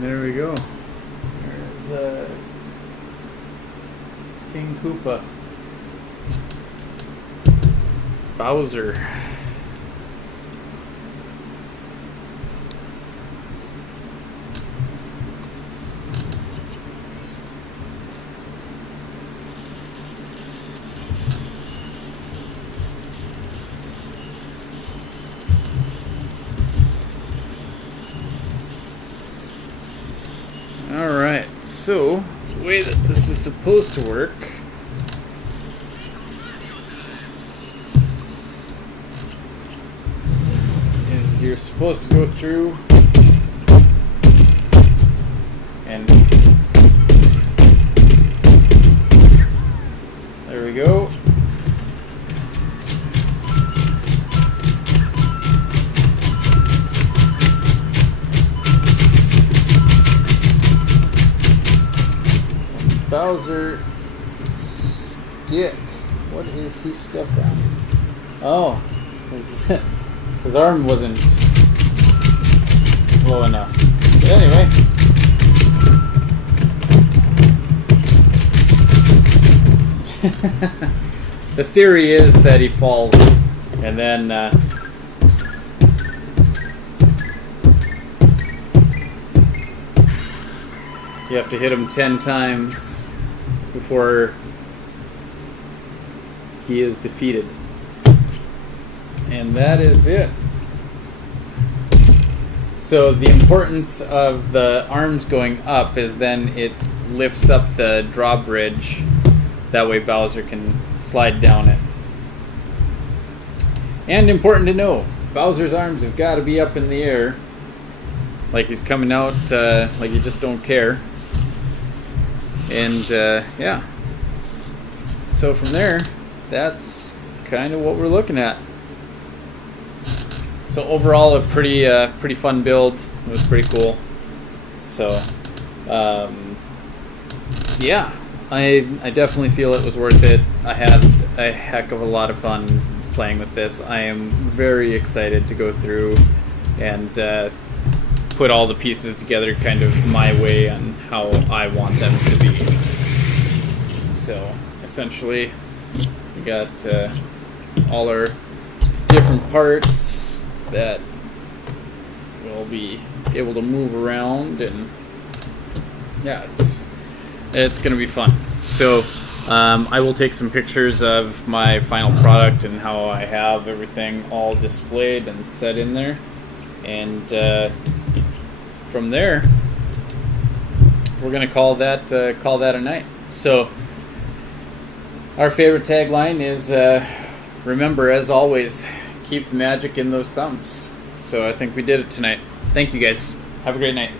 There we go. There's King Koopa. Bowser. Alright, so the way that this is supposed to work is you're supposed to go through and there we go. Bowser stick? What is he stuck on? Oh, his arm wasn't low enough. But anyway. The theory is that he falls and then you have to hit him 10 times before he is defeated. And that is it. So the importance of the arms going up is then it lifts up the drawbridge. That way Bowser can slide down it. And important to know, Bowser's arms have got to be up in the air. Like he's coming out, like you just don't care. And, yeah. So from there, that's kind of what we're looking at. So overall, a pretty fun build. It was pretty cool. So, yeah. I definitely feel it was worth it. I had a heck of a lot of fun playing with this. I am very excited to go through and put all the pieces together kind of my way on how I want them to be. So essentially we got all our different parts that will be able to move around, and yeah, it's going to be fun. So I will take some pictures of my final product and how I have everything all displayed and set in there. And from there, we're going to call that a night. So our favorite tagline is, remember, as always, keep the magic in those thumbs. So I think we did it tonight. Thank you guys. Have a great night.